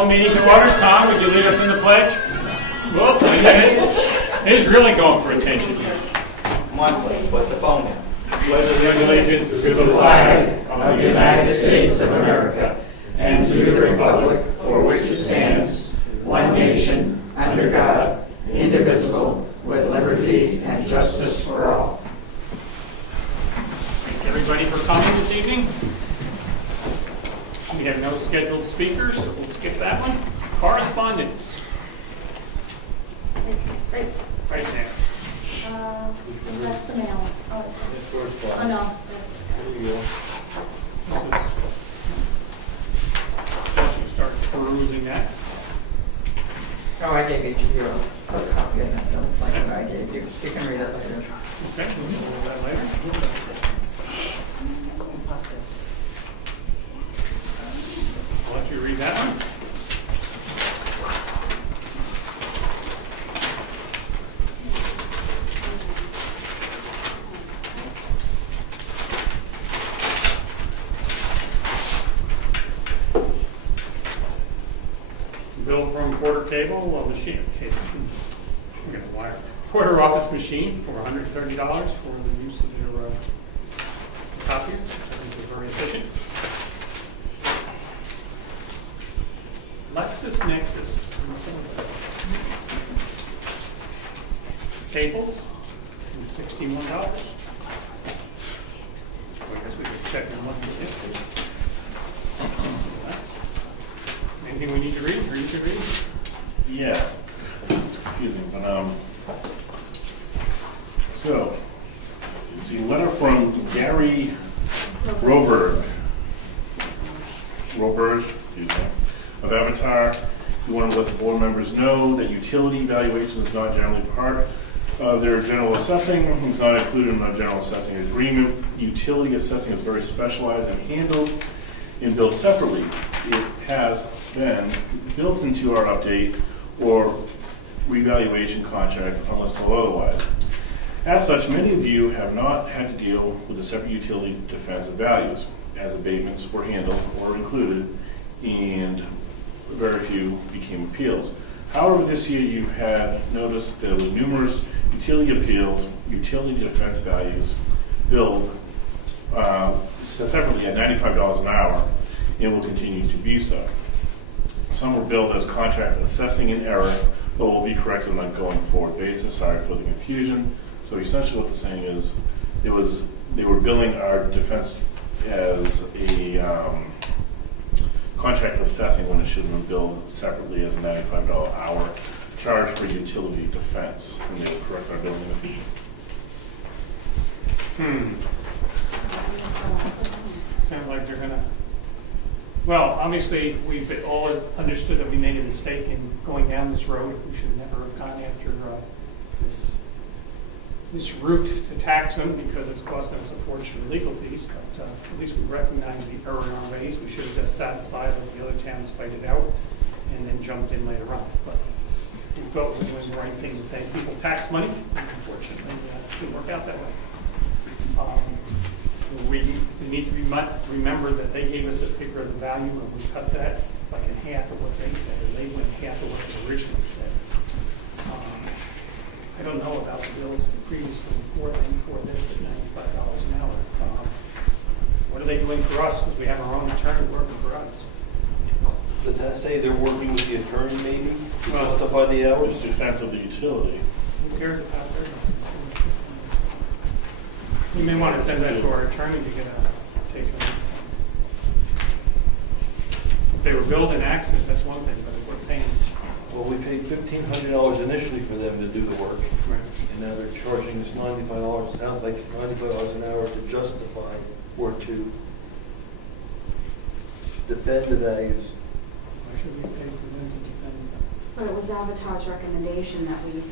full meeting to orders. Tom, would you lead us in the pledge? Whoa, it is really going for attention here. Come on, please, put the phone in. Pledge allegiance to the flag of the United States of America and to the republic for which it stands, one nation, under God, indivisible, with liberty and justice for all. Thank everybody for coming this evening. We have no scheduled speakers, so we'll skip that one. Correspondence. Right. Right there. That's the mail. Oh, no. There you go. This is, once you start perusing that. Oh, I gave each of you a copy of that. That looks like what I gave you. You can read it later. Okay, we'll do that later. I'll let you read that one. Bill from Porter Cable, machine. I'm going to wire. Porter office machine for $130 for the use of your copier, which I think is very efficient. Lexus Nexus. Staples, $61. I guess we could check on what we did. Anything we need to read, or you can read? Yeah. It's confusing, but so you can see a letter from Gary Roeberg. Excuse me. Of Avatar. We want to let the board members know that utility evaluation is not generally part of their general assessing. It's not included in our general assessing agreement. Utility assessing is very specialized and handled and built separately. It has been built into our update or revaluation contract unless told otherwise. As such, many of you have not had to deal with the separate utility defensive values as abatements were handled or included, and very few became appeals. However, this year you've had noticed there were numerous utility appeals, utility defense values billed separately at $95 an hour and will continue to be so. Some were billed as contract assessing in error, but will be corrected on a going forward basis. Sorry for the confusion. So essentially what they're saying is they were billing our defense as a contract assessing when it should have been billed separately as a $95 hour charge for utility defense, and they will correct our billing in the future. Sounds like they're going to. Well, obviously, we've all understood that we made a mistake in going down this road. We should never have gone after this route to tax them because it's costing us a fortune in legal fees. But at least we recognize the error in our ways. We should have just sat aside and let the other towns fight it out and then jumped in later on. But we thought we were doing the right thing to say people tax money. Unfortunately, it didn't work out that way. We need to remember that they gave us a figure of the value and we cut that like in half of what they said, or they went half of what they originally said. I don't know about the bills previously before this at $95 an hour. What are they doing for us? Because we have our own attorney working for us. Does that say they're working with the attorney maybe to Well, justify the hours? It's defense of the utility. Who cares about their You may want to send that to our attorney to get take some. If they were billed in access, that's one thing, but if we're paying. Well, we paid $1,500 initially for them to do the work, Right. and now they're charging us $95. Sounds like $95 an hour to justify or to defend the values. Why should we pay for them to defend them? But it was Avatar's recommendation that we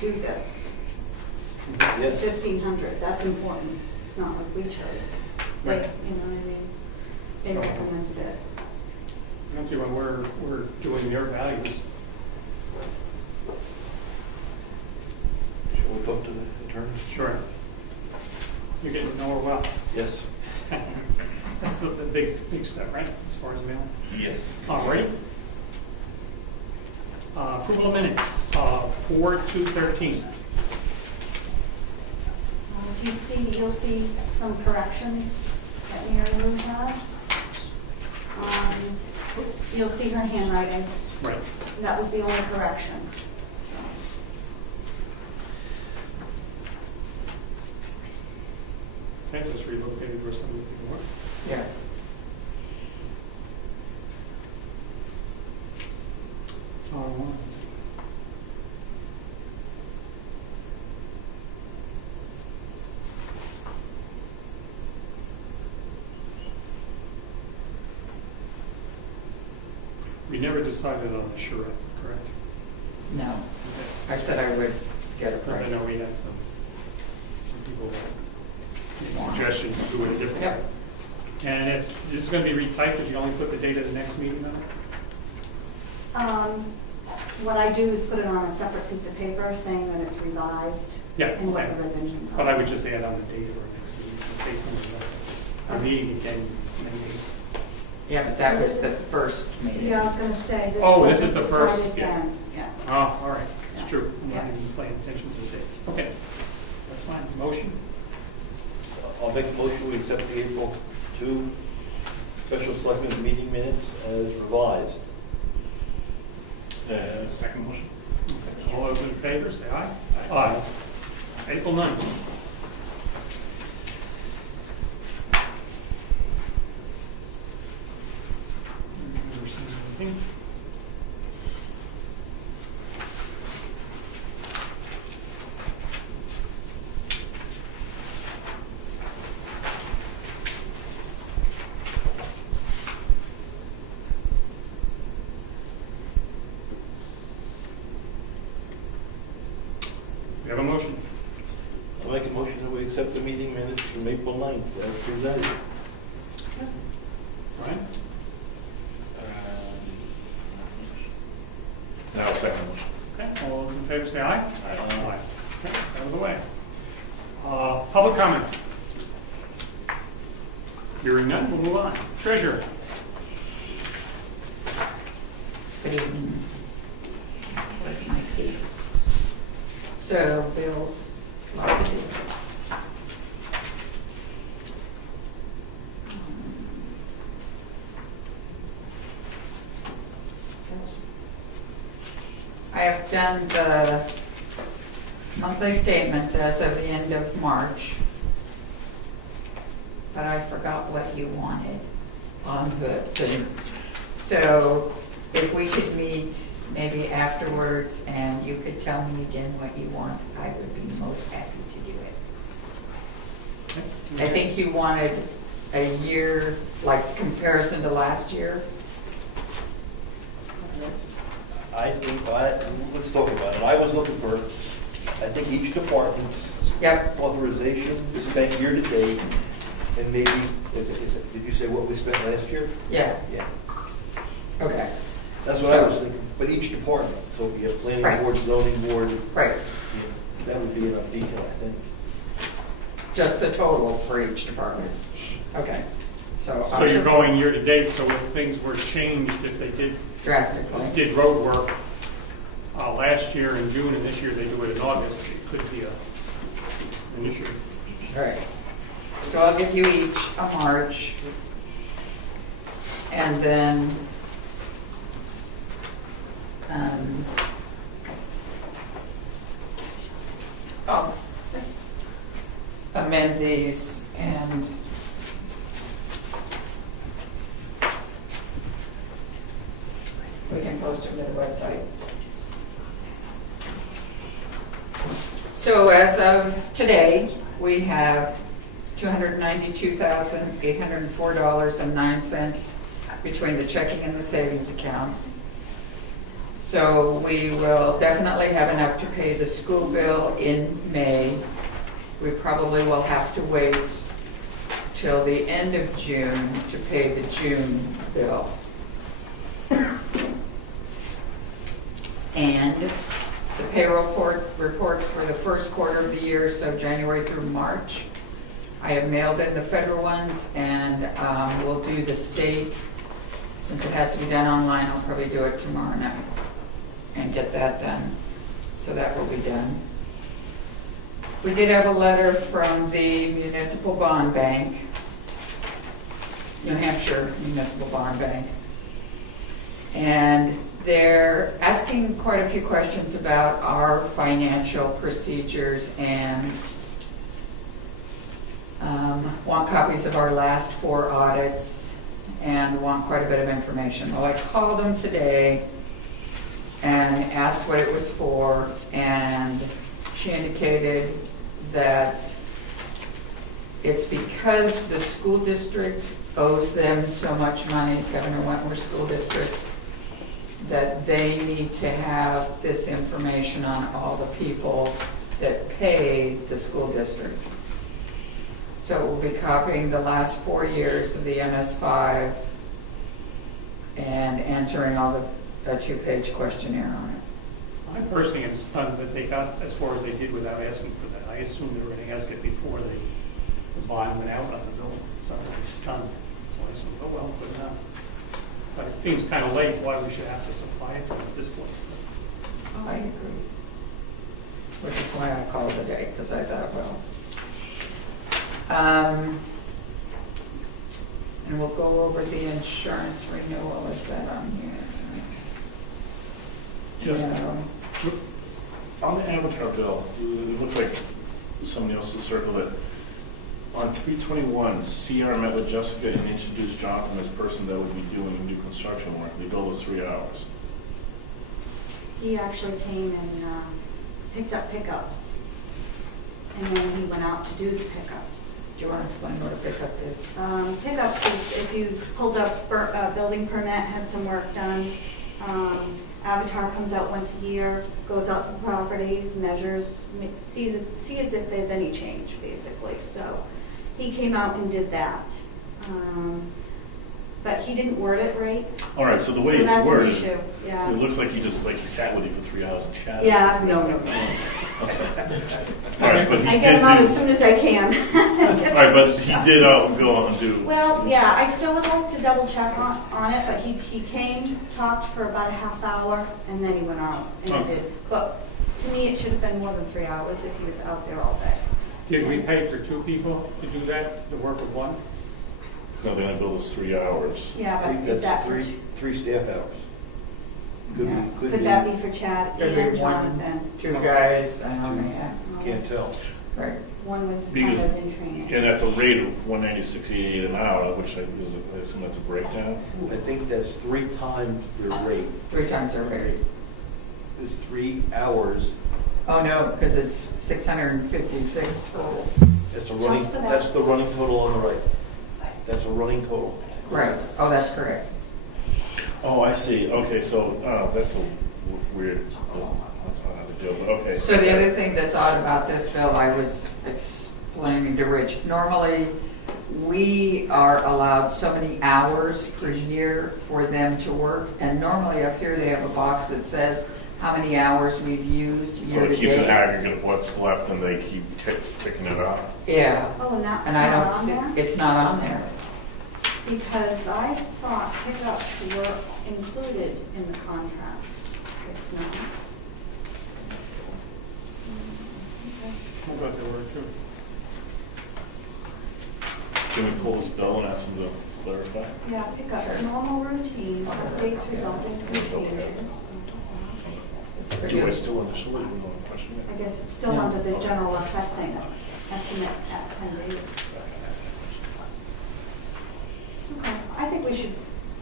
do this. Yes. 1,500. That's important. It's not like we chose. They, Right. you know what I mean? They recommended it. I don't see why we're doing their values. Shall we talk to the attorney? Sure. You're getting to know her well. Yes. That's the big step, right? As far as mailing. Yes. All right. Approval of minutes, 4/2/13. If you see, you'll see some corrections that Marilou had. You'll see her handwriting. Right. That was the only correction. Okay, just relocated where some of the people were. Yeah. R1. We never decided on the charrette, correct? No. I said I would get a Because I price. know we had some people that made suggestions to do it differently. Yep. And if this is going to be retyped, if you only put the date of the next meeting on it? What I do is put it on a separate piece of paper saying that it's revised. Yeah, And what okay. the revision. But I would just add on the date of our next meeting, in case somebody else has a meeting again. maybe. Yeah, but that was the first meeting. Yeah, I was gonna say, this Oh, this wasn't is the first, decided yeah. then. Yeah. Oh, all right, it's Yeah. true. I'm not Yeah. even paying attention to the dates. Okay, that's fine. Motion? I'll make a motion to accept the April 2 special selectmen's meeting minutes as revised. Second motion. Okay. All those in favor, say aye. Aye. April 9th. Never seen anything. We have a motion. I'll make a motion that we accept the meeting minutes from April 9th as presented. Brian? Now, second motion. Okay, all those in favor say aye. Aye. Okay, it's out of the way. Public comments. Hearing none, we'll move on. Treasurer. Good evening. Where's my key? So, bills, lots to do. I have done the monthly statements as of the end of March, but I forgot what you wanted on the so if we could meet maybe afterwards and you could tell me again what you want, I would be most happy to do it. Okay. I think you wanted a year, like comparison to last year. I think, let's talk about it. I was looking for, I think each department's Yep. authorization spent year to date, and maybe, did you say what we spent last year? Yeah. Yeah. Okay. That's what I was thinking, but each department, so we have planning Right. board, zoning board, Right. yeah, that would be enough detail, I think. Just the total for each department. Okay. So You're going year to date, so if things were changed, if they drastically. did road work last year in June and this year they do it in August, it could be an issue. All right. So I'll give you each a March, and then I'll amend these and we can post them to the website. So as of today, we have $292,804.09 between the checking and the savings accounts. So we will definitely have enough to pay the school bill in May. We probably will have to wait till the end of June to pay the June bill. And the payroll reports for the first quarter of the year, so January through March. I have mailed in the federal ones, and we'll do the state. Since it has to be done online, I'll probably do it tomorrow night. and get that done. So that will be done. We did have a letter from the Municipal Bond Bank, New Hampshire Municipal Bond Bank. And they're asking quite a few questions about our financial procedures and want copies of our last 4 audits and want quite a bit of information. Well, I called them today and asked what it was for, and she indicated that it's because the school district owes them so much money, Governor Wentworth School District, that they need to have this information on all the people that pay the school district. So we'll be copying the last 4 years of the MS5 and answering all a 2-page questionnaire on it. I personally am stunned that they got as far as they did without asking for that. I assumed they were going to ask it before the bond went out on the bill. So I was stunned. So I assumed, oh well, good enough. But it seems kind of late why we should have to supply it to them at this point. I agree. Which is why I called today, because I thought, well. And we'll go over the insurance renewal. Is that on here? Just No. on the Avatar bill, it looks like somebody else has circled it. On 321, CR met with Jessica and introduced Jonathan as person that would be doing new construction work. The bill was 3 hours. He actually came and picked up pickups. And then he went out to do the pickups. Do you want to explain what a pickup is? Pickups is if you pulled up a building permit, had some work done. Avatar comes out once a year, goes out to the properties, measures, sees if there's any change, basically. So he came out and did that. But he didn't word it right. All right, so the way So it's that's an worded, issue, yeah. it looks like he sat with you for 3 hours and chatted. Yeah, no. All right, but he I did get him out do. as soon as I can. All right, but he did go on and do. Well, yeah, I still would like to double check on it, but he came, talked for about a half hour, and then he went out and Okay. did. But to me, it should have been more than 3 hours if he was out there all day. Did we pay for 2 people to do that, to work with one? No, the only bill is 3 hours. Yeah, I think but is that that's for, three staff hours. Could Yeah. be, could that be for Chad Could and be one, Jonathan? 2 guys, I don't know, yeah. Can't tell. Right. One was kind Because- of in training. And at the rate of $196.88 an hour, which I assume that's a breakdown. I think that's 3 times their rate. 3 times their rate. It's 3 hours. Oh, no, because it's 656 total. That's a running. Just for that. That's the running total on the right. That's a running total. Right. Oh, that's correct. Oh, I see. Okay, so that's a weird. That's not how to deal with. Okay. So the other thing that's odd about this bill, I was explaining to Rich, normally we are allowed so many hours per year for them to work, and normally up here they have a box that says how many hours we've used So year it to keeps an date. aggregate of what's left, and they keep ticking it off. Yeah, Oh, and that's and I not don't on see, there? it's not on there. Because I thought pickups were included in the contract. It's not. I thought there were 2. Can we pull this bill and ask them to clarify? Yeah, pickups, normal routine, updates resulting from changes. Do I still initially? We don't question I it. guess it's still Yeah. under the general assessing estimate at 10 days. Okay, I think we should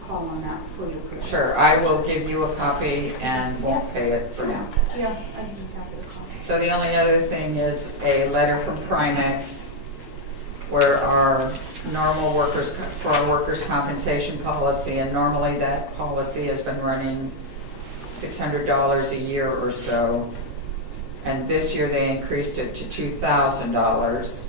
call on that for your approval. Sure, I will give you a copy and won't pay it for now. Yeah, I'd be happy to call. So the only other thing is a letter from Primex where our normal workers, for our workers' compensation policy, and normally that policy has been running $600 a year or so. And this year they increased it to $2,000.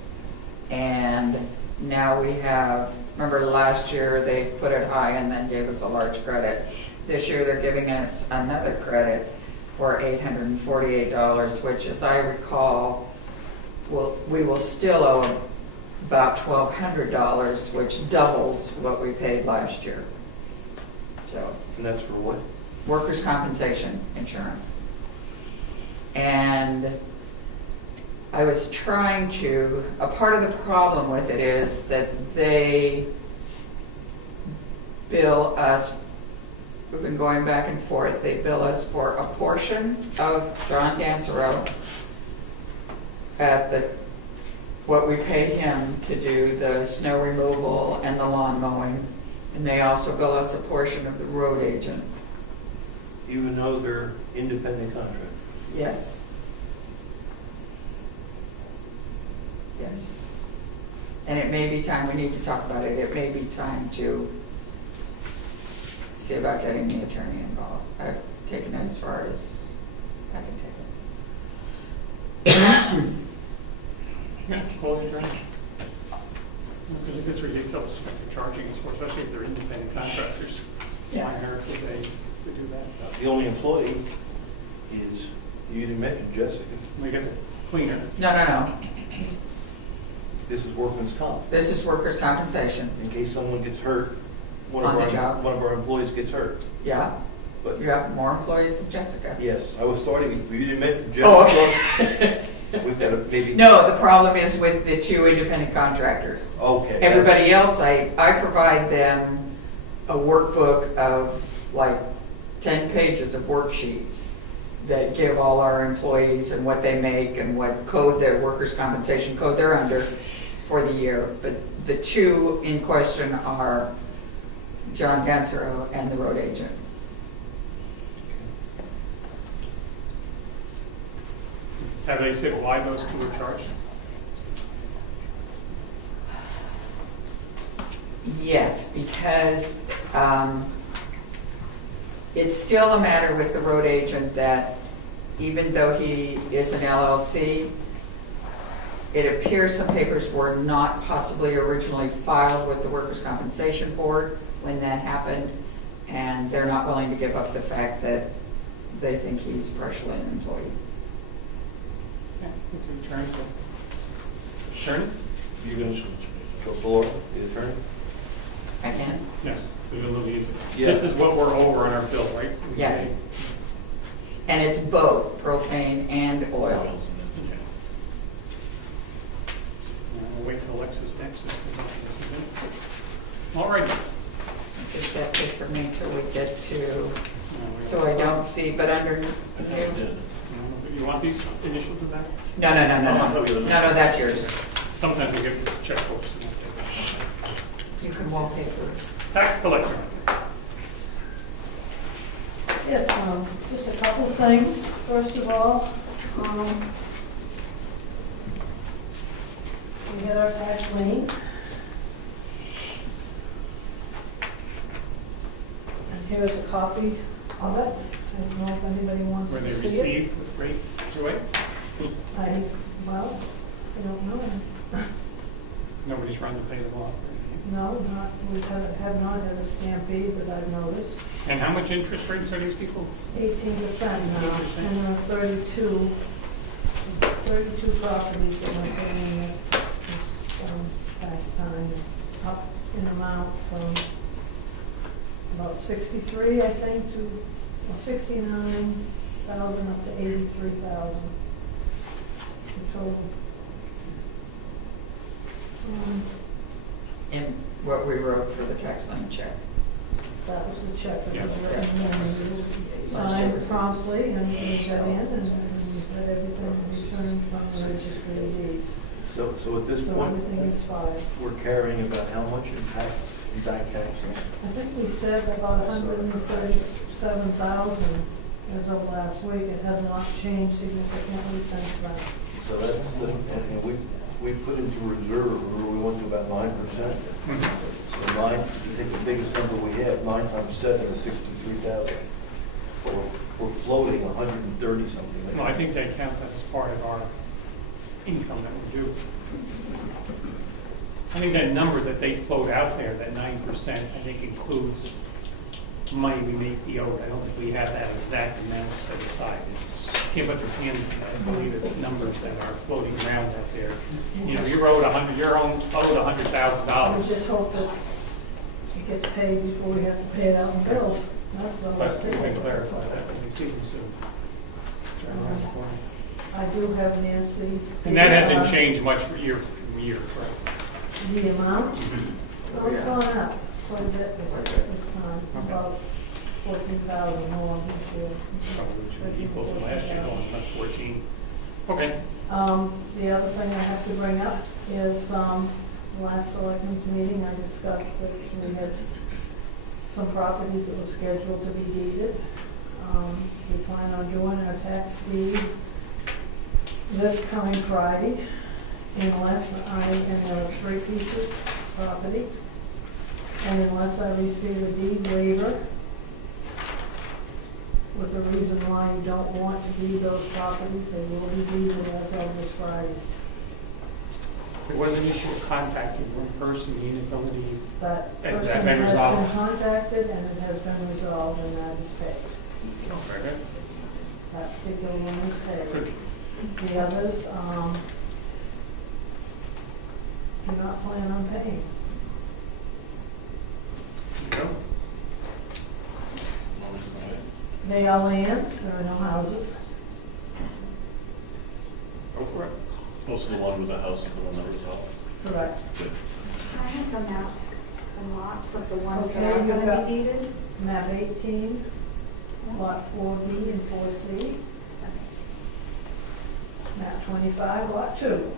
And now we have, remember last year they put it high and then gave us a large credit. This year they're giving us another credit for $848, which, as I recall, we will still owe about $1,200, which doubles what we paid last year. So And that's for what? workers' compensation insurance. And I was trying to, a part of the problem with it is that they bill us, we've been going back and forth, they bill us for a portion of John Dansereau at the, what we pay him to do the snow removal and the lawn mowing. And they also bill us a portion of the road agent. Even though they're independent contractors? Yes. Yes. And it may be time, we need to talk about it, it may be time to see about getting the attorney involved. I've taken it as far as I can take it. Yeah, call the attorney. Because it gets ridiculous what they're charging us for, especially if they're independent contractors. Yes. Why on earth would they do that? The only employee is, you didn't mention Jessica. We get the cleaner. No. This is workman's comp. This is workers' compensation. In case someone gets hurt, one On the of job. our employees gets hurt. Yeah. But You have more employees than Jessica. yes, I was starting, you didn't mention Jessica. Oh, okay. We've got to maybe. No, the problem is with the 2 independent contractors. Okay. Everybody else, I provide them a workbook of like 10 pages of worksheets that give all our employees and what they make and what code their workers' compensation code they're under for the year. But the 2 in question are John Dansereau and the road agent. Have they said why those 2 are charged? Yes, because it's still a matter with the road agent that even though he is an LLC, it appears some papers were not possibly originally filed with the Workers' Compensation Board when that happened, and they're not willing to give up the fact that they think he's partially an employee. Yeah, we can turn to attorney? You're going to go forward, the attorney? I can? Yes. We're gonna look into it. Yeah. This is what we're over on our bill, right? Yes. And it's both propane and oil. Okay. We'll wait till Lexus Nexus. All right. I think that's it for me until we get to, so I don't see, but under new. You want these initials to that? No, that's yours. Sometimes we get checkbooks. You can wallpaper. Tax collector. Yes, just a couple of things. First of all, we had our tax lien. And here's a copy of it. I don't know if anybody wants Were they to see it. received with great joy? Well, I don't know. Nobody's trying to pay them off. No, we have not had a stampede that I've noticed. And how much interest rates are these people? 18% now, 18%. and 32 properties that went in this past time, up in amount from about 63, I think, to 69,000 up to 83,000 in total. In what we wrote for the tax lien check. That was the check that was Yeah. written, and we signed promptly, and we got in, and let everything returned from the registry of deeds. So at this So point, everything is filed. we're carrying about how much in back taxes? I think we said about 137,000 as of last week. It has not changed significantly since then. So that's the, and we put into reserve where we went to about 9%. So 9, you take the biggest number we have, 9 times 7 is 63,000. We're floating 130 something. No, I think they count that as part of our income that we do. I think that number that they float out there, that 9%, I think includes money we may be owed. I don't think we have that exact amount set aside. It's, can't put your hands on it. I believe it's numbers that are floating around out there. You know, you're owed We $100,000. just hope that it gets paid before we have to pay it out in bills. That's the whole But we thing. can clear see you soon. Turn around the corner. I do have Nancy. And that hasn't changed much from year, correct? The amount? Mm-hmm. Oh, it's gone up quite a bit this Okay. time, Okay. about 14,000 more this year. Probably should be equal to last year, going up 14. Okay. The other thing I have to bring up is, last selectmen's meeting, I discussed that we had some properties that were scheduled to be deeded. We plan on doing a tax deed this coming Friday, unless and there are 3 pieces of property, and unless I receive a deed waiver with a reason why you don't want to deed those properties, they will be deeded as of this Friday. There was an issue of contacting one person, the inability. That Has person that been has resolved? been contacted and it has been resolved and that is paid. Very good. That particular one is Good. paid. The others, do not plan on paying. Go. They are land, there are no houses. Go for it. Most of the one with the house is the one that was off. Correct. I have the map, the lots of the ones that Okay, are you've going to got- be deeded. Map 18, lot 4B and 4C. Map 25, lot 2. Okay,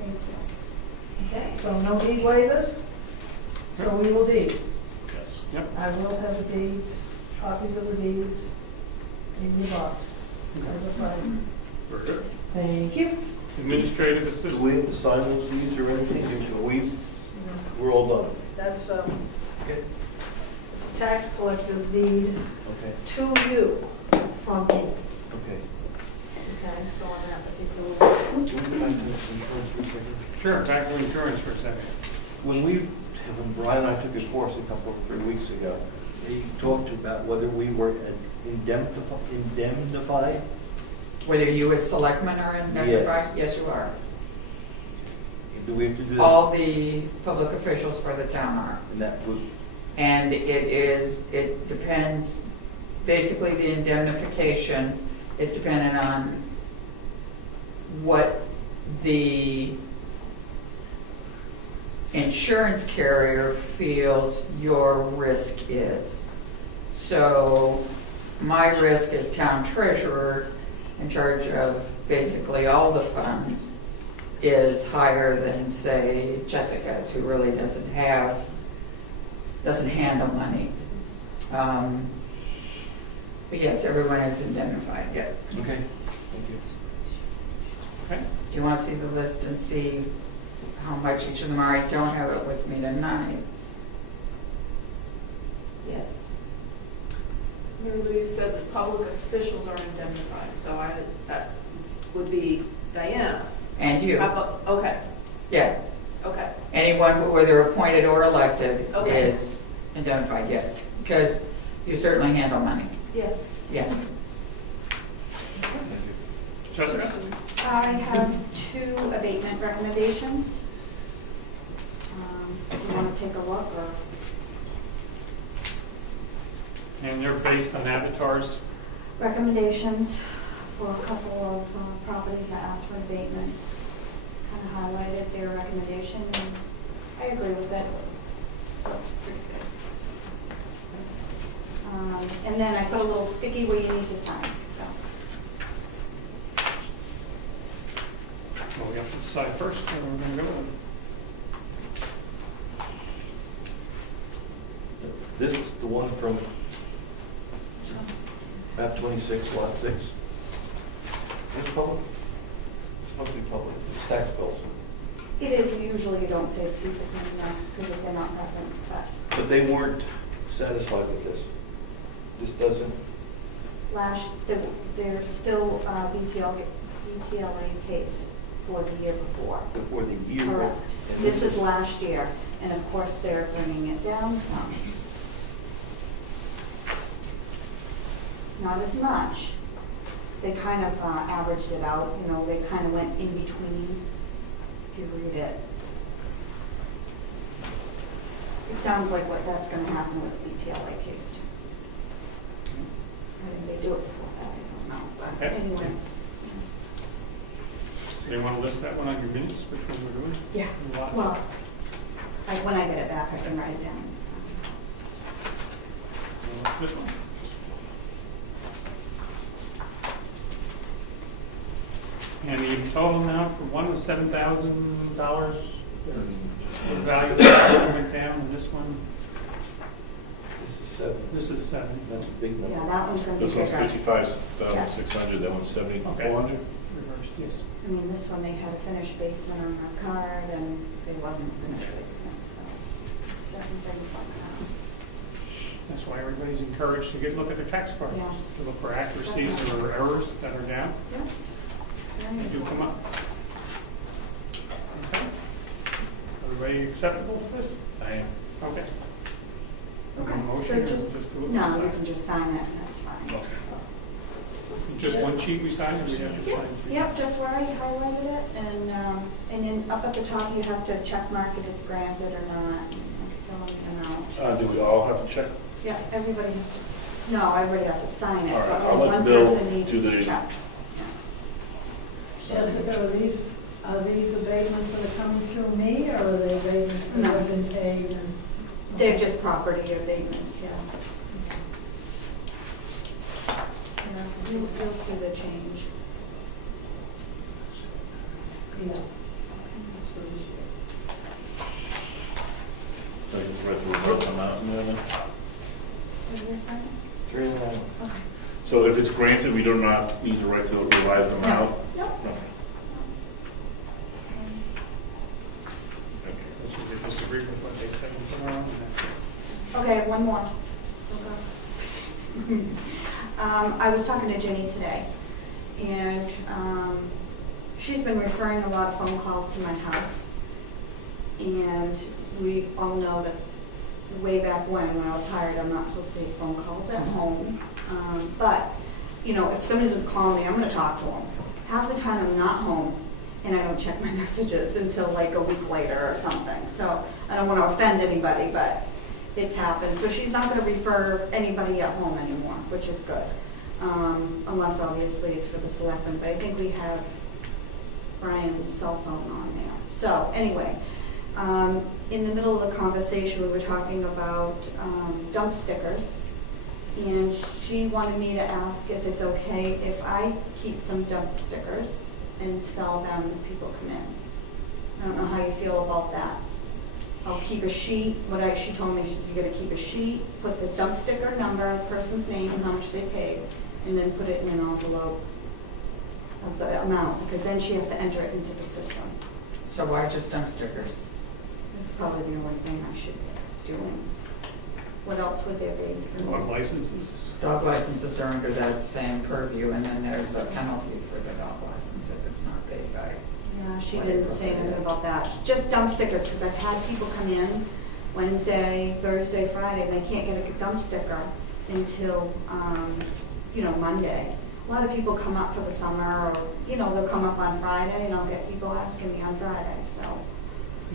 thank you. Okay, so no deed waivers, so we will deed. Yes. Yep. I will have the deeds, copies of the deeds in your box as of Friday. Very good. Thank you. Administrative Do assistant. we have to sign those deeds or anything? We're all done. That's, Okay. it's a tax collector's deed Okay. to you from me. Okay. Okay, so on that particular one. Can we go back to this insurance for a second? Sure, back to insurance for a second. When Brian and I took a course 3 weeks ago, he talked about whether we were indemnified. Whether you as selectmen are indemnified? Yes, you are. Do we have to do that? All the public officials for the town are. And that was, And it depends, basically the indemnification is dependent on what the insurance carrier feels your risk is. So my risk as town treasurer, in charge of basically all the funds, is higher than, say, Jessica's, who really doesn't handle money. But yes, everyone is indemnified, yeah. okay, thank you. Okay. Do you want to see the list and see how much each of them are? I don't have it with me tonight. Yes. Marilou, you said that public officials are indemnified, so that would be Dianna. And you. How about, okay, Yeah. okay. Anyone, whether appointed or elected, Okay. is indemnified, yes. Because you certainly handle money. Yeah. Yes. Jessica? I have 2 abatement recommendations. If you want to take a look, or And they're based on avatars. recommendations for a couple of properties that asked for abatement. Kind of highlighted their recommendation, and I agree with it. And then I put a little sticky where you need to sign, so. Well, we have to decide first whether we're going to go with it. This is the one from map 26, lot 6. It's public? It's supposed to be public. It's tax bills. It is, usually you don't say people's name, because if they're not present, But they weren't satisfied with this. This doesn't, there's still BTLA case for the year before. before the year. Correct. And This is last year, and of course, they're bringing it down some. Not as much. They kind of averaged it out, they kind of went in between, if you read it. It sounds like that's going to happen with the BTLA case too. Do you want to list that one on your minutes, which one we're doing? Yeah, A lot. well, when I get it back, I can write it down. This one. And the total amount for one was $7,000. The value of that went down, and this one, This is 7. this is 7. That's a big number. Yeah, that one's going to be This one's bigger. 55,600, that one's 7,400. Reversed, yes. I mean, this one, they had a finished basement on our card, and it wasn't a finished basement, so certain things like that. That's why everybody's encouraged to look at their tax card. Yes. To look for accuracies or errors that are down. Yeah. They do come up. Okay. Everybody acceptable with this? I am. Okay. Okay, Motion so or just, do it no, one you side? can just sign it, that's fine. Okay. Just one sheet we sign, or we have to sign three? Yep, just where I highlighted it, and then up at the top, you have to check mark if it's granted or not, and fill in the amount. Do we all have to check? Yeah, everybody has to, no, everybody has to sign it, All right, but I'll only let one Bill person needs do to the- check. Jessica, are these abatements that are coming through me, or are they abatements that have been paid? And They're just property abatements, yeah. Yeah, you'll see the change. Yeah. So you just read the reverse amount and everything? Is there a second? 3 and 9. Okay. So if it's granted, we do not need to write the revised amount? No. No. Okay, let's we disagree with what they said and put on. Okay, one more. Okay. I was talking to Jenny today, and she's been referring a lot of phone calls to my house. And we all know that way back when I was hired, I'm not supposed to take phone calls at home. But, you know, if somebody's going to call me, I'm going to talk to them. Half the time I'm not home, and I don't check my messages until like a week later or something. So I don't want to offend anybody, but it's happened. So she's not going to refer anybody at home anymore, which is good. Unless obviously it's for the selectmen, but I think we have Brian's cell phone on there. So anyway, in the middle of the conversation, we were talking about dump stickers, and she wanted me to ask if it's okay if I keep some dump stickers and sell them if people come in. I don't know how you feel about that. I'll keep a sheet. She told me, she said, you got to keep a sheet, put the dump sticker number, the person's name, and how much they paid, and then put it in an envelope of the amount, because then she has to enter it into the system. So why just dump stickers? That's probably the only thing I should be doing. What else would there be? Dog licenses. Dog licenses are under that same purview, and then there's a penalty for the dog license if it's not paid by. Yeah, she didn't say anything about that. Just dump stickers, because I've had people come in Wednesday, Thursday, Friday, and they can't get a dump sticker until, Monday. A lot of people come up for the summer, or, they'll come up on Friday, and I'll get people asking me on Friday, so.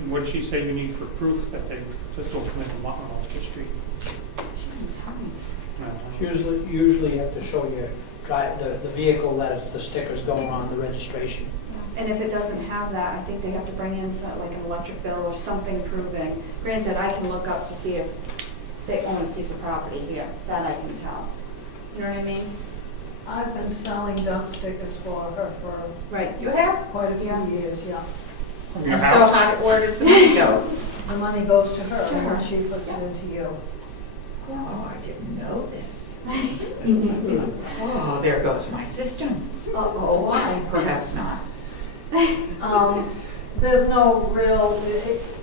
And what did she say you need for proof that they just don't come in and walk off the street? She didn't tell me. No. Usually you have to show your the vehicle that the sticker's going on, the registration. And if it doesn't have that, I think they have to bring in like an electric bill or something proving. Granted, I can look up to see if they own a piece of property here. That I can tell. You know what I mean? I've been selling dump stickers for her for Right. You have? quite a few Yeah. years, yeah. From And your so house? where does the money go? The money goes to her, To and her. then she puts it into you. Oh, I didn't know this. Oh, there goes my system. Uh-oh, why? Perhaps not. There's no real,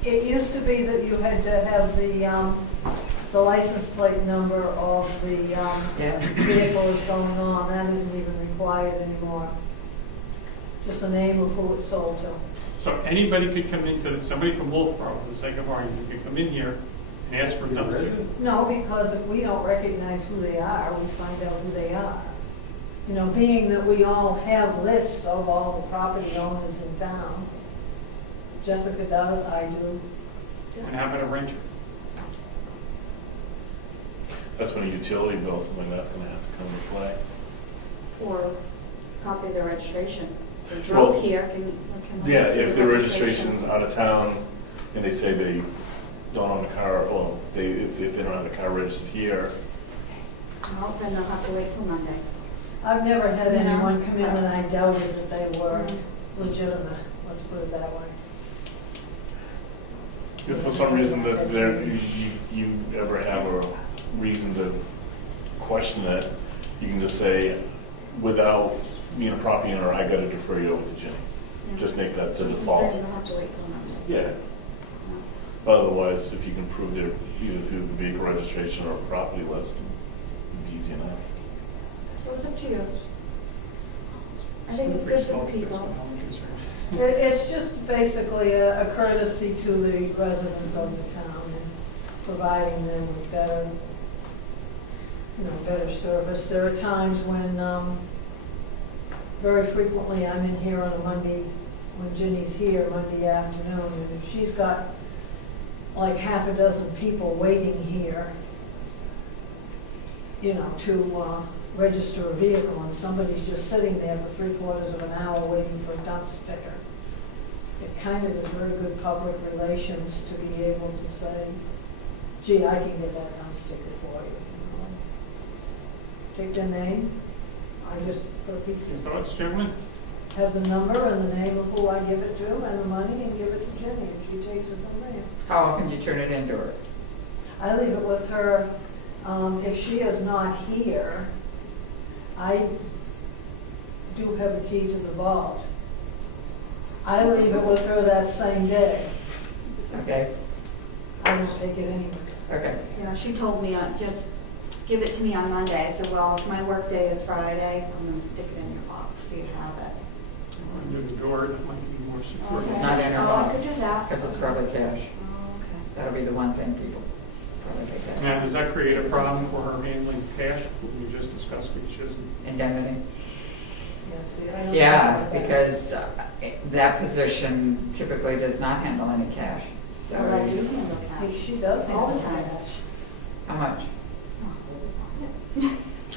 it used to be that you had to have the license plate number of the vehicle is going on. That isn't even required anymore. Just the name of who it's sold to. So anybody could come into, somebody from Wolfboro, for the sake of argument, could come in here and ask for a dump sticker. No, because if we don't recognize who they are, we find out who they are. Being that we all have lists of all the property owners in town. Jessica does, I do. And how about a renter? That's when a utility bill, something like that's going to have to come into play. Or copy of their registration. They drove Well, here, can we Yeah, see if the their registration? registration's out of town and they say they don't own a car, or if they don't have a car registered here, Well, then they'll have to wait till Monday. I've never had Yeah. anyone come in and I doubted that they were legitimate, let's put it that way. if for some reason that you ever have a reason to question it, you can just say, without being a property owner, I gotta defer you over to Jimmy. Yeah. Just make that the She default. said you'll have to wait till Monday. Yeah. Otherwise, if you can prove they're either through the vehicle registration or property list, it'd be easy enough. So it's up to you. I think it's good for the people. It's just basically a courtesy to the residents of the town and providing them with better, better service. There are times when, very frequently, I'm in here on a Monday, when Ginny's here, Monday afternoon, and if she's got like half a dozen people waiting here, to register a vehicle, and somebody's just sitting there for 3/4 of an hour waiting for a dump sticker. It kind of is very good public relations to be able to say, gee, I can get that dump sticker for you. Take their name, I just put a piece Your of, thoughts, gentlemen? have the number and the name of who I give it to, and the money, and give it to Jenny, and she takes it from there. How often do you turn it into her? I leave it with her. If she is not here, I do have a key to the vault. I leave it with her that same day. Okay, I just take it anyway. okay. Yeah, she told me, just give it to me on Monday. I said, well, if my work day is Friday, I'm gonna stick it in your box so you have it. Under the door, that might be more secure. Okay. Not in her Oh, I box, could do that. because it's probably cash. Oh, okay. That'll be the one thing people probably take that. Now, does that create a problem for her handling cash? We just discussed, which is, Indemnity? Yeah, see, I don't Yeah, know about that. because that position typically does not handle any cash. So, Well, I do handle cash. She does All the handle time. cash. how much?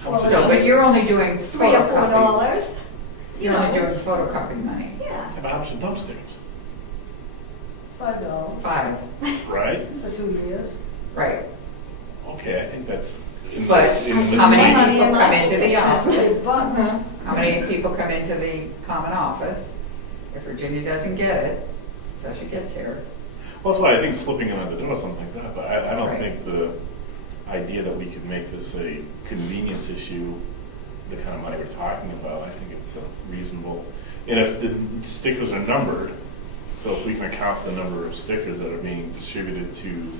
How much is So, it? but you're only doing $3 or photocopies. $4. You're only doing it's- photocopy money. Yeah. Yeah, but how much are dump stickers? $5 5, Right? for 2 years. right. Okay, I think that's. But in I this just how many make meeting- money people in come my into the position. office? Big bucks. Uh-huh. How many people come into the common office? If Virginia doesn't get it, till she gets here. Well, that's why I think slipping in at the door, something like that, but I don't Right. think the idea that we could make this a convenience issue, the kind of money we're talking about, I think it's reasonable. And if the stickers are numbered, so if we can account for the number of stickers that are being distributed to.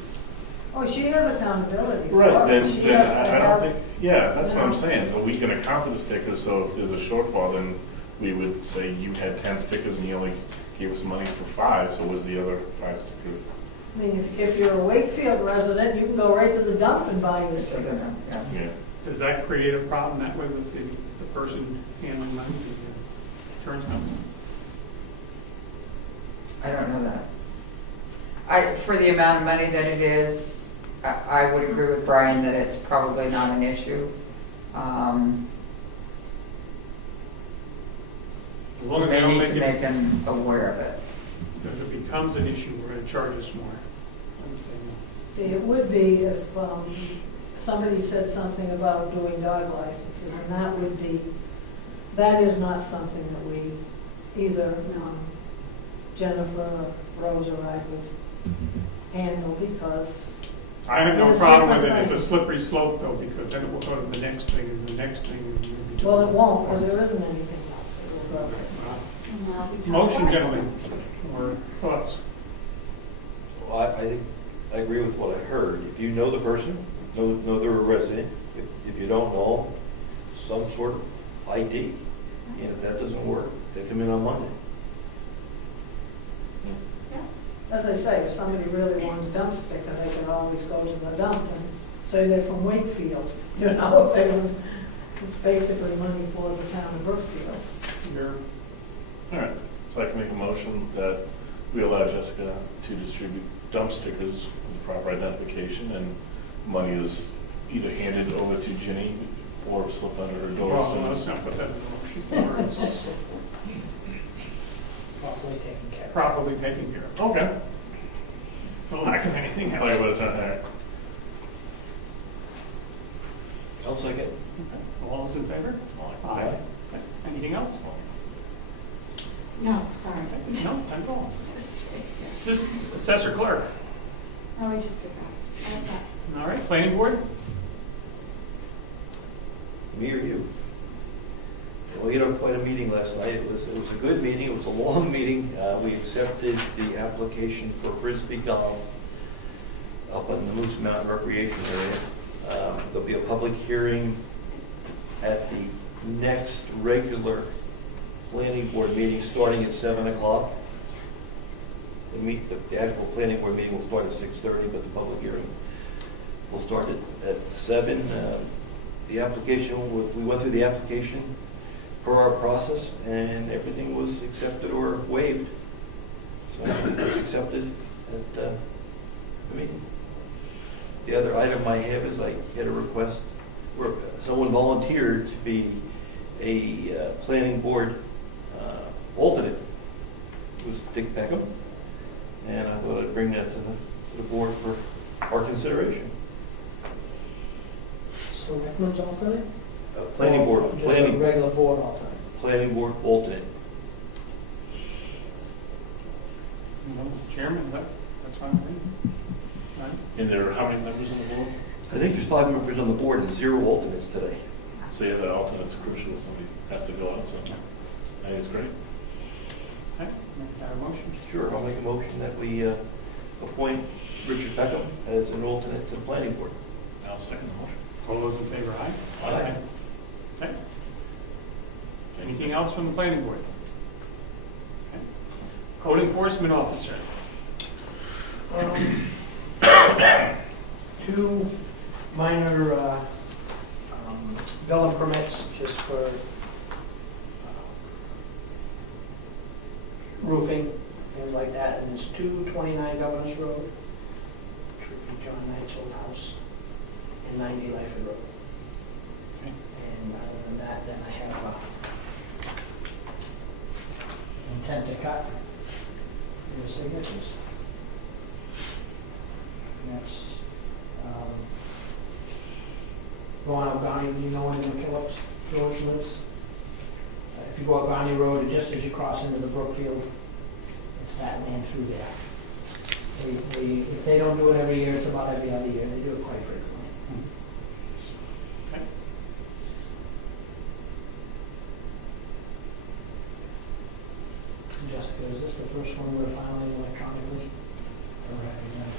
Oh, she has accountability. for Right, it. then She has to I don't have- think, yeah, that's what I'm Yeah. saying, so we can account for the stickers, so if there's a shortfall, then we would say you had 10 stickers and you only gave us money for 5, so where's the other 5 stickers? I mean, if you're a Wakefield resident, you can go right to the dump and buy your So sticker. they're not- yeah. Yeah. does that create a problem that way with the person handling money, the insurance company? I don't know that. For the amount of money that it is, I would agree with Brian that it's probably not an issue. As long as they They don't need make to make it, them aware of it. if it becomes an issue, we're gonna charge us more. I would say no. See, it would be if somebody said something about doing dog licenses, and that is not something that we, either Jennifer or Rose or I would handle, because I have no There's problem with it, different it's a things. slippery slope though, because then it will go to the next thing, and the next thing. and you'll be doing- well, it won't, because there isn't anything else. It will go. And I'll be Motion, told. gentlemen, or thoughts? Well, I think, I agree with what I heard. If you know the person, know they're a resident, if you don't know, some sort of ID. And if that doesn't work, they come in on Monday. As I say, if somebody really wanted a dump sticker, they could always go to the dump and say they're from Wakefield, if they were, it's basically money for the town of Brookfield. You're- All right, so I can make a motion that we allow Jessica to distribute dump stickers with proper identification, and money is either handed over to Ginny or slip under her door. Well, So let's not put that in the motion. It's Properly taken care of. properly taken care of. Okay. No lack of anything I'll else. go to town hall. I'll second. Okay. All those in favor? Aye. Okay. Anything else? No, sorry. No, not at all. Assessor clerk. No, we just did that. How's that? All right, planning board? Me or you? Well, we had quite a meeting last night. It was a good meeting. It was a long meeting. We accepted the application for Frisbee golf up on the Moose Mountain Recreation Area. There'll be a public hearing at the next regular planning board meeting starting at 7 o'clock. The actual planning board meeting will start at 6:30, but the public hearing will start at 7. The application, we went through the application per our process, and everything was accepted or waived. So it was accepted at the meeting. The other item I have is I had a request where someone volunteered to be a planning board alternate. It was Dick Peckham, and I thought I'd bring that to the board for our consideration. Selectmen's alternate? Planning board, Or just a regular board alternate? planning board alternate. Chairman, that's fine with me. Right. And there are how many members on the board? I think there's 5 members on the board and 0 alternates today. So yeah, the alternate's crucial. Somebody has to go out. So I think it's great. Okay, make that a motion. Sure, I'll make a motion that we appoint Richard Peckham as an alternate to the planning board. I'll second the motion. All those in favor, aye? Aye. Okay. Anything else from the planning board? Okay. Code Enforcement Officer. 2 minor building permits just for roofing, things like that. And there's 229 Governor's Road, which would be John Knight's old house, and 90 Lyford Road. Okay. And other than that, then I have intent to cut your signatures. And that's going up Garney, you know where the McKillop's George lives? If you go up Garney Road, and just as you cross into the Brookfield, it's that land through there. If they don't do it every year, it's about every other year. They do it quite frequently. Okay. Jessica, is this the first one we're filing electronically? Or have you done?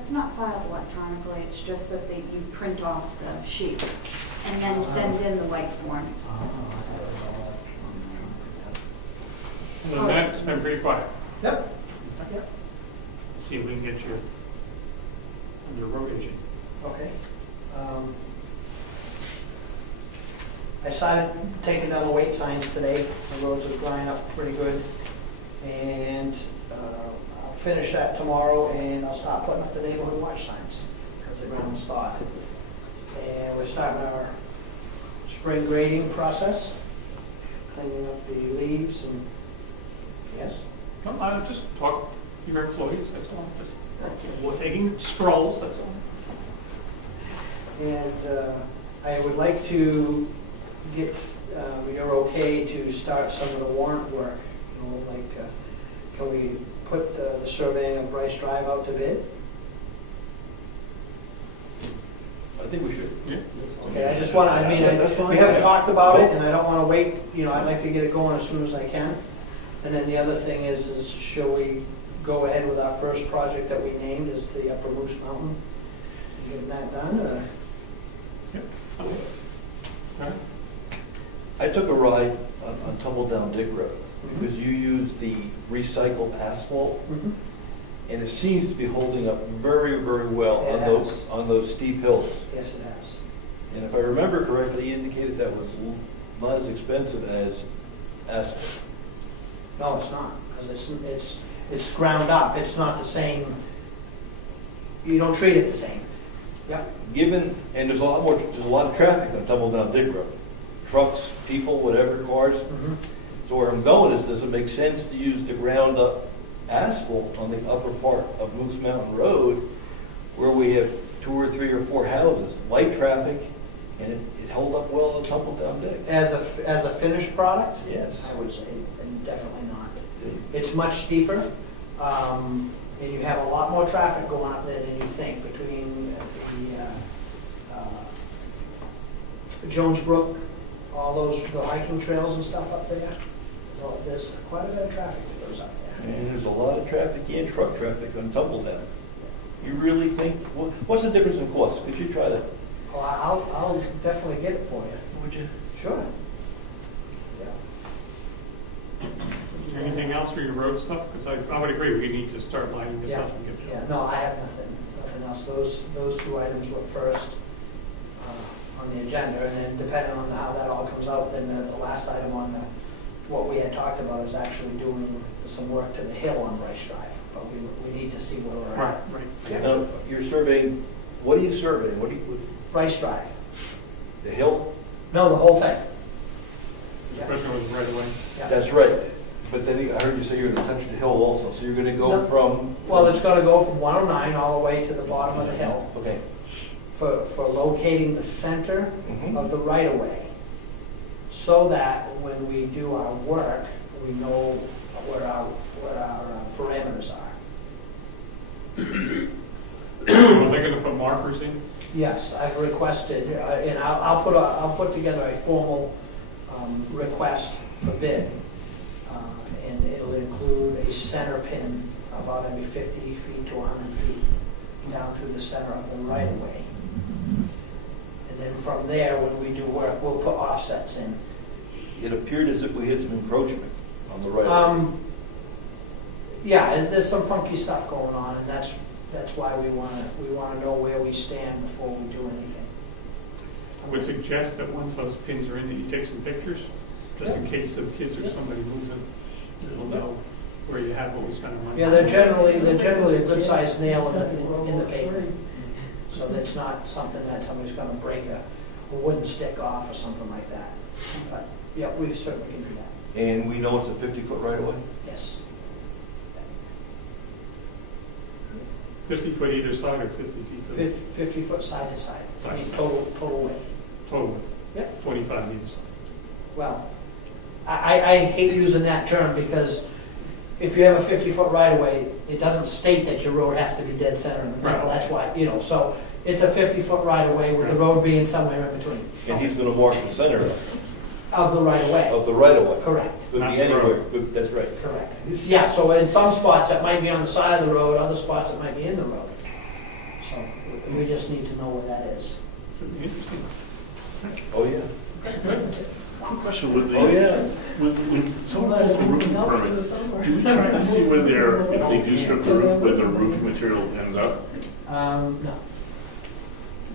It's not filed electronically, it's just that you print off the sheet and then send in the white form. Other than that, it's been pretty quiet. Yep. Okay. See if we can get you under road agent. Okay. I started taking down the weight signs today. The roads are drying up pretty good. And I'll finish that tomorrow, and I'll start putting up the neighborhood watch signs because the ground is thawed. And we're starting our spring grading process, cleaning up the leaves and, yes? No, I just talk to your employees, that's all. Just, we're taking strolls, that's all. And I would like to get, you're okay to start some of the warrant work, you know, like, can we put the surveying of Brice Drive out to bid? I think we should. Yeah. Okay, I just want to, I mean, Yeah, that's fine. we haven't talked about it, and I don't want to wait, you know, I'd like to get it going as soon as I can. And then the other thing is shall we go ahead with our first project that we named as the Upper Moose Mountain? Getting that done, or? Yep. Okay. All right. I took a ride on Tumble Down Dick Rd because you used the recycled asphalt, and it seems to be holding up very, very well It on those steep hills. Yes, it has. And if I remember correctly, you indicated that was not as expensive as asphalt. No, it's not, because it's ground up. It's not the same. You don't treat it the same. Yep. Given, and there's a lot of traffic on Tumble Down Dick Rd. Trucks, people, whatever, cars. Mhm. So where I'm going is, does it make sense to use the ground up asphalt on the upper part of Moose Mountain Road where we have 2 or 3 or 4 houses, light traffic, and it held up well on Tumble Down Dick? As a finished product? Yes. I would say definitely not. It's much steeper, and you have a lot more traffic going up there than you think between the Jones Brook, all the hiking trails and stuff up there. So there's quite a bit of traffic that goes up there. And there's a lot of traffic and truck traffic on Tumble Down. You really think, what's the difference in cost? Could you try to? Oh, I'll definitely get it for you. Would you? Sure. Anything else for your road stuff? Because I would agree, we need to start lining this up and get it. Yeah, no, I have nothing else. Those 2 items were first on the agenda, and then depending on how that all comes out, then the last item on what we had talked about is actually doing some work to the hill on Brice Drive. But we need to see where we're at. Right. Now, you're surveying, what are you surveying? Brice Drive. The hill? No, the whole thing. Yeah. Especially with right away. Yeah. That's right. But then I heard you say you're going to touch the hill also, so you're going to go No. from... Well, it's going to go from 109 all the way to the bottom of the hill Okay. for locating the center Mhm. of the right-of-way, so that when we do our work, we know where our parameters are. Are they going to put markers in? Yes, I've requested, and I'll put together a formal request for bid, and it'll include a center pin about maybe 50 feet to 100 feet down through the center of the right-of-way. And then from there, when we do work, we'll put offsets in. It appeared as if we had some encroachment on the right. Yeah, there's some funky stuff going on, and that's why we want to know where we stand before we do anything. I would suggest that once those pins are in, that you take some pictures, just in case some kids or somebody moves them. It'll know where you have what was going to run. Yeah, they're generally a good-sized nail in the pavement, so that's not something that somebody's going to break a wooden stick off or something like that. But yeah, we certainly can do that. And we know it's a 50-foot right-of-way? Yes. 50 foot either side or 50 feet? 50 foot side to side. Side to side. Total width. Total width? Yep. 25 either side. Well, I hate using that term because if you have a 50-foot right-of-way, it doesn't state that your road has to be dead center in the middle. Right. That's why, so it's a 50-foot right-of-way with the road being somewhere in between. And he's going to mark the center Of the right-of-way. of the right-of-way? Correct. Could be Not the anywhere. road. That's right. Correct. Yeah, so in some spots it might be on the side of the road, other spots it might be in the road. So we just need to know where that is. Should be interesting. Oh, yeah. Quick question, with the... Oh, yeah. When someone pulls a roofing permit, do we try to see where if they do strip the roof, where the roofing material ends up? No.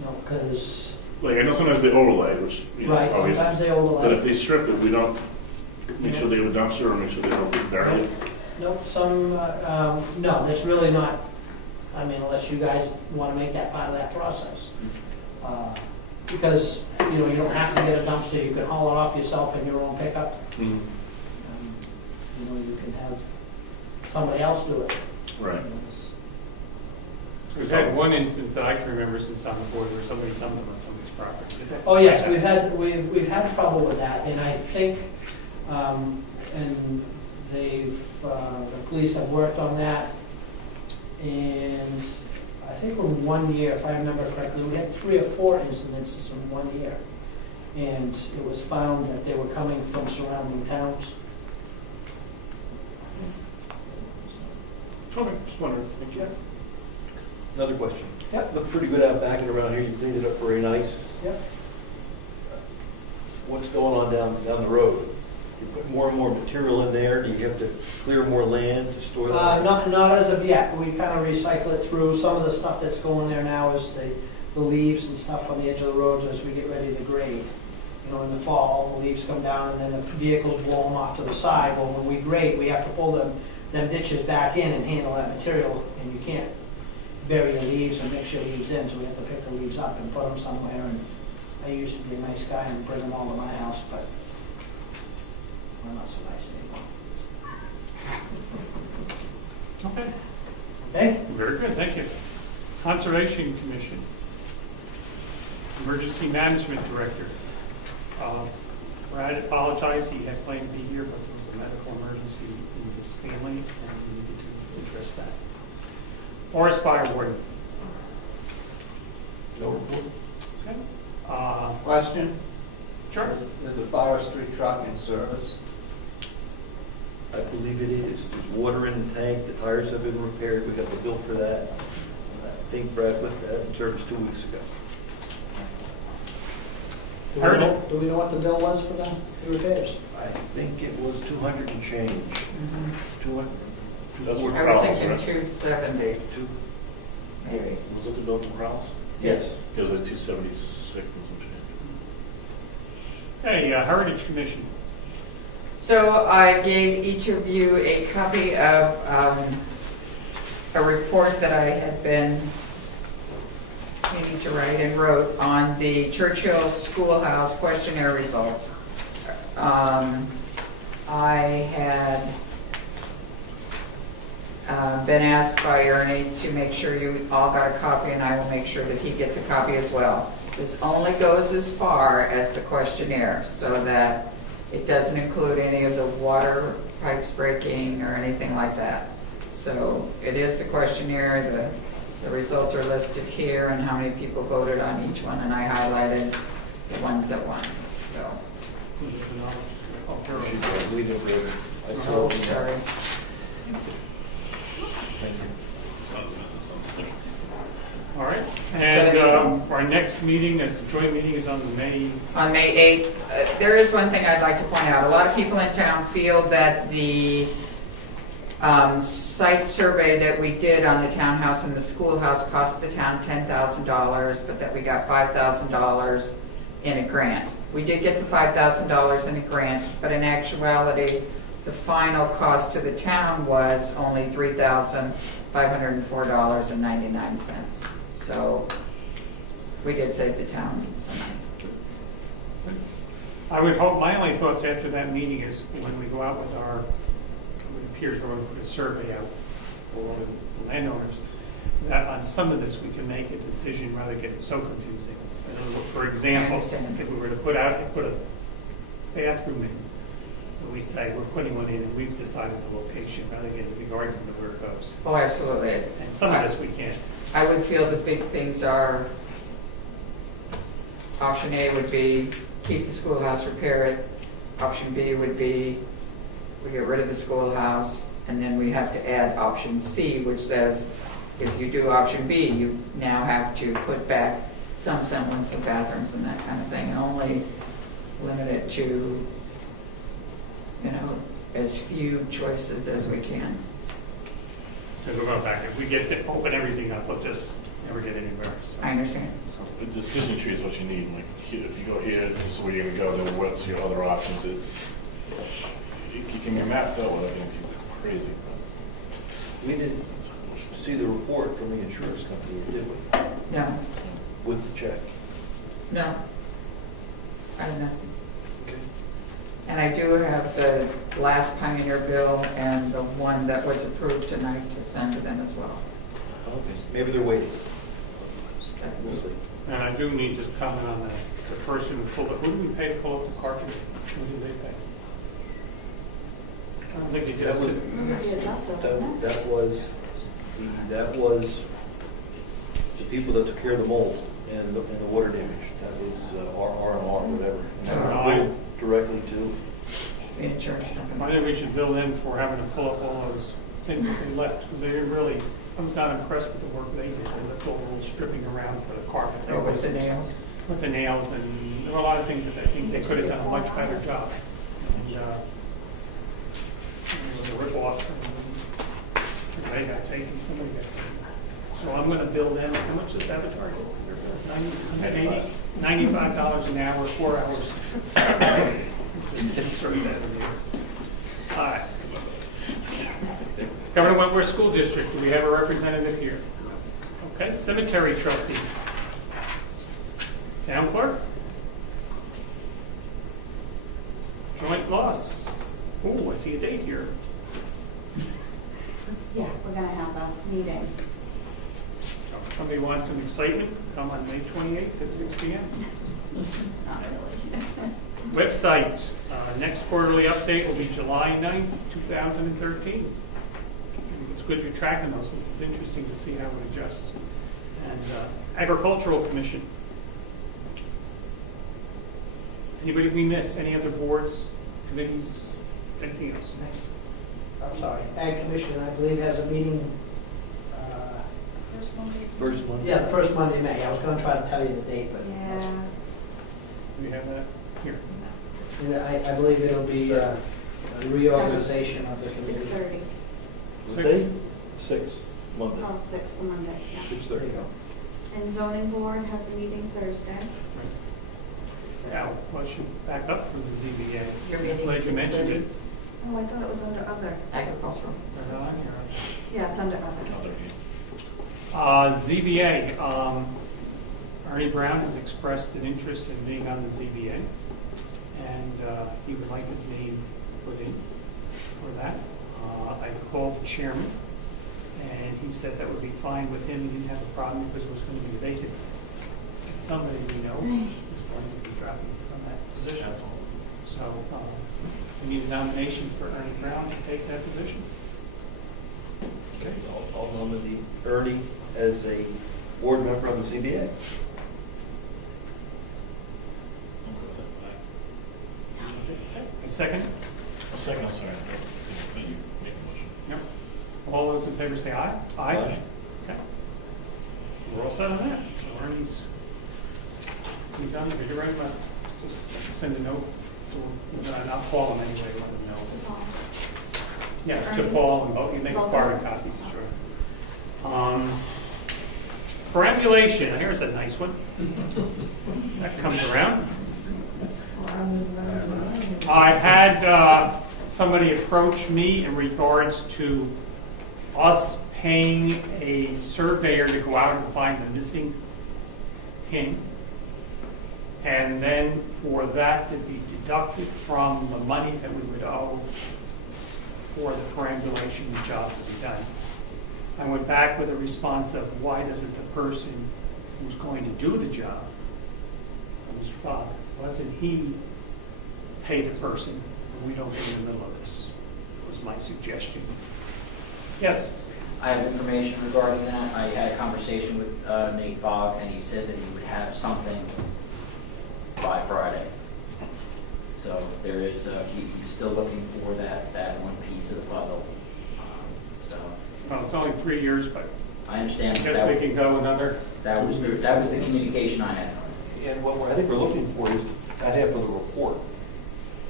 No, because, Like, I know sometimes they overlay, which, right, obviously. sometimes they But if overlap. they strip it, we don't make sure they have a dumpster or make sure they don't bury it? Nope, no, that's really not, I mean, unless you guys want to make that part of that process. Because, you don't have to get a dumpster, you can haul it off yourself in your own pickup. Mhm. You can have somebody else do it. Right. We've had one instance that I can remember since on the board where somebody dumped them on somebody's property. Oh, yes, we've had trouble with that, and I think, and the police have worked on that, and I think in 1 year, if I remember correctly, we had 3 or 4 incidences in 1 year, and it was found that they were coming from surrounding towns. Okay, just wondering. Thank you. Another question. Yep. Looked pretty good out back and around here. You cleaned it up very nice. Yep. What's going on down the road? You put more and more material in there. Do you have to clear more land to store that? Not as of yet. We kind of recycle it through. Some of the stuff that's going there now is the leaves and stuff on the edge of the roads as we get ready to grade. In the fall, the leaves come down and then the vehicles blow them off to the side. Well, when we grade, we have to pull them ditches back in and handle that material, and you can't bury your leaves and mix your leaves in, so we have to pick the leaves up and put them somewhere. And I used to be a nice guy and bring them all to my house, but I'm not so nice anymore. Okay, Okay? very good, thank you. Conservation Commission. Emergency Management Director. Brad apologized, he had planned to be here, but there was a medical emergency in his family, and we needed to address that. Forest Fire Warden. No report? Okay. Question? Sure. There's a forestry truck in service. I believe it is. There's water in the tank, the tires have been repaired, we got the bill for that. I think Brad put that in service 2 weeks ago. Do we know what the bill was for the repairs? I think it was 200 and change. 200. That's what I was Crowell's, thinking right? 270, maybe. Was it the bill from Crowell's? Yes. It was like 276 and some change. Hey, Heritage Commission. So I gave each of you a copy of a report that I had been meaning to write and wrote on the Churchill Schoolhouse questionnaire results. I had been asked by Ernie to make sure you all got a copy, and I will make sure that he gets a copy as well. This only goes as far as the questionnaire, so that it doesn't include any of the water pipes breaking or anything like that. So it is the questionnaire, the results are listed here and how many people voted on each one, and I highlighted the ones that won, so. We didn't read it. I saw Oh, it. sorry. Thank you. All right. And our next meeting, as a joint meeting, is on May. On May 8th, there is one thing I'd like to point out. A lot of people in town feel that the site survey that we did on the townhouse and the schoolhouse cost the town $10,000, but that we got $5,000 in a grant. We did get the $5,000 in a grant, but in actuality, the final cost to the town was only $3,504.99. So we did save the town some money. I would hope, my only thoughts after that meeting is when we go out with our, it appears we're going to put a survey out for the landowners, that on some of this we can make a decision rather than get it so confusing. For example, if we were to put a bathroom in, and we say we're putting one in and we've decided the location rather than getting a big argument of where it goes. Oh, absolutely. And some of this we can't. I would feel the big things are, option A would be keep the schoolhouse, repair it. Option B would be we get rid of the schoolhouse, and then we have to add option C, which says if you do option B, you now have to put back some semblance of bathrooms and that kind of thing, and only limit it to, you know, as few choices as we can. Because we're going back. If we get to open everything up, we'll just never get anywhere. So. I understand. The decision tree is what you need. Like, if you go here, this is where you're going to go, then what's your other options? You can be mapped out without getting too crazy. We didn't see the report from the insurance company, did we? No, With the check. no. I don't know. Okay. And I do have the last Pioneer bill and the one that was approved tonight to send to them as well. Okay. Maybe they're waiting. We'll see. And I do need to comment on the person who pulled it. Who did we pay to pull up the cartridge? Who did they pay? I don't think they did. That was the people that took care of the mold and the water damage. That was R&R, whatever. And that was billed directly to. The insurance company. I think we should bill them for having to pull up all those things that they left, because they didn't really, I was not impressed with the work they did. They left all the little stripping around for the carpet. Oh, with the nails? With the nails, and there were a lot of things that I think they could have done a much better job. And, it was a rip-off. They got taken, somebody got taken. So I'm going to bill them, how much does Avatar go? $95 an hour, 4 hours. Just insert that in there. All right. Governor Wentworth School District, do we have a representative here? Okay, cemetery trustees. Town clerk. Joint loss. Oh, I see a date here. Yeah, we're gonna have a meeting. Somebody wants some excitement? Come on May 28th at 6 p.m. Not really. Website. Next quarterly update will be July 9th, 2013. It's good you're tracking those because it's interesting to see how it adjusts. And Agricultural Commission. Anybody we miss? Any other boards, committees, anything else? Next, I'm sorry, Ag Commission, I believe, has a meeting, First Monday. First one? yeah, the first Monday in May. I was gonna try to tell you the date, but. Yeah. Do we have that here? And I believe it'll be a reorganization of the committee. 6:30. What day? 6, Monday. Oh, 6 the Monday, yeah. 6:30. And zoning board has a meeting Thursday. 6:30. Now, well, should back up from the ZBA. Your meeting Glad you mentioned 6:30, it. Oh, I thought it was under other. agricultural. Right on here. Yeah, it's under other. ZBA, Ernie Brown has expressed an interest in being on the ZBA, and he would like his name put in for that. I called the chairman, and he said that would be fine with him. He didn't have a problem because it was going to be a vacancy. And somebody we know is going to be dropping from that position. So we need a nomination for Ernie Brown to take that position. Okay, I'll nominate Ernie as a board member on the ZBA. A second? A second, I'm sorry. Let you make a motion. No. All those in favor say aye. Aye. Okay. We're all set on that. So Ernie's, he's on there. You're right, but just send a note to, not Paul him anyway, let him know. Yeah, to Ernie? Paul, and you make a Both carbon of them? copy, sure. Perambulation, here's a nice one. That comes around. I had somebody approach me in regards to us paying a surveyor to go out and find the missing pin, and then for that to be deducted from the money that we would owe for the perambulation job to be done. I went back with a response of why doesn't the person who's going to do the job, Mr. Father, wasn't he pay the person and we don't get in the middle of this? Was my suggestion. Yes? I have information regarding that. I had a conversation with Nate Fogg, and he said that he would have something by Friday. So there is, he's still looking for that one piece of the puzzle. Well, it's only 3 years, but I I understand guess we can go another. that was the communication I had. And what I think we're looking for is that half of the report.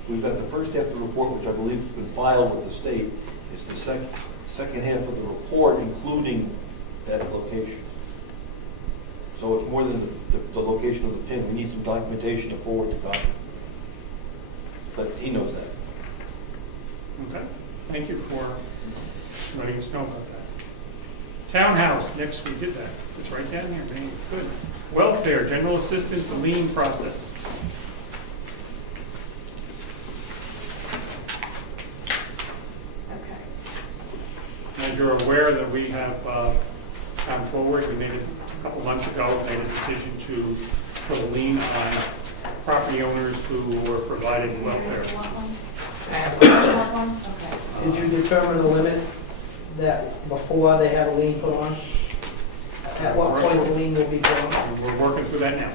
We've got the first half of the report, which I believe has been filed with the state, is the second half of the report, including that location. So it's more than the location of the pin. We need some documentation to forward to Congress. But he knows that. Okay. Thank you for letting us know about that. Town House, next we did that. It's right down here, man. Good. Welfare, general assistance, and lien process. Okay. As you're aware that we have gone forward, we made it a couple months ago, made a decision to put a lien on property owners who were provided welfare. You want one? I have You want one? Okay. Did you determine the limit that before they have a lien put on? At what point the lien will be put on? We're working through that now.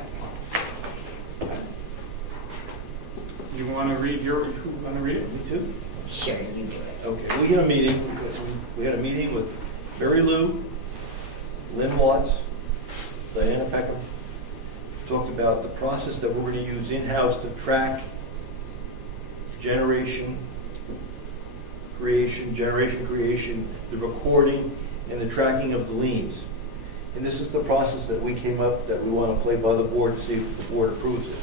You want to read you want to read it? Me too? Sure, you do it. Okay, we had a meeting. We had a meeting with Marilou, Lynn Watts, Dianna Peckham. Talked about the process that we're going to use in-house to track generation creation, the recording, and the tracking of the liens. And this is the process that we came up that we want to play by the board to see if the board approves it.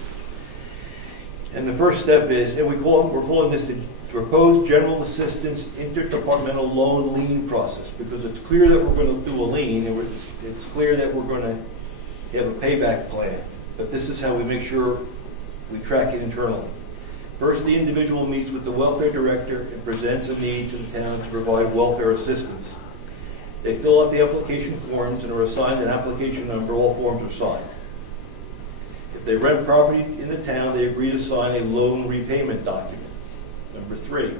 And the first step is, and we're calling this the proposed general assistance interdepartmental loan lien process, because it's clear that we're going to do a lien, and it's clear that we're going to have a payback plan. But this is how we make sure we track it internally. First, the individual meets with the welfare director and presents a need to the town to provide welfare assistance. They fill out the application forms and are assigned an application number. All forms are signed. If they rent property in the town, they agree to sign a loan repayment document. Number 3,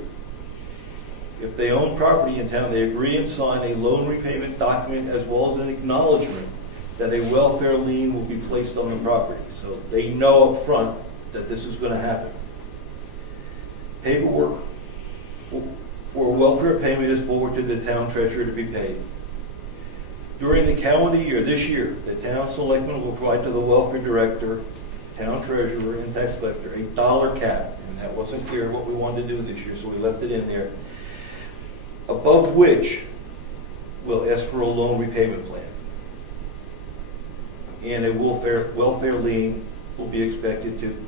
if they own property in town, they agree and sign a loan repayment document as well as an acknowledgement that a welfare lien will be placed on the property. So they know up front that this is going to happen. Paperwork for welfare payment is forwarded to the town treasurer to be paid. During the calendar year, this year, the town selectmen will provide to the welfare director, town treasurer, and tax collector a $1 cap. And that wasn't clear what we wanted to do this year, so we left it in there. Above which we'll ask for a loan repayment plan. And a welfare lien will be expected to,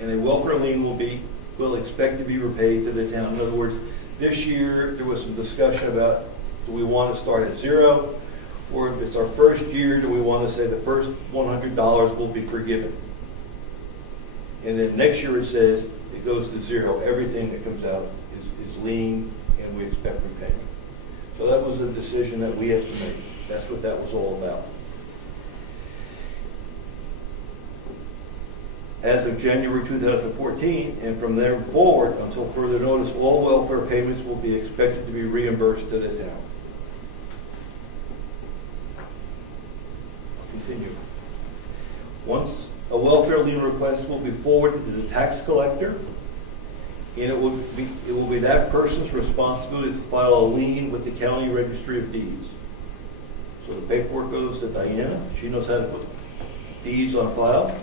and a welfare lien will expect to be repaid to the town. In other words, this year there was some discussion about, do we want to start at 0, or if it's our first year, do we want to say the first $100 will be forgiven? And then next year it says it goes to 0. Everything that comes out is lien, and we expect repayment. So that was a decision that we have to make. That's what that was all about. As of January 2014, and from there forward until further notice, all welfare payments will be expected to be reimbursed to the town. I'll continue. Once a welfare lien request will be forwarded to the tax collector, and it will be that person's responsibility to file a lien with the county registry of deeds. So the paperwork goes to Dianna. She knows how to put deeds on file.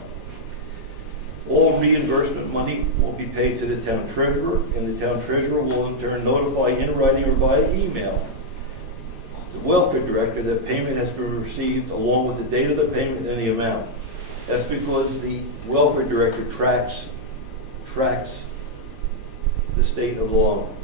All reimbursement money will be paid to the town treasurer, and the town treasurer will in turn notify in writing or via email the welfare director that payment has been received along with the date of the payment and the amount. That's because the welfare director tracks the state of the loan.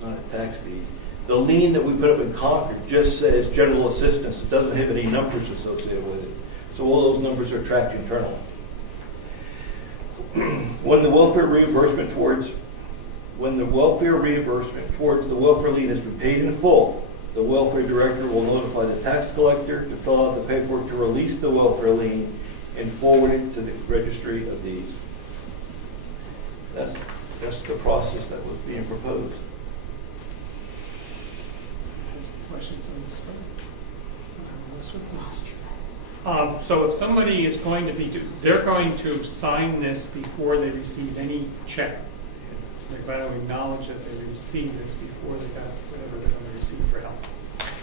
Not a tax fee. The lien that we put up in Concord just says general assistance. It doesn't have any numbers associated with it. So all those numbers are tracked internally. When the welfare reimbursement towards the welfare lien has been paid in full, the welfare director will notify the tax collector to fill out the paperwork to release the welfare lien and forward it to the registry of deeds. That's the process that was being proposed. Questions on this? So if somebody is going to be, they're going to sign this before they receive any check. They've got to acknowledge that they received this before they got whatever they're going to receive for help.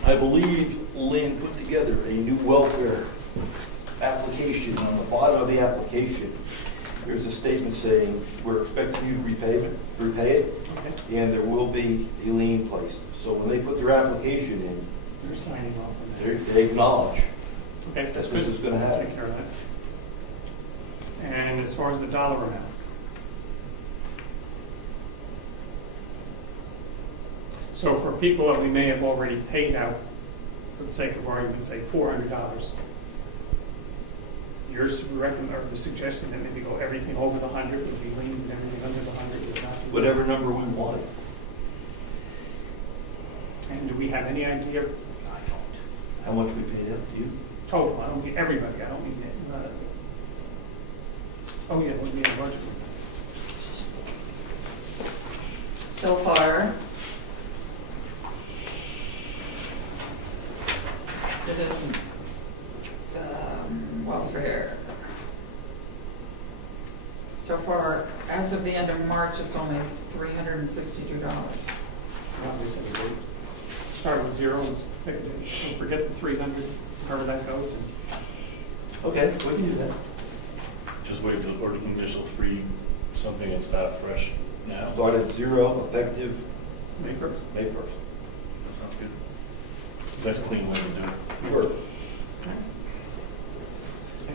I believe Lynn put together a new welfare application. On the bottom of the application, there's a statement saying we're expecting you to repay it, okay, and there will be a lien placed. So when they put their application in, they're signing off on that. They acknowledge that this is going to happen. Take care of that. And as far as the dollar amount, so for people that we may have already paid out, for the sake of argument, say $400, you're the suggestion that maybe go everything over the 100 would be lien, and everything under the 100 would not be. Whatever number we wanted. And do we have any idea? I don't. How much we paid out to you? Total. I don't mean everybody. I don't mean that. Oh yeah, it would be in the budget. So far, it isn't welfare. So far, as of the end of March, it's only $362. Obviously, we start with 0 and don't forget the 300, however that goes. Okay, we can do that. Just wait till order initial 3 something and start fresh now. Start at 0, effective May 1st. May 1st. That sounds good. That's a clean way to do it. Sure.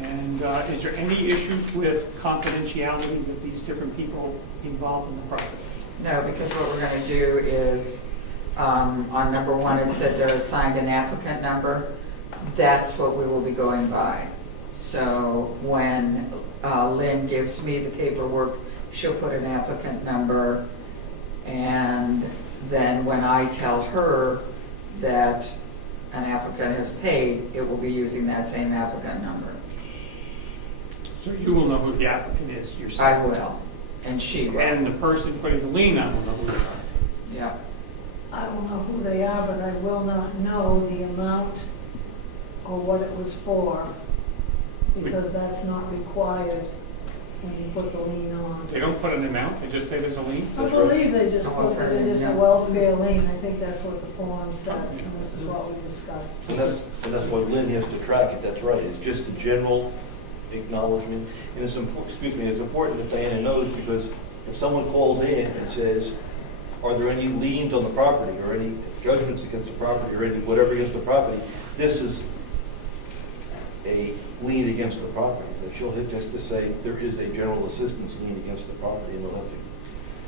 And is there any issues with confidentiality with these different people involved in the process? No, because what we're going to do is, on number 1, it said they're assigned an applicant number. That's what we will be going by. So when Lynn gives me the paperwork, she'll put an applicant number, and then when I tell her that an applicant has paid, it will be using that same applicant number. So you will know who the applicant is yourself? I will, and she will. And the person putting the lien on will know who they are? Yeah. I don't know who they are, but I will not know the amount or what it was for, because that's not required when you put the lien on. They don't put an amount, they just say there's a lien? I believe they just put that it is a welfare lien. I think that's what the form said, and this is what we discussed. And that's why Lynn has to track it, that's right. It's just a general acknowledgement. And it's important, it's important that Diana knows, because if someone calls in and says, are there any liens on the property or any judgments against the property or any whatever against the property, this is a lien against the property. That she'll hit just to say there is a general assistance lien against the property, and they'll have to.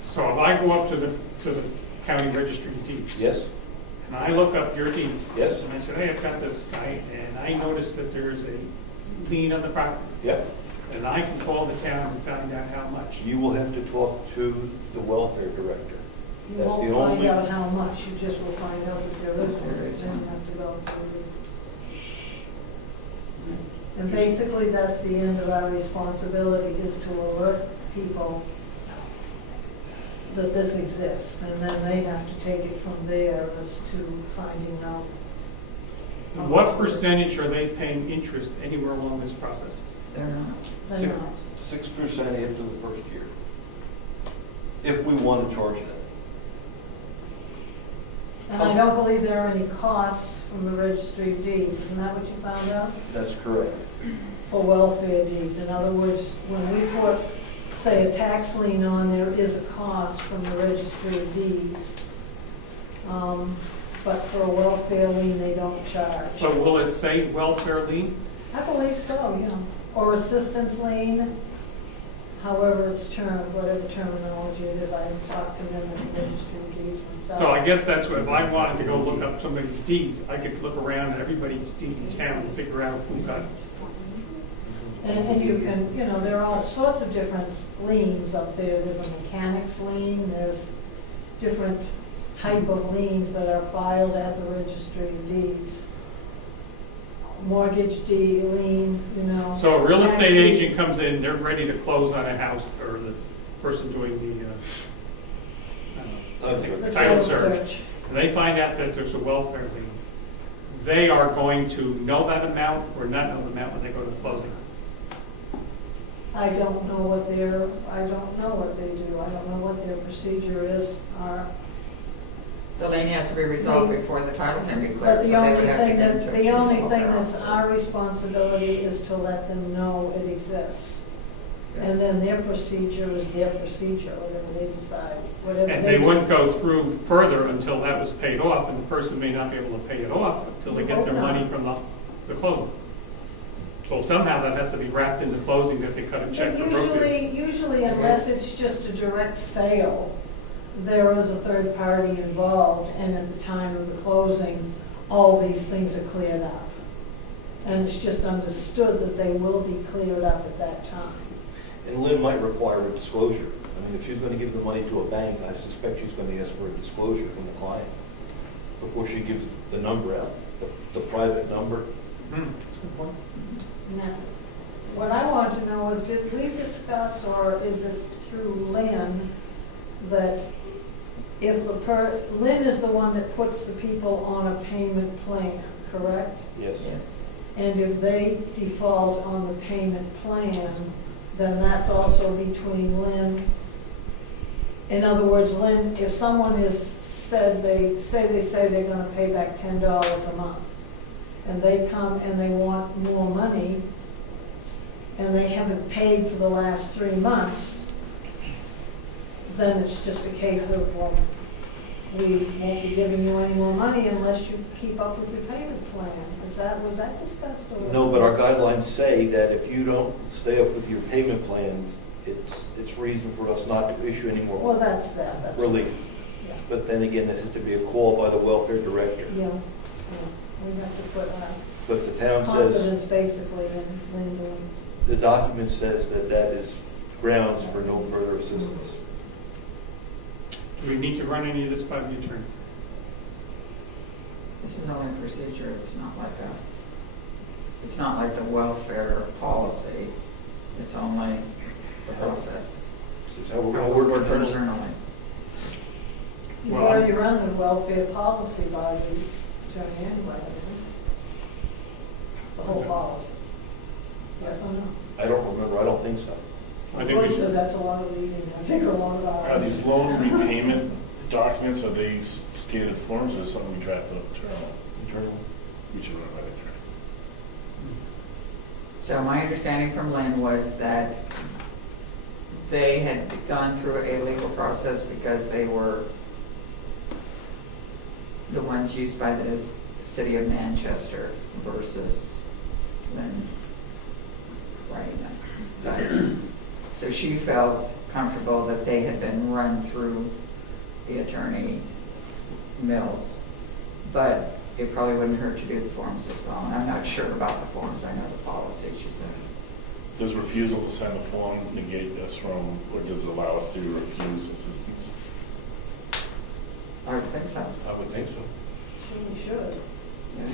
So if I go up to the county registry of deeds. Yes. And I look up your deed. Yes. And I said, hey, I've got this guy, and I noticed that there's a lien on the property. Yep. And I can call the town and find out how much. You will have to talk to the welfare director. You That's won't the find only. out how much, you just will find out that there is one, then you have to go through. And basically, that's the end of our responsibility, is to alert people that this exists, and then they have to take it from there as to finding out. And what percentage are they paying interest anywhere along this process? They're not. They're not. 6% after the first year, if we want to charge them. And I don't believe there are any costs from the registry of deeds. Isn't that what you found out? That's correct. For welfare deeds. In other words, when we put, say, a tax lien on, there is a cost from the registry of deeds. But for a welfare lien, they don't charge. So will it say welfare lien? I believe so, yeah. Or assistance lien, however it's termed, whatever terminology it is. I haven't talked to them at the registry of deeds myself. So I guess that's what, if I wanted to go look up somebody's deed, I could look around at everybody's deed in town and figure out who got it. And you can, there are all sorts of different liens up there. There's a mechanic's lien, there's different type of liens that are filed at the registry of deeds. Mortgage deed, lien, So a real tax estate lien. agent comes in, they're ready to close on a house, or the person doing the title search. And they find out that there's a welfare lien. They are going to know that amount or not know the amount when they go to the closing. I don't know what they do. I don't know what their procedure is. The lien has to be resolved before the title can be But cleared, the so they only would have to thing get in touch with the only the thing welfare that's officer. our responsibility is to let them know it exists. And then their procedure is their procedure, whatever they decide, whatever And they they do. wouldn't go through further until that was paid off, and the person may not be able to pay it off until they get their money from the closing. So somehow that has to be wrapped in the closing, that they cut a check for Brookfield. Usually, unless it's just a direct sale, there is a third party involved, and at the time of the closing, all these things are cleared up. And it's just understood that they will be cleared up at that time. And Lynn might require a disclosure. I mean, if she's going to give the money to a bank, I suspect she's going to ask for a disclosure from the client before she gives the number out, the private number. That's a good point. Now, what I want to know is, did we discuss, or is it through Lynn, that if Lynn is the one that puts the people on a payment plan, correct? Yes. Yes. And if they default on the payment plan, then that's also between Lynn. In other words, Lynn, if someone is said they say they're going to pay back $10 a month, and they come and they want more money, and they haven't paid for the last 3 months, then it's just a case of, well, we won't be giving you any more money unless you keep up with your payment plan. Was that discussed or? No, but our guidelines say that if you don't stay up with your payment plans, it's reason for us not to issue any more Well, that's relief. Yeah. But then again, this has to be a call by the welfare director. Yeah, we have to put But the town says, confidence basically in doing. the document says that that is grounds for no further assistance. Do we need to run any of this by the attorney? This is only procedure, it's not like the welfare policy, it's only the process. This is how we're How going to we work internally. internally. You've Well, already run the welfare policy by the attorney anyway, haven't you? The whole policy. Yes or no? I don't remember, I don't think so. I think we Because should, that's a lot of reading, I take a lot of Are hours. these loan repayment documents, are they standard forms or is something we draft up internal? Internal. We should run by the attorney. So my understanding from Lynn was that they had gone through a legal process because they were the ones used by the city of Manchester versus Lynn writing them. So she felt comfortable that they had been run through the attorney Mills, but it probably wouldn't hurt to do the forms as well. And I'm not sure about the forms, I know the policy, she said. Does refusal to send a form negate us from, or does it allow us to refuse assistance? I would think so. I would think so. We should.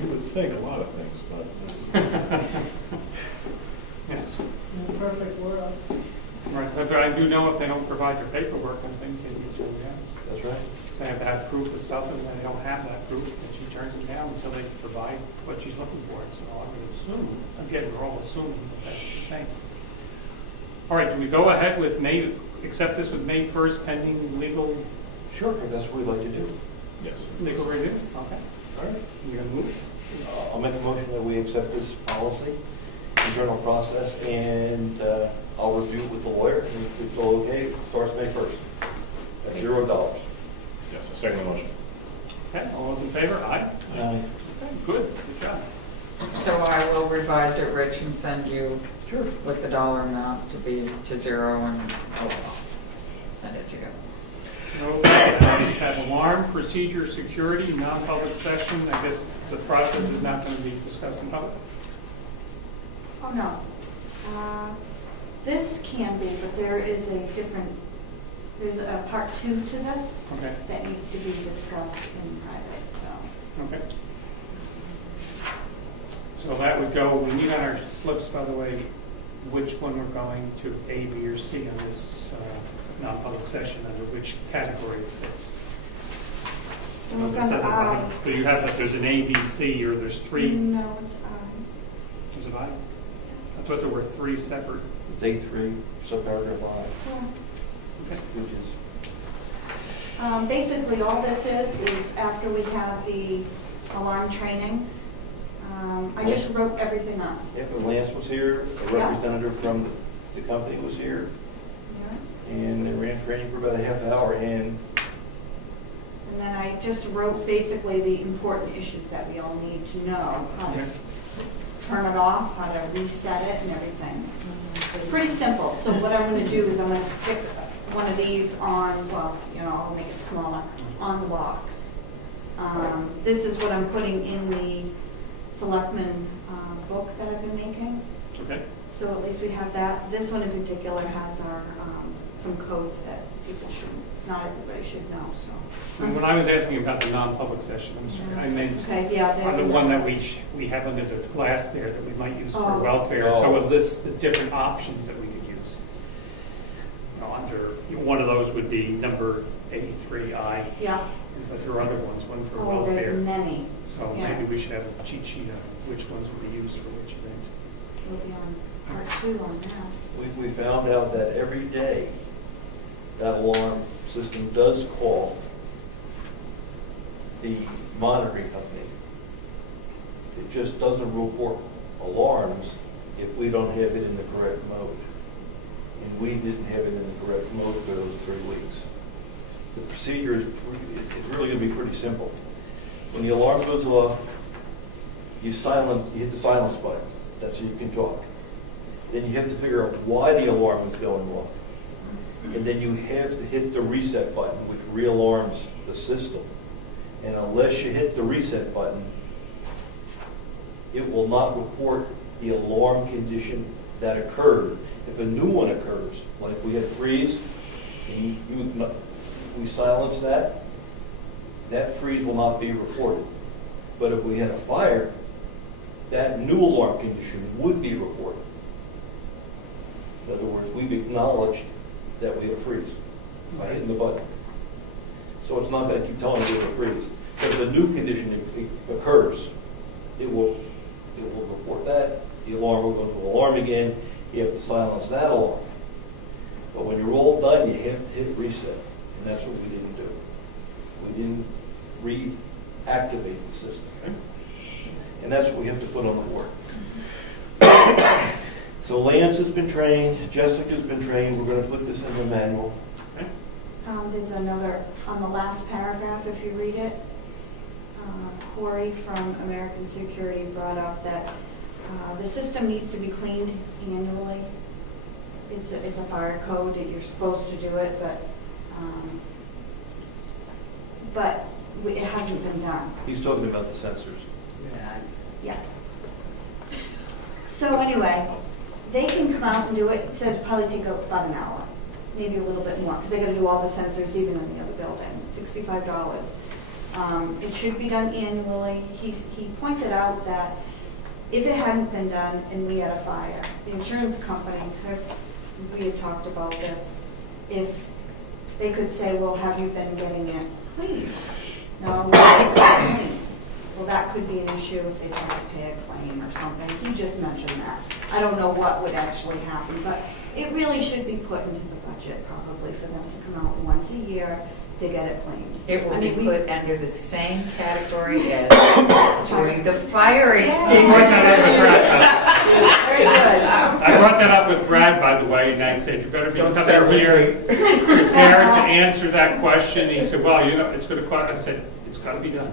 You would think a lot of things, but. yes. In a perfect world. Right, but I do know if they don't provide their paperwork on things, they usually have. That's right. They have to have proof of stuff, and when they don't have that proof, then she turns it down until they provide what she's looking for. So I would assume, again, we're all assuming that that's the same. All right, do we go ahead with accept this with May 1st pending legal Sure, if that's what we'd like to do. Yes. review? Okay. All right. You're going to move? I'll make a motion that we accept this policy, internal process, and I'll review it with the lawyer. And if it's all okay, it starts May 1st at $0. Yes, I second the motion. Okay, all those in favor? Aye. Okay, good job. So I will revise it, Rich, and send you Sure. with the dollar amount to be to zero and send it to you. Okay, I just have alarm, procedure, security, non-public session. I guess the process is not going to be discussed in public. Oh, no. This can be, but there is a different, there's a part 2 to this Okay. that needs to be discussed in private, so. Okay. So that would go, we need on our slips, by the way, which one we're going to, A, B, or C on this non-public session, under which category it fits. Well, it's It under says it I. behind- But you have, like, there's an A, B, C, or there's 3. No, it's I. Is it I? I thought there were 3 separate. It's A3, subparagraph I, Yeah. Okay. which is, Basically, all this is after we have the alarm training. I just wrote everything up. yeah, when Lance was here, a Yeah. representative from the company was here, Yeah. and they ran training for about a half hour, and And then I just wrote basically the important issues that we all need to know. How to turn it off, how to reset it and everything. It's pretty simple. So what I'm going to do is I'm going to stick one of these on, well, you know, I'll make it smaller, on the box. This is what I'm putting in the selectmen book that I've been making. Okay. So at least we have that. This one in particular has our, some codes that people should, not everybody should know, so. And when I was asking about the non-public session, I'm sorry, I meant Okay, yeah, there's on the a- one that we have under the glass there that we might use for Oh. welfare. Oh. So it lists the different options that we could use. You know, under, one of those would be number 83I, Yeah, but there are other ones, one for oh, welfare. there's many. So Yeah. maybe we should have a cheat sheet of which ones would be used for which event. We'll be on part 2 on that. we found out that every day that alarm system does call the monitoring company. It just doesn't report alarms if we don't have it in the correct mode. And we didn't have it in the correct mode for those 3 weeks. The procedure is, it's really gonna be pretty simple. When the alarm goes off, you hit the silence button. That's so you can talk. Then you have to figure out why the alarm is going off. And then you have to hit the reset button, which realarms the system. And unless you hit the reset button, it will not report the alarm condition that occurred. If a new one occurs, like we had freeze, and we silence that, that freeze will not be reported. But if we had a fire, that new alarm condition would be reported. In other words, we've acknowledged that we had a freeze by hitting the button. So it's not going to keep telling us we have a freeze. But if a new condition occurs, it will report that. The alarm will go to alarm again. You have to silence that alarm. But when you're all done, you have to hit reset. And that's what we didn't do. We didn't reactivate the system. And that's what we have to put on the warrant. So Lance has been trained, Jessica's been trained, we're going to put this in the manual. There's another, on the last paragraph, if you read it, Corey from American Security brought up that the system needs to be cleaned annually. It's a fire code that you're supposed to do it, but it hasn't been done. He's talking about the sensors. Yeah. So anyway, they can come out and do it. It said it'd probably take about an hour, maybe a little bit more, because they got to do all the sensors, even in the other building. $65. It should be done annually. He pointed out that if it hadn't been done and we had a fire, the insurance company, we had talked about this, if they could say, well, have you been getting it cleaned? No, we haven't been cleaned. Well, that could be an issue if they have to pay a claim or something. He just mentioned that. I don't know what would actually happen, but it really should be put into the budget probably for them to come out once a year to get it cleaned. It will be put under the same category as doing the fire extinguisher. Very good. I brought that up with Brad, by the way, and I said, you better be prepared to answer that question. He said, well, you know, it's going to cost. I said, it's got to be done.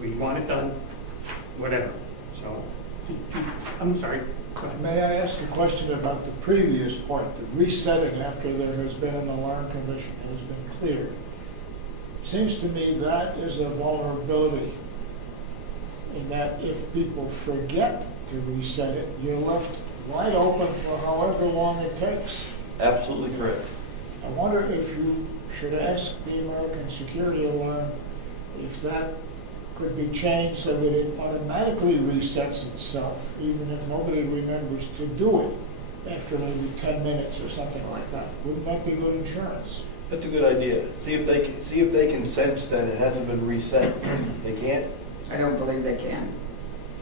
We want it done, whatever. So, I'm sorry. Go ahead. May I ask a question about the previous point, the resetting after there has been an alarm condition has been cleared? Seems to me that is a vulnerability in that if people forget to reset it, you're left wide open for however long it takes. Absolutely correct. I wonder if you should ask the American Security Alarm if that could be changed so that it automatically resets itself, even if nobody remembers to do it after maybe 10 minutes or something like that. Wouldn't that be good insurance? That's a good idea. See if they can sense that it hasn't been reset. They can't. I don't believe they can.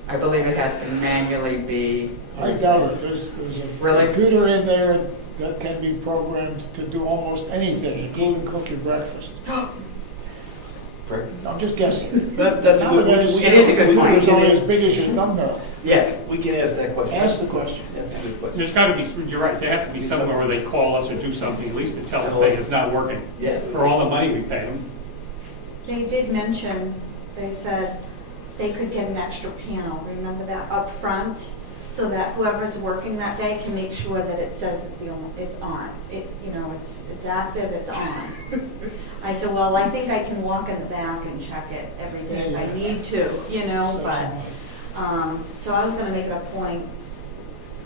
I believe it has to manually be. I doubt it. There's a computer in there that can be programmed to do almost anything, including cook your breakfast. I'm just guessing. That's a good point. It is a good point. It's only as big as your thumbnail. Yes. We can ask that question. Ask the question. That's a good question. There's got to be, you're right, there have to be somewhere where they call us or do something, at least to tell us that it's not working. Yes. For all the money we pay them. They did mention, they said they could get an extra panel, remember that, up front, so that whoever's working that day can make sure that it says it's on. It's active, it's on. I said, well, I think I can walk in the back and check it every day if I need to, but, so I was going to make it a point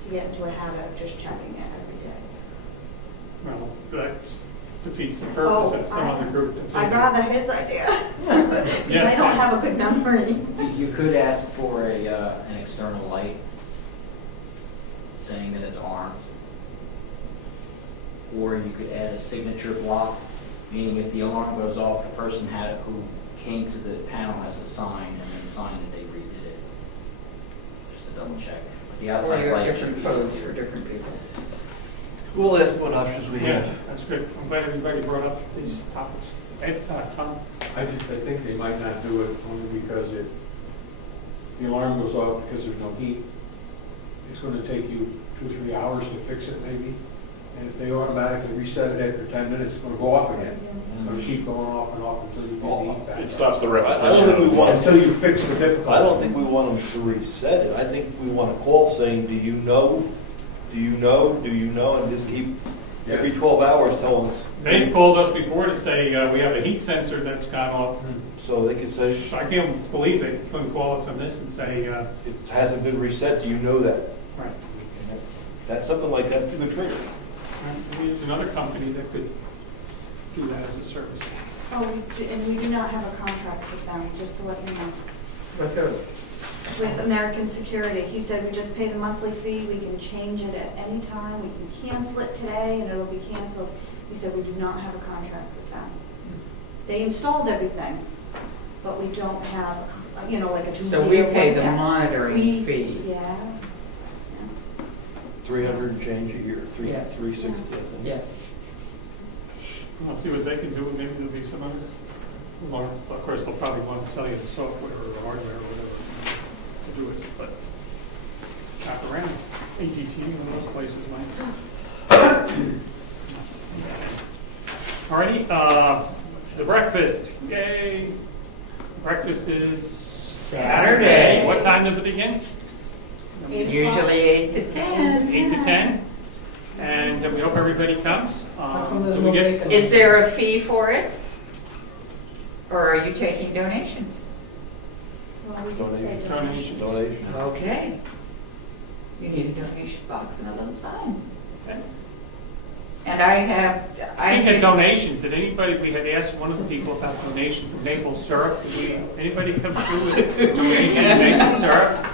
to get into a habit of just checking it every day. Well, that defeats the purpose of some other group. That's I'd rather his idea, because Yes. I don't have a good memory. You could ask for an external light saying that it's armed. Or you could add a signature block, meaning if the alarm goes off, the person who came to the panel has to sign and then sign that they redid it. Just to double check. But the Or outside you have light different should be codes for different people. We'll ask what options we Yeah, have. that's good. I'm glad everybody brought up these topics. Ed, Tom? I think they might not do it only because the alarm goes off because there's no heat. It's going to take you 2 or 3 hours to fix it maybe. And if they automatically reset it after 10 minutes, it's gonna go off again. It's gonna keep going off and off until you get the heat back. It stops the I don't repetition. think we want Until you fix the difficulty. I don't think we want them to reset it. I think we want to call saying, do you know? Do you know? Do you know? And just keep, every 12 hours telling us. They called us before to say, we have a heat sensor that's gone off. So they could say, So I can't believe they couldn't call us on this and say, it hasn't been reset, do you know that? right. That's something like that through the trigger. Maybe there's another company that could do that as a service. Oh, and we do not have a contract with them, just to let you know. With who? With American Security. He said we just pay the monthly fee, we can change it at any time, we can cancel it today and it'll be canceled. He said we do not have a contract with them. They installed everything, but we don't have, you know, like a 2-year. So we pay the one. monitoring fee. Yeah. 300 and change a year, Yes. 360, I think. Yes. I'll see what they can do, maybe there'll be some others. Or, of course, they'll probably want to sell you the software or the hardware or whatever to do it, but shop around. ADT, one of those places might. Alrighty, the breakfast, yay! Breakfast is Saturday. What time does it begin? Usually 8 to 10. 8 to 10. And we hope everybody comes. How come there's Do no we get, bacon? Is there a fee for it? Or are you taking donations? Well, we did say Donations. donations. Donation. Okay. You need a donation box and a little sign. Okay. And I have, Speaking of donations, did anybody, we had asked one of the people about donations of maple syrup. Anybody come through with donations of maple syrup?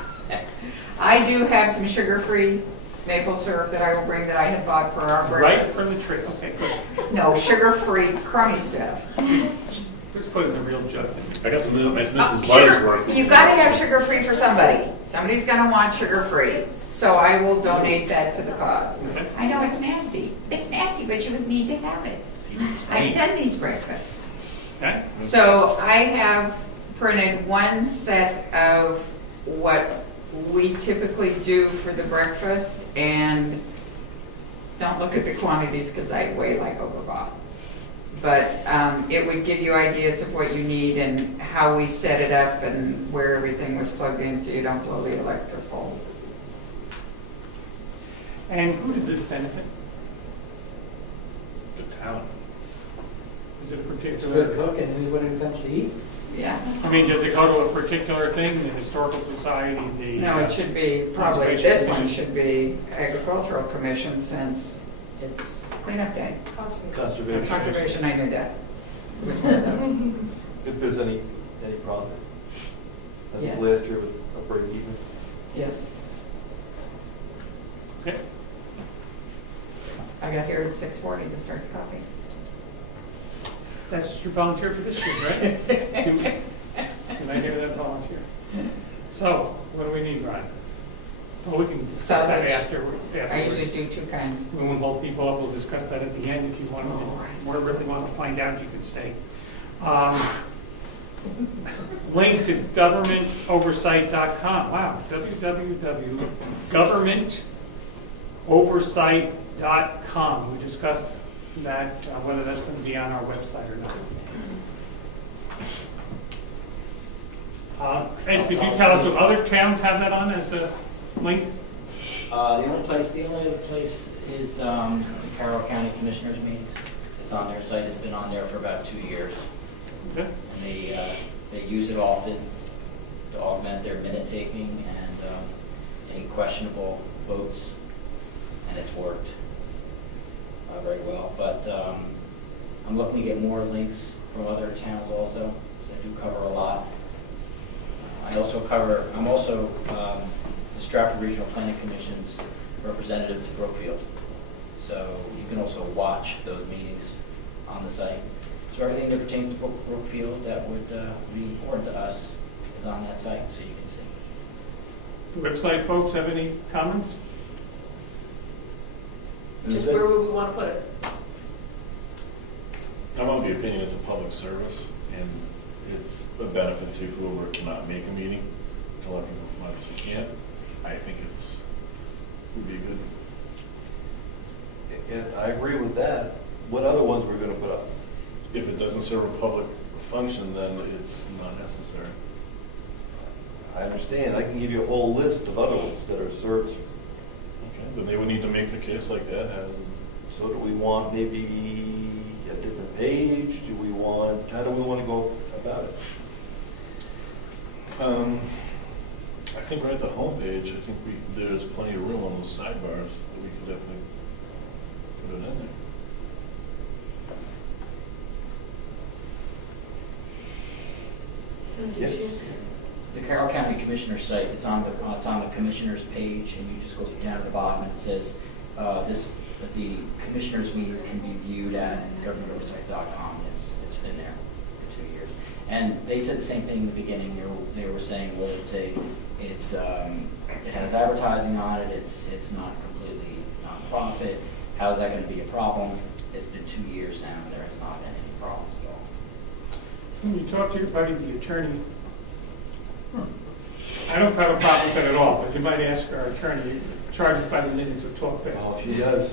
I do have some sugar-free maple syrup that I will bring that I had bought for our Right breakfast. from the tree, okay, good. No, sugar-free crummy stuff. Let's put it in the real jug. I got some Mrs. Sugar- Butterworth. You gotta have sugar-free for somebody. Somebody's gonna want sugar-free. So I will donate that to the cause. Okay. I know it's nasty. It's nasty, but you would need to have it. I've done these breakfasts. Okay? So I have printed one set of what we typically do for the breakfast, and don't look at the quantities because I weigh like overbought. But it would give you ideas of what you need and how we set it up and where everything was plugged in so you don't blow the electrical. And who does this benefit? The town. Is it a It's a particular? good cook, and when it comes to eat, Yeah. I mean, does it go to a particular thing, the Historical Society, the? No, it should be, probably, Conservation this one Commission. should be Agricultural Commission since it's cleanup day. Conservation. Conservation, I knew that. It was one of those. If there's any profit. I think Yes. last year was a break even. Yes. Okay. I got here at 6:40 to start the coffee. That's your volunteer for this year, right? Did I hear that volunteer? So, what do we need, Brian? Well, we can discuss that Sausage. I usually afterwards. do 2 kinds. We won't hold people up, we'll discuss that at the end if you want to, really want to find out, you can stay. Link to governmentoversight.com. Wow, www.governmentoversight.com. We discussed that, whether that's going to be on our website or not. And could you tell us, do other towns have that on as a link? The only other place is the Carroll County Commissioners meetings. It's on their site. It's been on there for about 2 years. Okay. And they use it often to augment their minute taking and any questionable votes, and it's worked very well. But I'm looking to get more links from other towns also, because I do cover a lot. I'm also the Stratford Regional Planning Commission's representative to Brookfield. So you can also watch those meetings on the site. So everything that pertains to Brookfield that would be important to us is on that site, so you can see. Website folks have any comments? Just where would we want to put it? I'm of the opinion it's a public service, and it's a benefit to whoever cannot make a meeting to let people come out if you can't. I think would be good. And I agree with that. What other ones we're gonna put up? If it doesn't serve a public function, then it's not necessary. I understand, I can give you a whole list of other ones that are served. Okay, then they would need to make the case like Ed has. So do we want maybe a different page? How do we want to go about it? I think right at the homepage, I think there's plenty of room on those sidebars that we could definitely put it in there. Yes. The Carroll County Commissioner's site, it's on the Commissioner's page, and you just go down to the bottom, and it says, that the Commissioner's meetings can be viewed at governmentoversight.com. It's been there for 2 years. And they said the same thing in the beginning. They were saying, well, it has advertising on it, it's not completely nonprofit. How is that going to be a problem? It's been 2 years now, and there has not been any problems at all. When you talk to your buddy, the attorney, I don't have a problem with it at all, but you might ask our attorney, charges by the minutes or talk fast. Oh, she does.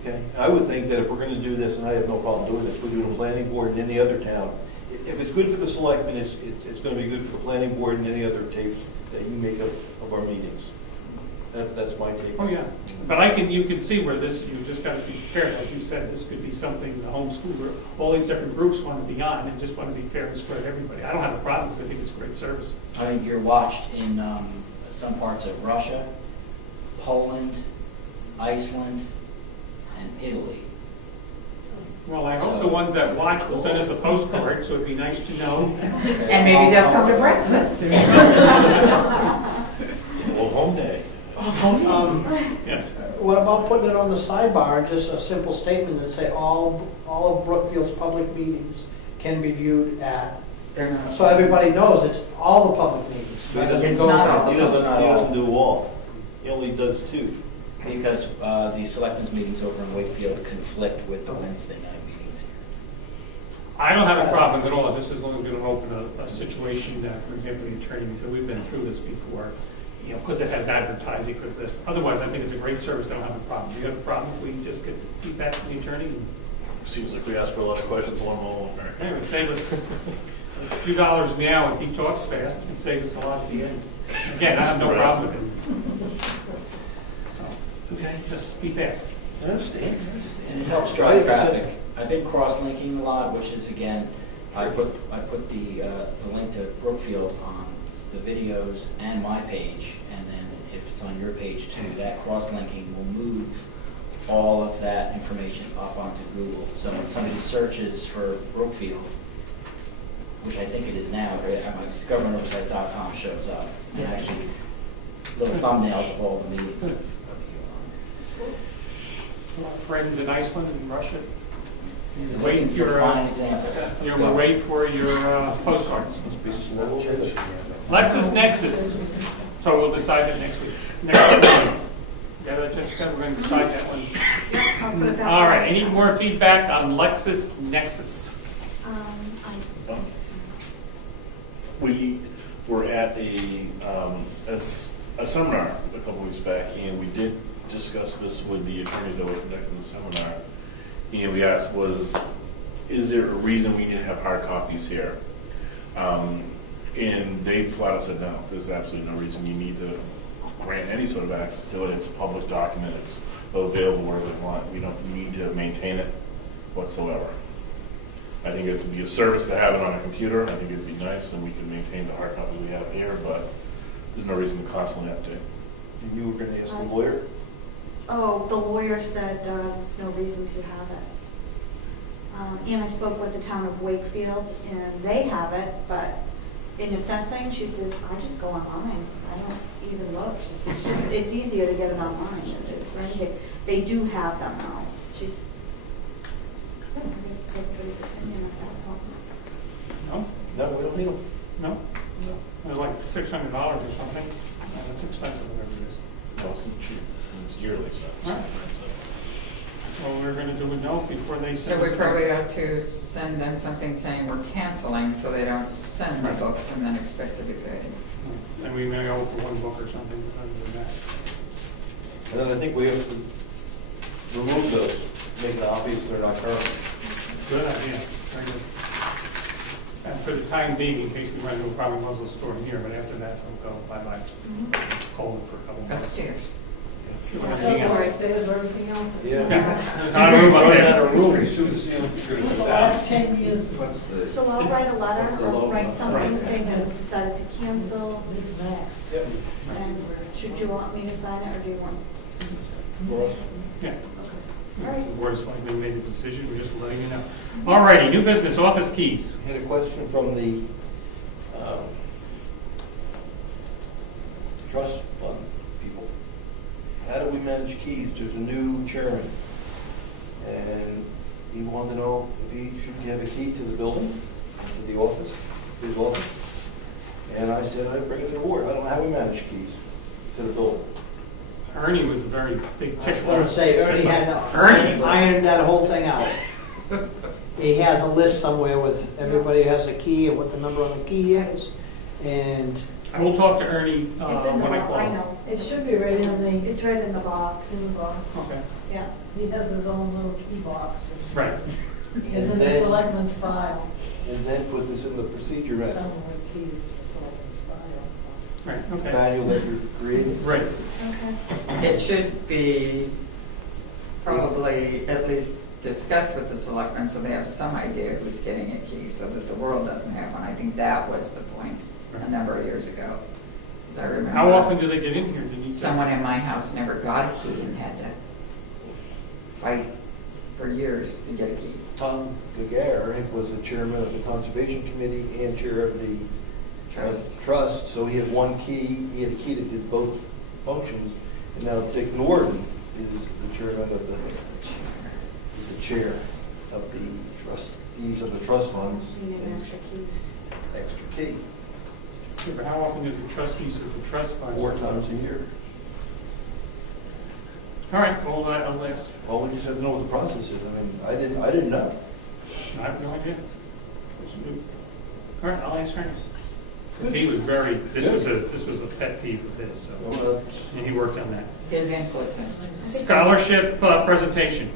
Okay, I would think that if we're gonna do this, and I have no problem doing this, we do the planning board in any other town. If it's good for the selectmen, it's gonna be good for the planning board and any other tapes that you make of our meetings. That's my take. Oh, yeah, but you can see where this, you just gotta be fair, like you said, this could be something the homeschool group, all these different groups want to be on, and just want to be fair and square to everybody. I don't have a problem, because I think it's great service. I mean, you're watched in some parts of Russia, Poland, Iceland, and Italy. Well, I hope the ones that watch will send us a postcard, so it'd be nice to know. And maybe they'll come to breakfast. Well, home day. Yes. What about putting it on the sidebar, just a simple statement that say all of Brookfield's public meetings can be viewed at, so everybody knows it's all the public meetings. It's not all. He doesn't do all. He only does 2. Because the selectmen's meetings over in Wakefield conflict with the Wednesday night meetings here. I don't have a problem at all, just as long as we don't open a situation that, for example, the attorney, because we've been through this before, you know, because it has advertising, because this. Otherwise, I think it's a great service. I don't have a problem. Do you have a problem if we just get feedback from the attorney? Seems like we ask for a lot of questions along the whole way. Anyway, save us a few dollars now if he talks fast, and save us a lot at the end. Again, I have no problem with it. Okay, just be fast. I understand. And it helps drive traffic. I've been cross-linking a lot, which is, again, I put the link to Brookfield on the videos and my page, and then if it's on your page too, that cross-linking will move all of that information up onto Google. So when somebody searches for Brookfield, which I think it is now, governmentoversight.com shows up, and actually little thumbnails of all the meetings. Friends in Iceland and Russia. You're Looking waiting for for fine examples. We're waiting for your postcards. Lexus Nexus. So we'll decide that next week. Yeah, Jessica, we're going to decide that one. I'll put it back. All right. Any more feedback on Lexus Nexus? We were at a seminar a couple weeks back, and we did discuss this with the attorneys that were conducting the seminar. And we asked, is there a reason we need to have hard copies here? And they flat out said no. There's absolutely no reason you need to grant any sort of access to it. It's a public document. It's available wherever we want. We don't need to maintain it whatsoever. I think it would be a service to have it on a computer. I think it would be nice, and we could maintain the hard copy we have here, but there's no reason to constantly update. And you were going to ask the lawyer? Oh, the lawyer said there's no reason to have it. And I spoke with the town of Wakefield, and they have it, but in assessing, she says, I just go online. I don't even look. She says, it's easier to get it online than it is for anything. They do have them now. She's, I guess everybody's opinion of that. No? No, we don't need them. No? They're like $600 or something. No, that's expensive, whatever it is. No, it's cheap. It's yearly, so. All right. So we're going to do a note before they So send we us probably ought to send them something saying we're canceling, so they don't send the books and then expect to be paid. And we may owe for one book or something other than that. And then I think we have to remove those, make it obvious they're not current. Good idea, very good. And for the time being, in case we run into a problem, we'll store them here, but after that, they'll go bye-bye. Hold them for a couple months. Upstairs. That's where it stays, everything else. Yeah. Not a room up there. Not a room, as soon as the For the last 10 years. So I'll write a letter or write something saying that we decided to cancel. Yep. And should you want me to sign it or do you want? For us. Yeah. All right. The board's likely made a decision, we're just letting you know. All righty, new business, office keys. I had a question from the trust fund people. How do we manage keys? There's a new chairman, and he wanted to know if he should have a key to the building, to the office, his office. And I said, I'd bring it to the board. I don't know how we manage keys to the building. Ernie was a very big I just tickler. want to say, Ernie had ironed that whole thing out. He has a list somewhere with everybody has a key and what the number on the key is, and I will talk to Ernie It's in the when I box, call I him. know. It should be right in the, It's right in the box. in the box. Okay, Yeah. He has his own little key box. right. It's in And the then- selectman's file. And then put this in the procedure Some of the keys to the selectman's file. Right, okay. manual that you're creating. Right. Okay. It should be probably at least discussed with the selectmen so they have some idea who's getting a key so that the world doesn't have one. I think that was the point a number of years ago. As I remember. How often do they get in here? Did he say? Someone in my house never got a key and had to fight for years to get a key. Tom Gagare was the chairman of the Conservation Committee and chair of the trust, so he had one key, he had a key that did both functions, and now Dick Norton is the chairman of the, is the chair of the trustees of the trust funds. You need an extra key. Extra key, Yeah, but how often do the trustees of the trust fund? 4 times a year. All right, well, I'll ask. Well, we just have to know what the process is. I mean, I didn't know. I have no idea. All right, I'll ask Ernie. Because he was very, this was a pet peeve of his, so, Well, and he worked on that. His input. Scholarship presentation.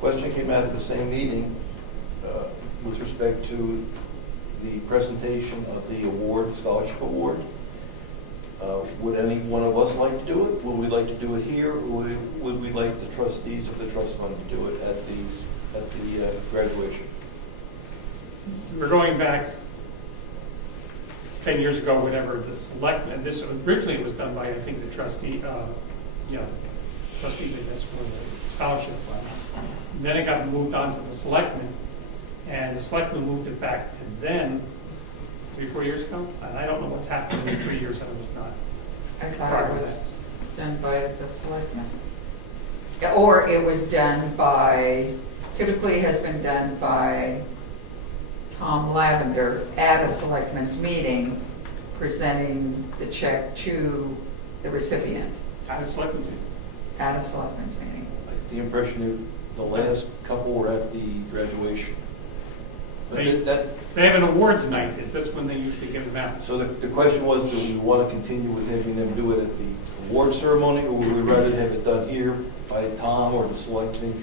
question came out at the same meeting with respect to the presentation of the award, scholarship award. Would any one of us like to do it? Would we like to do it here, or would we like the trustees of the trust fund to do it at the graduation? We're going back 10 years ago, whatever, the selectmen, this originally it was done by, I think, the trustee, trustees, I guess, for the scholarship fund. And then it got moved on to the selectmen, and the selectmen moved it back to them 3-4 years ago. And I don't know what's happened in the 3 years that it was not. I thought it was done by the selectmen. Yeah, or it was done by, typically has been done by Tom Lavender at a selectmen's meeting, presenting the check to the recipient At a selectmen's meeting. at a selectmen's meeting. I get the impression that the last couple were at the graduation. But They have an awards night, that's when they usually give them out. so the question was, do we want to continue with having them do it at the award ceremony, or would we rather have it done here by Tom or the selectmen?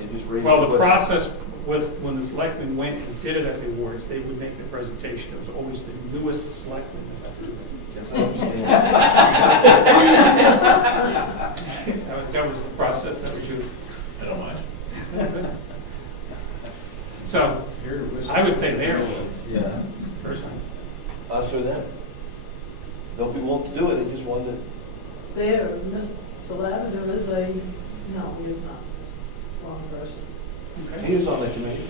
They just raised Well, the question. process with, when the selectmen went and did it at the awards, they would make the presentation. It was always the newest selectman that would do it. Yes, I understand. That was the process that was used. I don't mind. So, I would say there, Yeah. personally. Us or them. They'll be willing to do it, they just wanted to. There, Mr. Lavender is no, he is not. Wrong person. He was on the committee.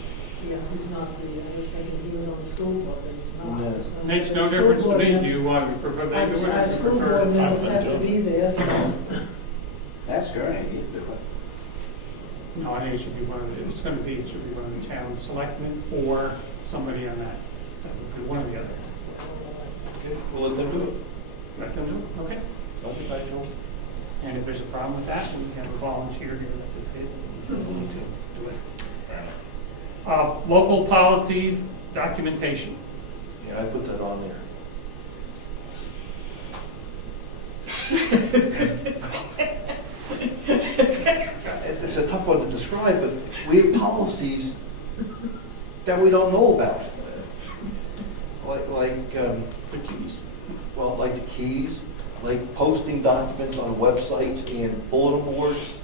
Yeah, he's not I was thinking he was on the school board, but he's not. No. Makes no School difference to board me. mem- Do you want to prefer they do it? Our or do you school prefer- board members have to be there, so. That's Ernie, he'd do it. No, I think it should be one of the, it's going to be, it should be one of the town selectmen or somebody on that. That would be one or the other. Okay, we'll let them do it. Let them do it, okay? Don't think I can. And if there's a problem with that, then we have a volunteer here at the table to do it. Local policies, documentation. Yeah, I put that on there. fun to describe, but we have policies that we don't know about. Like The keys. well, like the keys, like posting documents on websites and bulletin boards,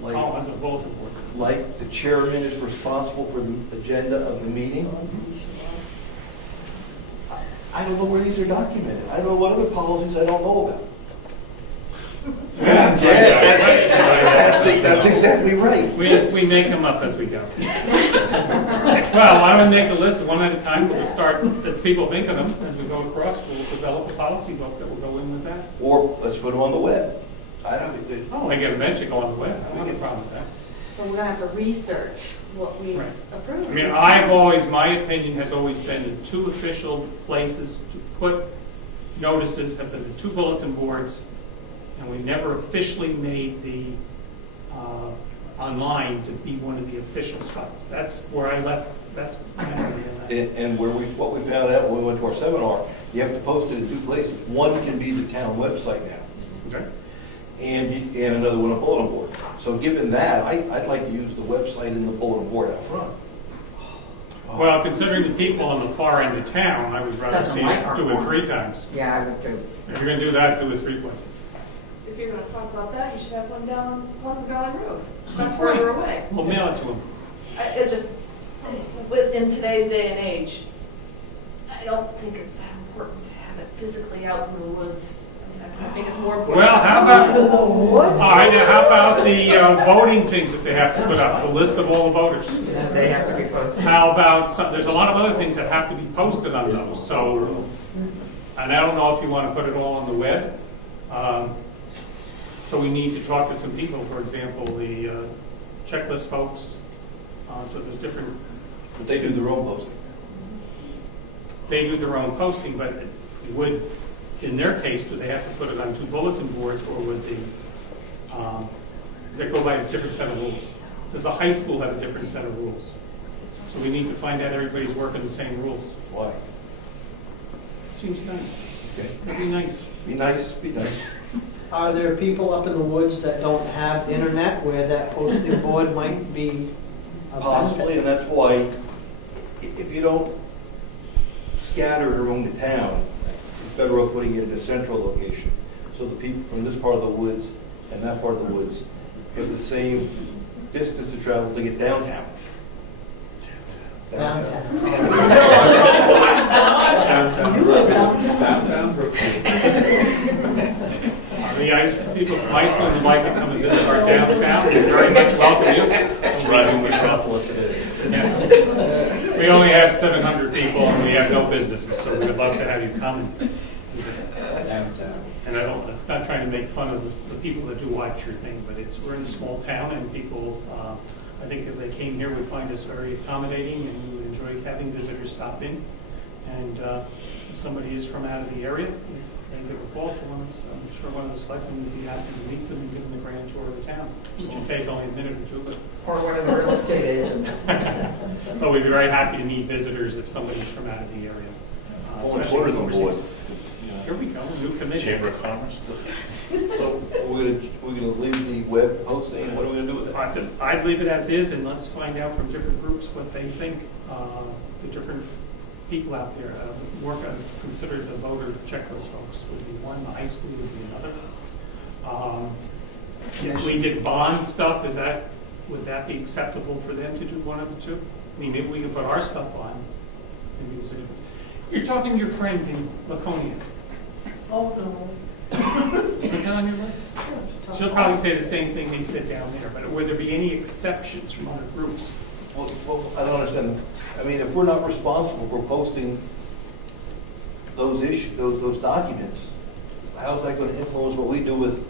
like, Oh, on the bulletin board. like the chairman is responsible for the agenda of the meeting. I don't know where these are documented. I don't know what other policies I don't know about. That's exactly right. We make them up as we go. Well, why don't we make a list one at a time? We'll just start, as people think of them, as we go across, we'll develop a policy book that will go in with that. Or let's put them on the web. I don't, Oh, they can eventually go on the web. I don't have a problem with that. But we're gonna have to research what we Right. approved. I mean, my opinion has always been the two official places to put notices have been the two bulletin boards, and we never officially made the online to be one of the official spots. That's where I left, that's my opinion on that. and what we found out when we went to our seminar, you have to post it in two places. One can be the town website now, Okay. and another one a bulletin board. So given that, I'd like to use the website and the bulletin board out front. Well, considering the people on the far end of town, I would rather Doesn't see like us our do it form. 3 times. Yeah, I would too. If you're going to do that, do it 3 places. If you're gonna talk about that, you should have one down Pleasant Valley Road. That's further away. We'll mail it to them. It just, in today's day and age, I don't think it's that important to have it physically out in the woods. I think it's more important. Well, how about, all right, now how about the voting things that they have to put up, the list of all the voters? They have to be posted. How about, there's a lot of other things that have to be posted on those, so, and I don't know if you want to put it all on the web. So we need to talk to some people, for example, the checklist folks, so there's different. But they do their own posting. They do their own posting, but would, in their case, do they have to put it on 2 bulletin boards, or would they go by a different set of rules? Does the high school have a different set of rules? So we need to find out everybody's working the same rules. Why? Seems nice. Okay. That'd be nice. Be nice, be nice. Are there people up in the woods that don't have internet where that posting board might be a Possibly, and that's why, if you don't scatter it around the town, it's better off putting it in a central location. So the people from this part of the woods and that part of the woods have the same distance to travel to get downtown. Downtown. Downtown Brookfield. The people from Iceland would like to come and visit our downtown. We very much welcome you. Driving metropolis it is. Yes. We only have 700 people and we have no businesses, so we'd love to have you come and visit. And I'm not trying to make fun of the people that do watch your thing, but we're in a small town and people, I think if they came here, would find us very accommodating and we would enjoy having visitors stop in. And if somebody is from out of the area, they give a call to them. So I'm sure one of the selectmen would be happy to meet them and give them a grand tour of the town, which would take only a minute or 2. But Or one of the real estate agents. but we'd be very happy to meet visitors if somebody's from out of the area. What is on board? Here we go, new committee. Chamber of Commerce? So we're gonna leave the web posting, and what are we gonna do with it? I'd leave it as is, and let's find out from different groups what they think, the different people out there. Work as considered the voter checklist folks would be one, the high school would be another. If we did bond stuff, would that be acceptable for them to do one of the two? I mean, maybe we could put our stuff on and use it. You're talking to your friend in Laconia. Oh, no. Put that on your list? She'll probably say the same thing they said down there, but would there be any exceptions from other groups? Well, I don't understand. I mean, if we're not responsible for posting those those documents, how is that going to influence what we do with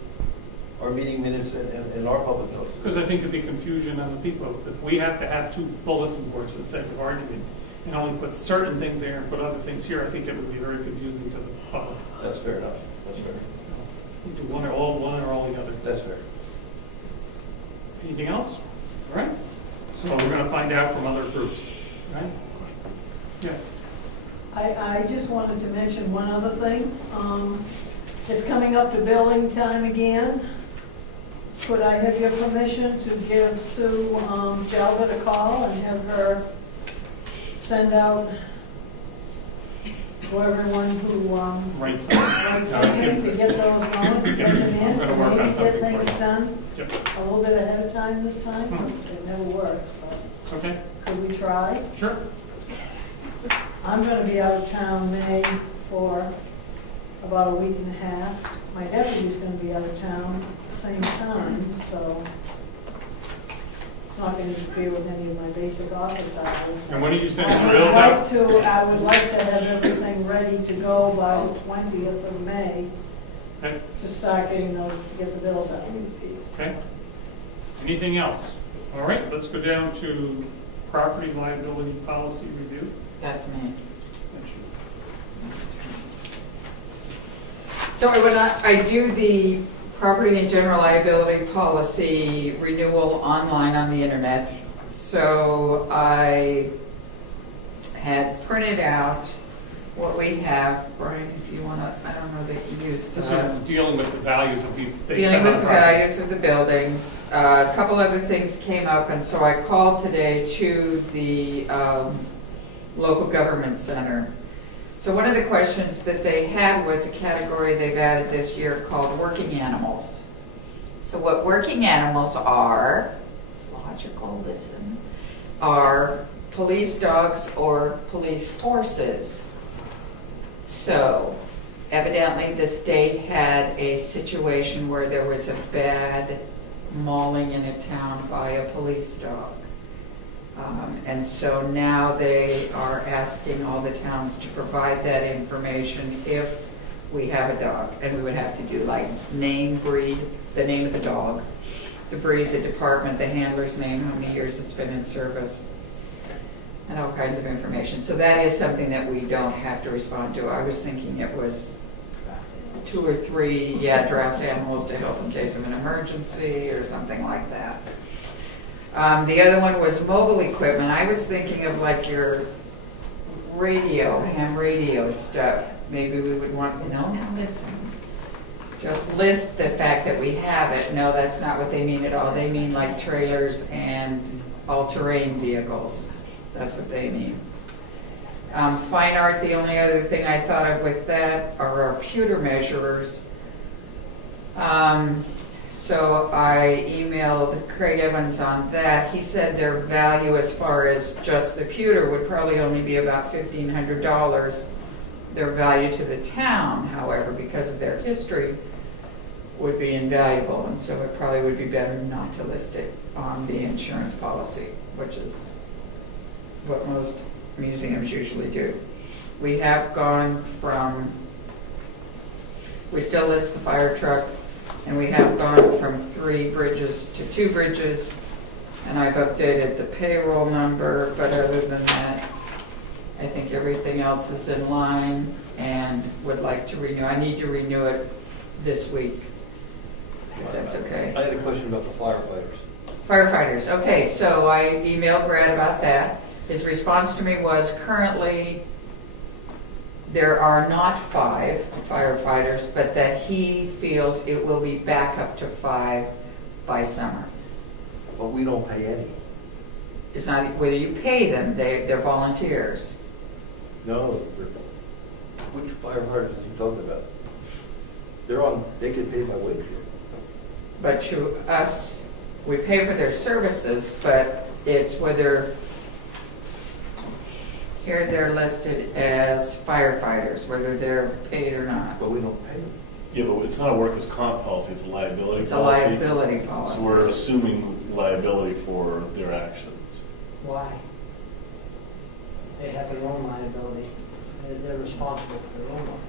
our meeting minutes and our public notices? Because I think there'd be confusion on the people. If we have to have 2 bulletin boards for the sake of argument and only put certain things there and put other things here, I think that would be very confusing to the public. That's fair enough. That's fair. We do one or all the other. That's fair. Anything else? All right. So we're going to find out from other groups, right? Yes. I just wanted to mention one other thing. It's coming up to billing time again. Could I have your permission to give Sue Jalbert a call and have her send out to everyone who Right. writes something to get those going, to get them in, I'm gonna work on maybe something get things for you. done Yep. a little bit ahead of time this time? Mhm. It never works, but Okay, could we try? sure. I'm going to be out of town May for about a week and a half. My deputy's going to be out of town at the same time, so it's not going to interfere with any of my basic office hours. And when are you sending the bills out? I would like to have everything ready to go by the 20th of May Okay. to start getting those, to get the bills out. Okay. Anything else? All right, let's go down to property liability policy review. That's me. That's you. So when I do the property and general liability policy renewal online on the internet, so I had printed out what we have. Brian, if you want to, I don't know that you used. This is dealing with the values of the. Dealing with the values of the buildings. A couple other things came up, and so I called today to the local government center. So one of the questions that they had was a category they've added this year called working animals. So what working animals are, logical, listen, are police dogs or police horses. So evidently the state had a situation where there was a bad mauling in a town by a police dog. And so now they are asking all the towns to provide that information if we have a dog. And we would have to do like name, breed, the name of the dog, the breed, the department, the handler's name, how many years it's been in service, and all kinds of information. So that is something that we don't have to respond to. I was thinking it was 2 or 3, draft animals to help in case of an emergency or something like that. The other one was mobile equipment. I was thinking of like your radio, ham radio stuff. Maybe we would want, no, now listen. Just list the fact that we have it. No, that's not what they mean at all. They mean like trailers and all-terrain vehicles. That's what they mean. Fine art, the only other thing I thought of with that are our pewter measurers. So I emailed Craig Evans on that. He said their value as far as just the pewter would probably only be about $1,500. Their value to the town, however, because of their history, would be invaluable. And so it probably would be better not to list it on the insurance policy, which is what most museums usually do. We have gone from, we still list the fire truck, and we have gone from 3 bridges to 2 bridges, and I've updated the payroll number, but other than that, I think everything else is in line and would like to renew. I need to renew it this week, if that's okay. I had a question about the firefighters. Firefighters, okay, so I emailed Brad about that. His response to me was currently there are not 5 firefighters, but that he feels it will be back up to 5 by summer. But we don't pay any. It's not whether you pay them, they're volunteers. No, which firefighters are you talking about? They get paid by Wakefield. But to us, we pay for their services, but it's whether here they're listed as firefighters, whether they're paid or not. But we don't pay them. Yeah, but it's not a workers' comp policy, it's a liability It's a policy. liability policy. So we're assuming liability for their actions. Why? They have their own liability. They're responsible for their own liability.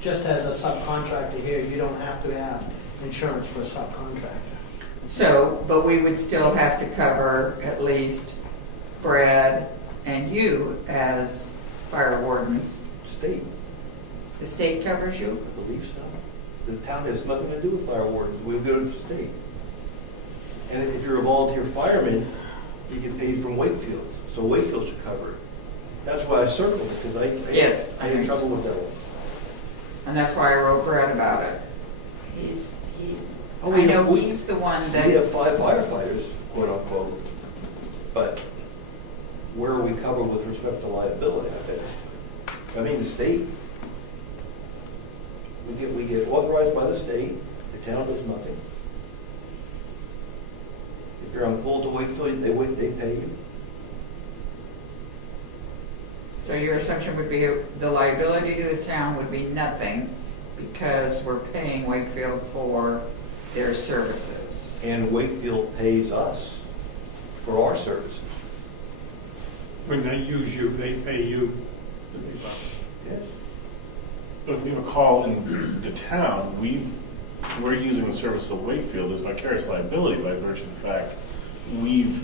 Just as a subcontractor here, you don't have to have insurance for a subcontractor. So, but we would still have to cover at least Brad and you as fire wardens. State, The state covers you? I believe so. The town has nothing to do with fire wardens. We go to the state. And if you're a volunteer fireman, you get paid from Wakefield. So Wakefield should cover it. That's why I circled it, because I had trouble with that one. And that's why I wrote Brad about it. Oh, I know he's the one We that, have 5 firefighters, quote unquote, but where are we covered with respect to liability? I mean, the state, we get authorized by the state, the town does nothing. If you're on call to Wakefield, they pay you. so your assumption would be the liability to the town would be nothing because we're paying Wakefield for their services. And Wakefield pays us for our services. When they use you, they pay you. Yes. But if we have a call in the town, we're using the service of Wakefield as vicarious liability by virtue of the fact we've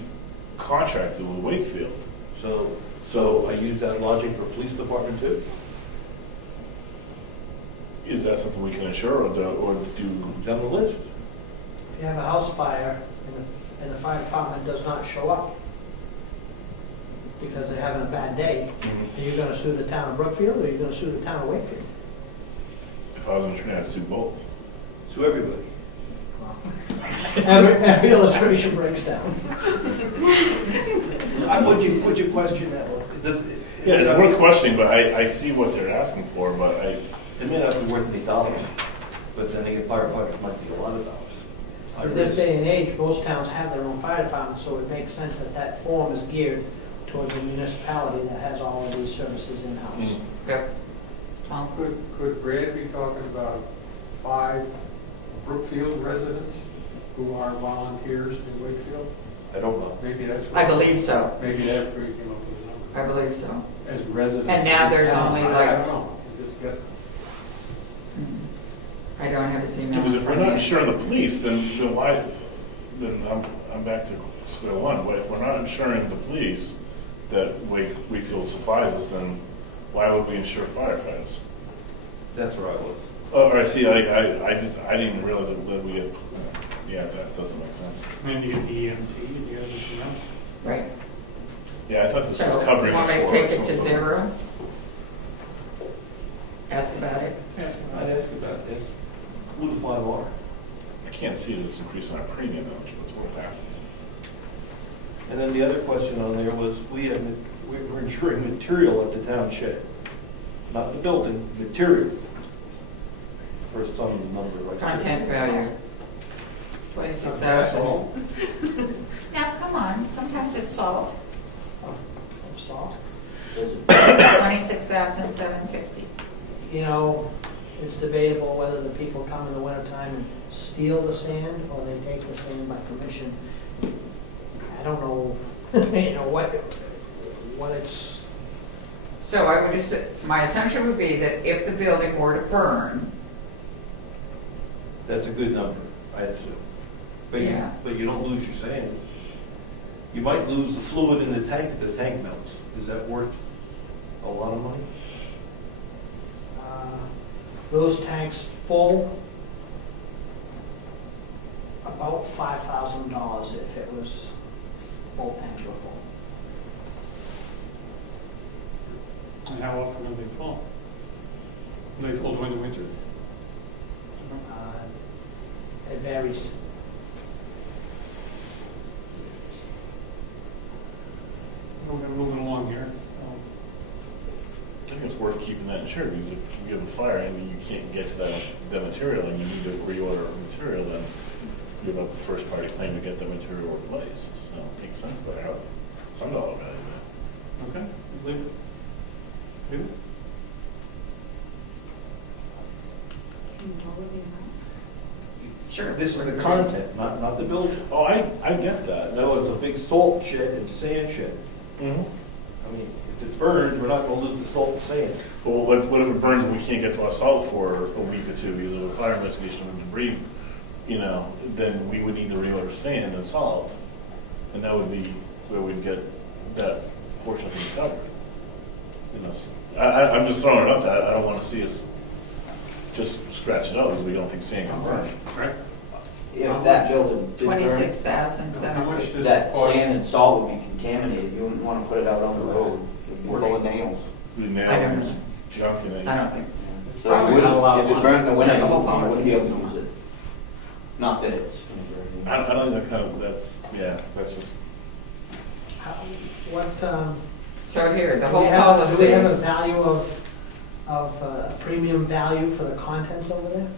contracted with Wakefield. So I use that logic for police department too. Is that something we can insure or do? Down the list. If you have a house fire and the fire department does not show up because they're having a bad day, are you gonna sue the town of Brookfield or are you gonna sue the town of Wakefield? If I was an attorney, I'd sue both. Sue everybody. Every illustration breaks down. Would you question that one? Yeah, it's worth questioning, but I see what they're asking for, but It may not be worth any dollars, but then again, firefighters might be a lot of dollars. So in this day and age, most towns have their own fire department, so it makes sense that that form is geared towards a municipality that has all of these services in-house. Yep. Tom? Could Brad be talking about 5 Brookfield residents who are volunteers in Wakefield? I don't know. Maybe that's. I believe so. Maybe that's where you came up with the number. I believe so. As residents. And now of this there's town. only I like- don't know. I'm just guessing. I don't have his email. because if we're not insuring the police, then why? Then I'm back to square one. If we're not insuring the police that Wakefield supplies us, then why would we insure firefighters? That's where I was. Oh, I see. I didn't realize that we had. Yeah, that doesn't make sense. And you get the EMT and you have everything else. Right. Yeah, I thought this was So, covering you want us me to for take it us to also. 0? Ask about it. I'd ask about this. Who the 5 are? I can't see this increasing our premium that much, but it's worth asking. And then the other question on there was, we're insuring material at the town shed. Not the building, material. For some number like that. Content value. 26,000. Now, come on, sometimes it's salt. Salt. 26,750. You know, it's debatable whether the people come in the wintertime and steal the sand or they take the sand by permission. I don't know, you know, what it's, So I would just, my assumption would be that if the building were to burn, That's a good number, I assume. But Yeah. but you don't lose your sand. You might lose the fluid in the tank if the tank melts. Is that worth a lot of money? those tanks full, about $5,000 if it was, both tanks were full. And how often are they full? Are they full during the winter? It varies. We're moving along here. I think it's worth keeping that insured, because if you have a fire and you can't get to that material and you need to reorder material, then you have a first party claim to get the material replaced. So it makes sense to have some dollar value there. Okay, leave it. Leave it. sure. This is the content, not the building. Oh, I get that. No, it's a big salt shed and sand shed. Mm-hmm. I mean, if it burns, we're not gonna lose the salt and sand. Well, what if it burns and we can't get to our salt for a week or two because of a fire investigation of debris, then we would need to reorder sand and salt. And that would be where we'd get that portion of things covered. I'm just throwing it up there. I don't want to see us just scratch it out because we don't think sand can burn. Right? If that building did burn, 26,750. that sand and salt would be contaminated. You wouldn't want to put it out on the road. It would be full of nails. The I don't nails, know. junk in it. I don't think. So Probably not allowed if it burned in the winter, The whole you wouldn't policy be is able to not. use it. Not that it's gonna do anything. I don't think that's just, What, So here, the do whole we have a policy. value of premium value for the contents over there?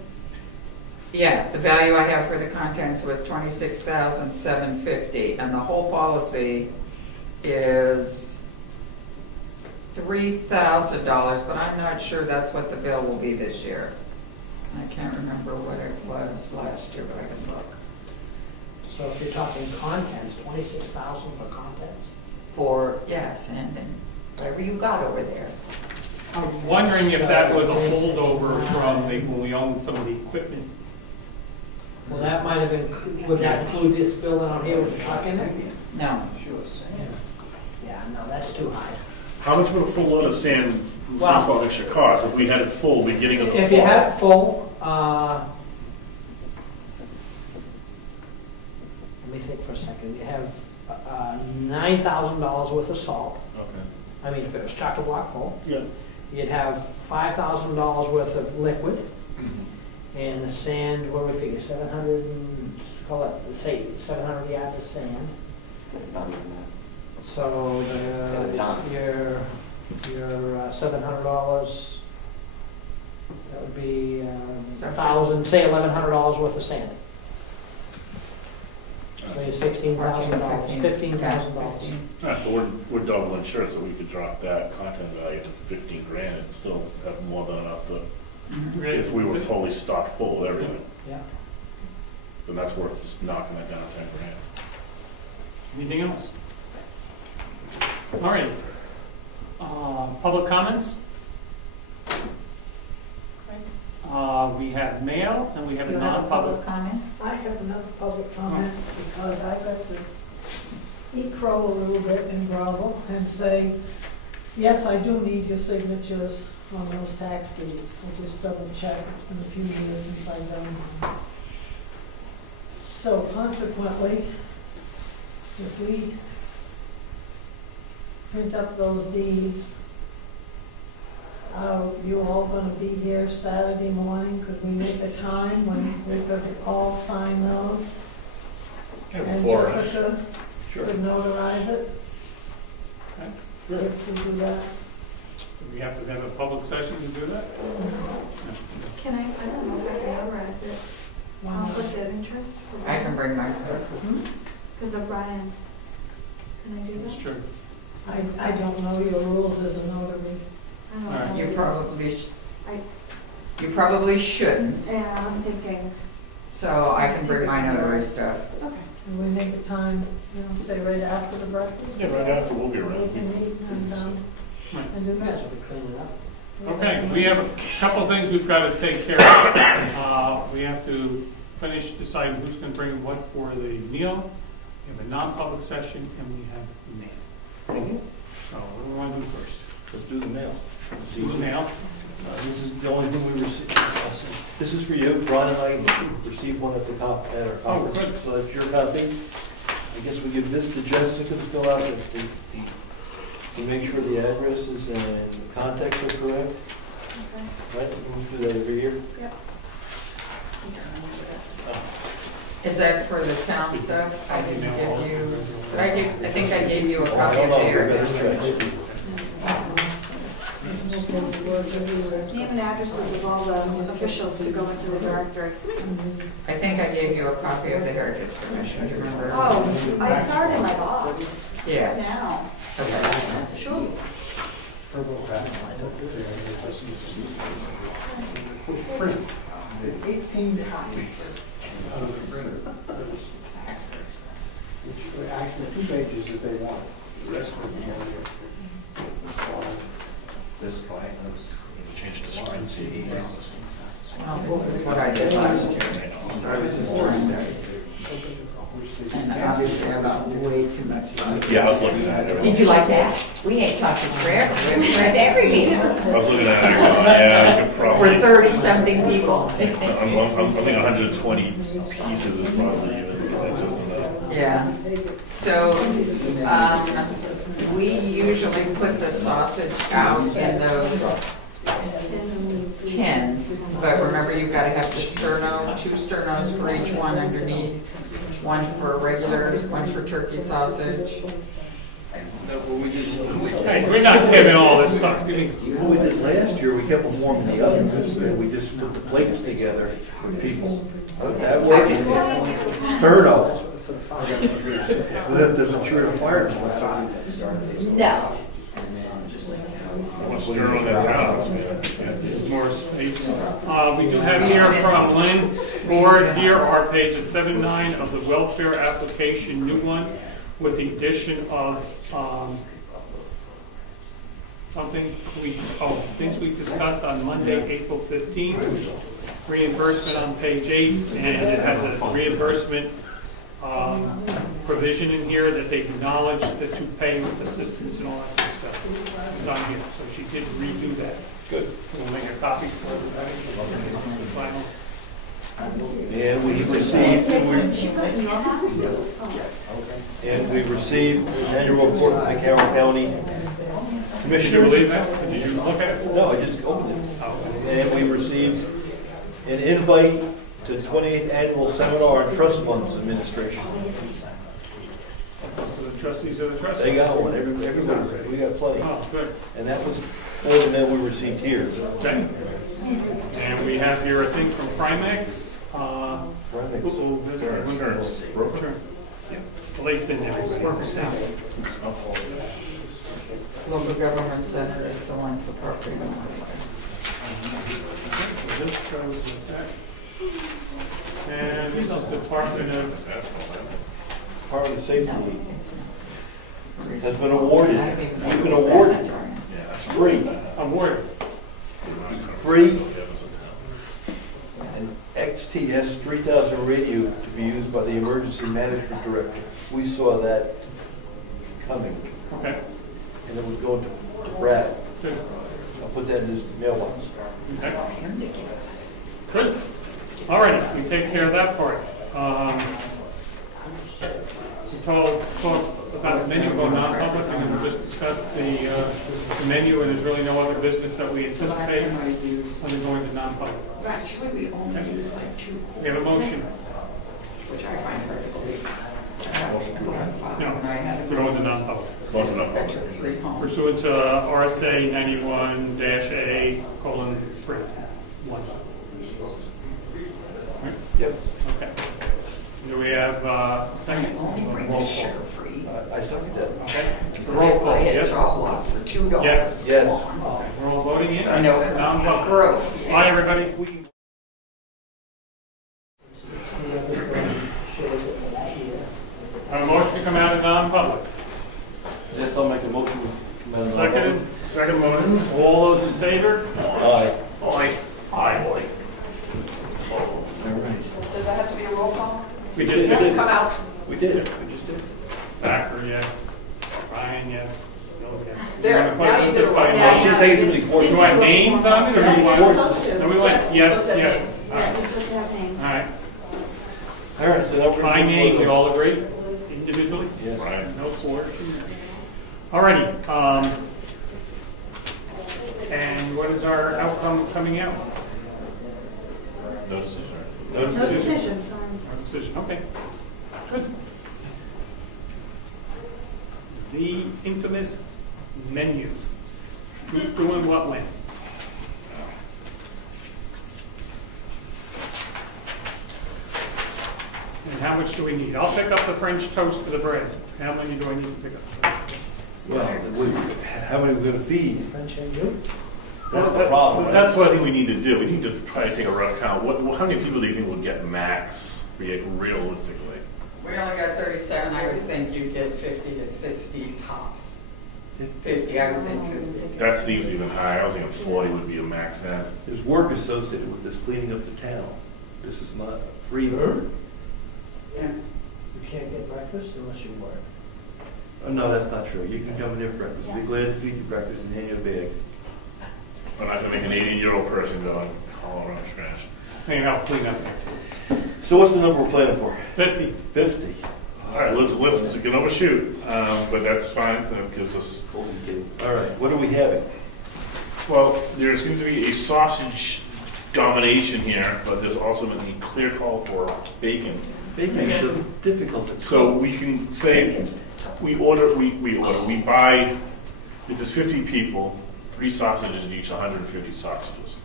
Yeah, the value I have for the contents was $26,750, and the whole policy is $3,000, but I'm not sure that's what the bill will be this year. I can't remember what it was last year, but I can look. So if you're talking contents, 26,000 for contents? For, yes, and whatever you got over there. I'm wondering if that was a holdover from when we owned some of the equipment. Well, that might have been, would that include this building out here with the truck in it? No. Yeah, no, that's too high. how much would a full load of sand salt extra cost if we had it full beginning of the fall? If you had it full, let me think for a second. You have $9,000 worth of salt. Okay. I mean, if it was chock-a-block full. Yeah. You'd have $5,000 worth of liquid. And the sand, what do we figure, 700, call it, say 700 yards of sand. Not even that. So At a time. your $700, that would be $1,000, say $1,100 worth of sand. So you're $16,000, $15,000. So we're double insured, so we could drop that content value to 15 grand and still have more than enough to, if we were totally stocked full of everything. Yeah. Then that's worth just knocking that down 10 grand. Anything else? All right. Public comments? We have mail and we have a You have a non-public. public comment? I have another public comment because I got to eat crow a little bit and grovel and say, yes, I do need your signatures on those tax deeds. I just double checked. It's been a few years since I've done them. So consequently, if we print up those deeds, are you all going to be here Saturday morning? Could we make a time when we could all sign those? Yeah, And before us. Jessica could notarize it? Okay. If we do that? We have to have a public session to do that? Can I don't know if I can notarize it. Conflict of interest? I can bring my stuff. Because of Brian. Can I do that? That's true. I don't know your rules as a notary. I don't All right. know. You probably shouldn't, Yeah, I'm thinking. so I can bring my notary stuff. Okay. And we make a time, say right after the breakfast? Yeah, right after, we'll be We around. can meet and do Might as that. well be cleaning up. Okay, we have a couple of things we've got to take care of. We have to finish deciding who's going to bring what for the meal. We have a non-public session and we have mail. So what do we want to do first? Let's do the mail. Do the mail. This is the only thing we received. This is for you. Ron and I received one at the top at our conference. good. So that's your copy. I guess we give this to Jessica to fill out to make sure the addresses and the contacts are correct. Okay. Right? We do that every year. Yep. Is that for the town stuff? I didn't give you, I think I gave you a Oh, copy hold of on, the we better air. check. Name and addresses of all the officials to go into the directory. I think I gave you a copy of the Heritage Commission, do you remember? Oh, I started my box. Yeah. Just now. Okay. Sure. 18 copies of the printer. Which were actually 2 pages that they want. The rest of them This flag. Change to screen CD. Well, this is what I did last year. So I was just trying to, and obviously I got way too much. Yeah, I was looking at it. Did you like that? We ate sausage forever. We read every meeting. I was looking at it, going, yeah, we could For probably. 30-something people. I'm thinking 120 pieces is probably just enough. Yeah. So, we usually put the sausage out in those tins, but remember you've got to have the sterno, 2 sternos for each one underneath, 1 for regulars, 1 for turkey sausage. Hey, we're not giving all this stuff. What we did last year, we kept them warm in the ovens, and we just put the plates together for people. That worked. Sterno. That doesn't ensure the fire. No. What's stir on that house? More space. We do have here from Lynn Board, here are pages 7 and 9 of the welfare application, new one, with the addition of things we discussed on Monday, April 15th, reimbursement on page 8, and it has a reimbursement provision in here that they acknowledge that to pay with assistance and all that good stuff is on here. So she did redo that. Good. We'll make a copy for everybody. Final. And we received an annual report from the Carroll County Did you Commissioners. believe that? Did you look at it? No, I just opened it. And we received an invite to the 28th Annual Seminar on Trust Funds Administration. So the trustees are the trustees. They got one, everybody, we got plenty. Oh, good. And that was more than that we received here. Okay. And we have here a thing from Primex. Insurance. Broker. Place in everybody. Local government center is the one for property. So this goes with that. And this is Department of Department of Safety has been awarded. We've been awarded free an XTS 3000 radio to be used by the Emergency Management Director. We saw that coming. Okay. And it was going to Brad. Good. I'll put that in his mailbox. Okay. Good. All right, we take care of that part. We talked about the menu going non-public, and then we just discussed the menu, and there's really no other business that we anticipate other going to non-public. Actually, we only use like 2 quarters. We have a motion. Which I find hard to believe. No, we go into non-public. Motion up. Pursuant to RSA 91-A:3. 1. Yep. Okay. Do we have a second? Roll call. I second that. Okay. Roll call, yes? For $2. Yes. Yes. We're all voting in? I know, it's Non-public. gross. Bye, everybody. A motion to come out of non-public. Yes, I'll make a motion. Second motion. All those in favor? Aye. Aye. Aye. Does that have to be a roll call? We just You have to did. come out. We did it. We just did it. Backer, yes. Ryan, yes. Bill, yes. There, You wanna now put you this do it. by Yeah, motion? She takes too many Do courses. you want names on it, or do you want? Yes. No, we want, yes, Supposed to have yes. names. All Yeah, right. you're supposed to have names. All right. All right, so now we're. By name, we all agree? Individually? Yes. Right. No coercion. All righty. And what is our outcome coming out? No decision. No No decision, sorry. No decision, okay. Good. The infamous menu. Who's doing what when? And how much do we need? I'll pick up the French toast for the bread. How many do I need to pick up? Well, how many are we going to feed? French and you? That's the problem. right? That's what I think we need to do. We need to try to take a rough count. How many people do you think will get max realistically? We only got 37, I would think you did 50 to 60 tops. 50, I would think. That seems even high. I was thinking 40 would be a max then. There's work associated with this cleaning up the town. This is not free. Yeah. You can't get breakfast unless you work. Oh, no, that's not true. You can come in here for breakfast. We'll be glad to feed you breakfast and hand you a bag. I'm not going to make an 80-year-old person go and haul around trash. Hang out, clean up. So what's the number we're planning for? 50. 50. All right, let's get overshoot, but that's fine. That gives us. All right, what are we having? Well, there seems to be a sausage domination here, but there's also been a clear call for bacon. Bacon is so difficult to. So we can say, we buy, if there's 50 people, 3 sausages each, 150 sausages.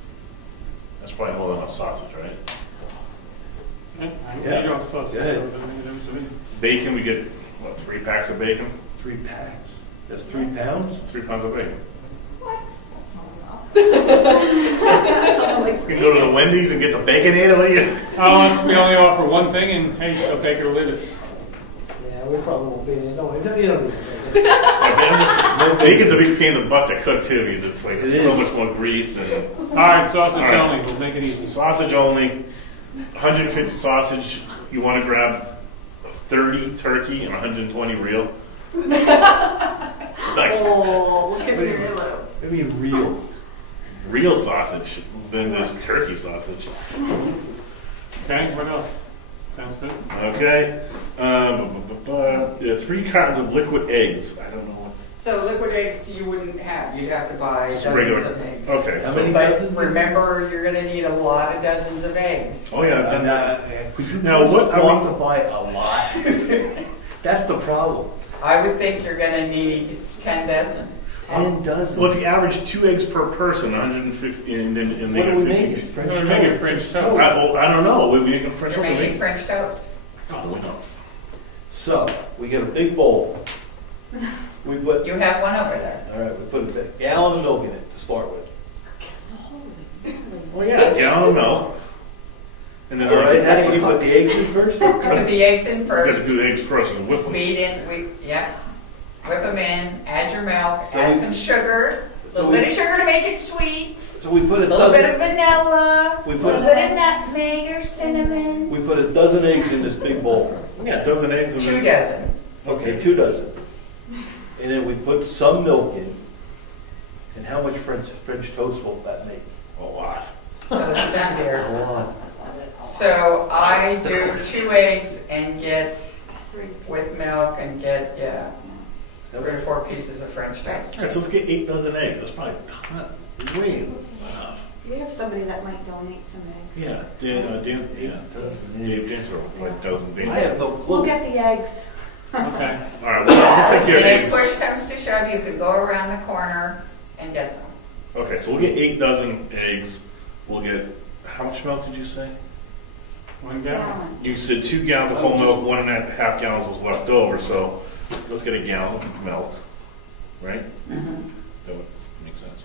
That's probably more than enough sausage, right? Yeah. You don't supposed to. Go ahead. Bacon, we get, what, 3 packs of bacon? 3 packs. That's 3 pounds? 3 pounds of bacon. That's You can go to the Wendy's and get the Baconator, what do you? We only offer one thing, and hey, they'll take it or leave it. Yeah, we probably won't be, no, you don't need to. Bacon's a big pain in the butt to cook too, because it's like It so is. much more grease and. All right, sausage All right. only, we'll make it easy. Sausage only, 150 sausage. You want to grab 30 turkey and 120 real. Like, Oh, look at me, Marilou. Maybe real. real sausage than this turkey sausage. Okay, what else? Sounds good. Okay. 3 cartons of liquid eggs. I don't know what. So liquid eggs you wouldn't have, you'd have to buy It's dozens regular. of eggs. Okay. How So, many But dozens? remember, you're gonna need a lot of dozens of eggs. oh yeah, I've done that. Could you Now, please what are we- quantify a lot? That's the problem. I would think you're gonna need 10 dozen. 10 dozen. Well, if you average 2 eggs per person, 150, and then and What they do we get make 50. it? French No, we toast? make it French toast. I don't know. We make a French You're toast. making French toast? Oh, we know. So, we get a big bowl. We put, You have one over there. all right, we put a gallon of milk in it to start with. Well, yeah, a gallon of milk. And then All right, how do you put the eggs in first? Put the eggs in You got to first, do the eggs first and whip them. beat in, whip them in, add your milk, So add we- some sugar, a so little we- bit of sugar to make it sweet, So we put a a little bit of dozen, vanilla, a We put little a- bit of nutmeg or cinnamon, we put a dozen eggs in this big bowl. Yeah, a dozen eggs and 2 then. dozen. Okay, 2 dozen. And then we put some milk in. And how much French toast will that make? A lot. So that's done A here. lot. So I do 2 eggs and get, with milk and get, 3 or 4 pieces of French toast. All right, so let's get 8 dozen eggs. That's probably way enough. We have somebody that might donate some eggs. Yeah, Dan, yeah. 8 dozen Dave eggs. Dancer, like a dozen beans. I have no We'll clue. get the eggs. Okay. All right, well, we'll take care of And if eggs. push comes to shove, you could go around the corner and get some. Okay, so we'll get 8 dozen eggs. We'll get, how much milk did you say? 1 gallon. Gallon. You said 2 gallons of whole milk, 1.5 gallons was left over, so let's get a gallon of milk, right? That would make sense.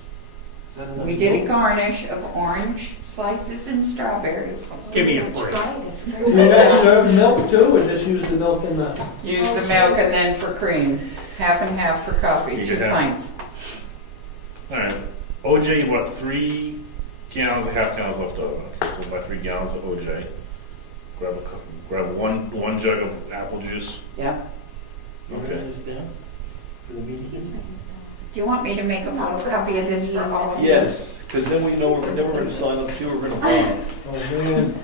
Is that enough We did a milk? garnish of orange slices and strawberries. Give me a break. Do you guys serve milk too, or just use the milk in the? Use the milk and then for cream, half and half for coffee, You 2 can have- pints. All right, OJ, you want 3 gallons, half gallons left over. Okay, so buy 3 gallons of OJ. Grab one jug of apple juice. Yeah. You Okay. write this down for the meeting? Do you want me to make a photocopy of this for all of you? Yes, because then we know, then we're going to sign up, see what we're going to buy. Oh, man.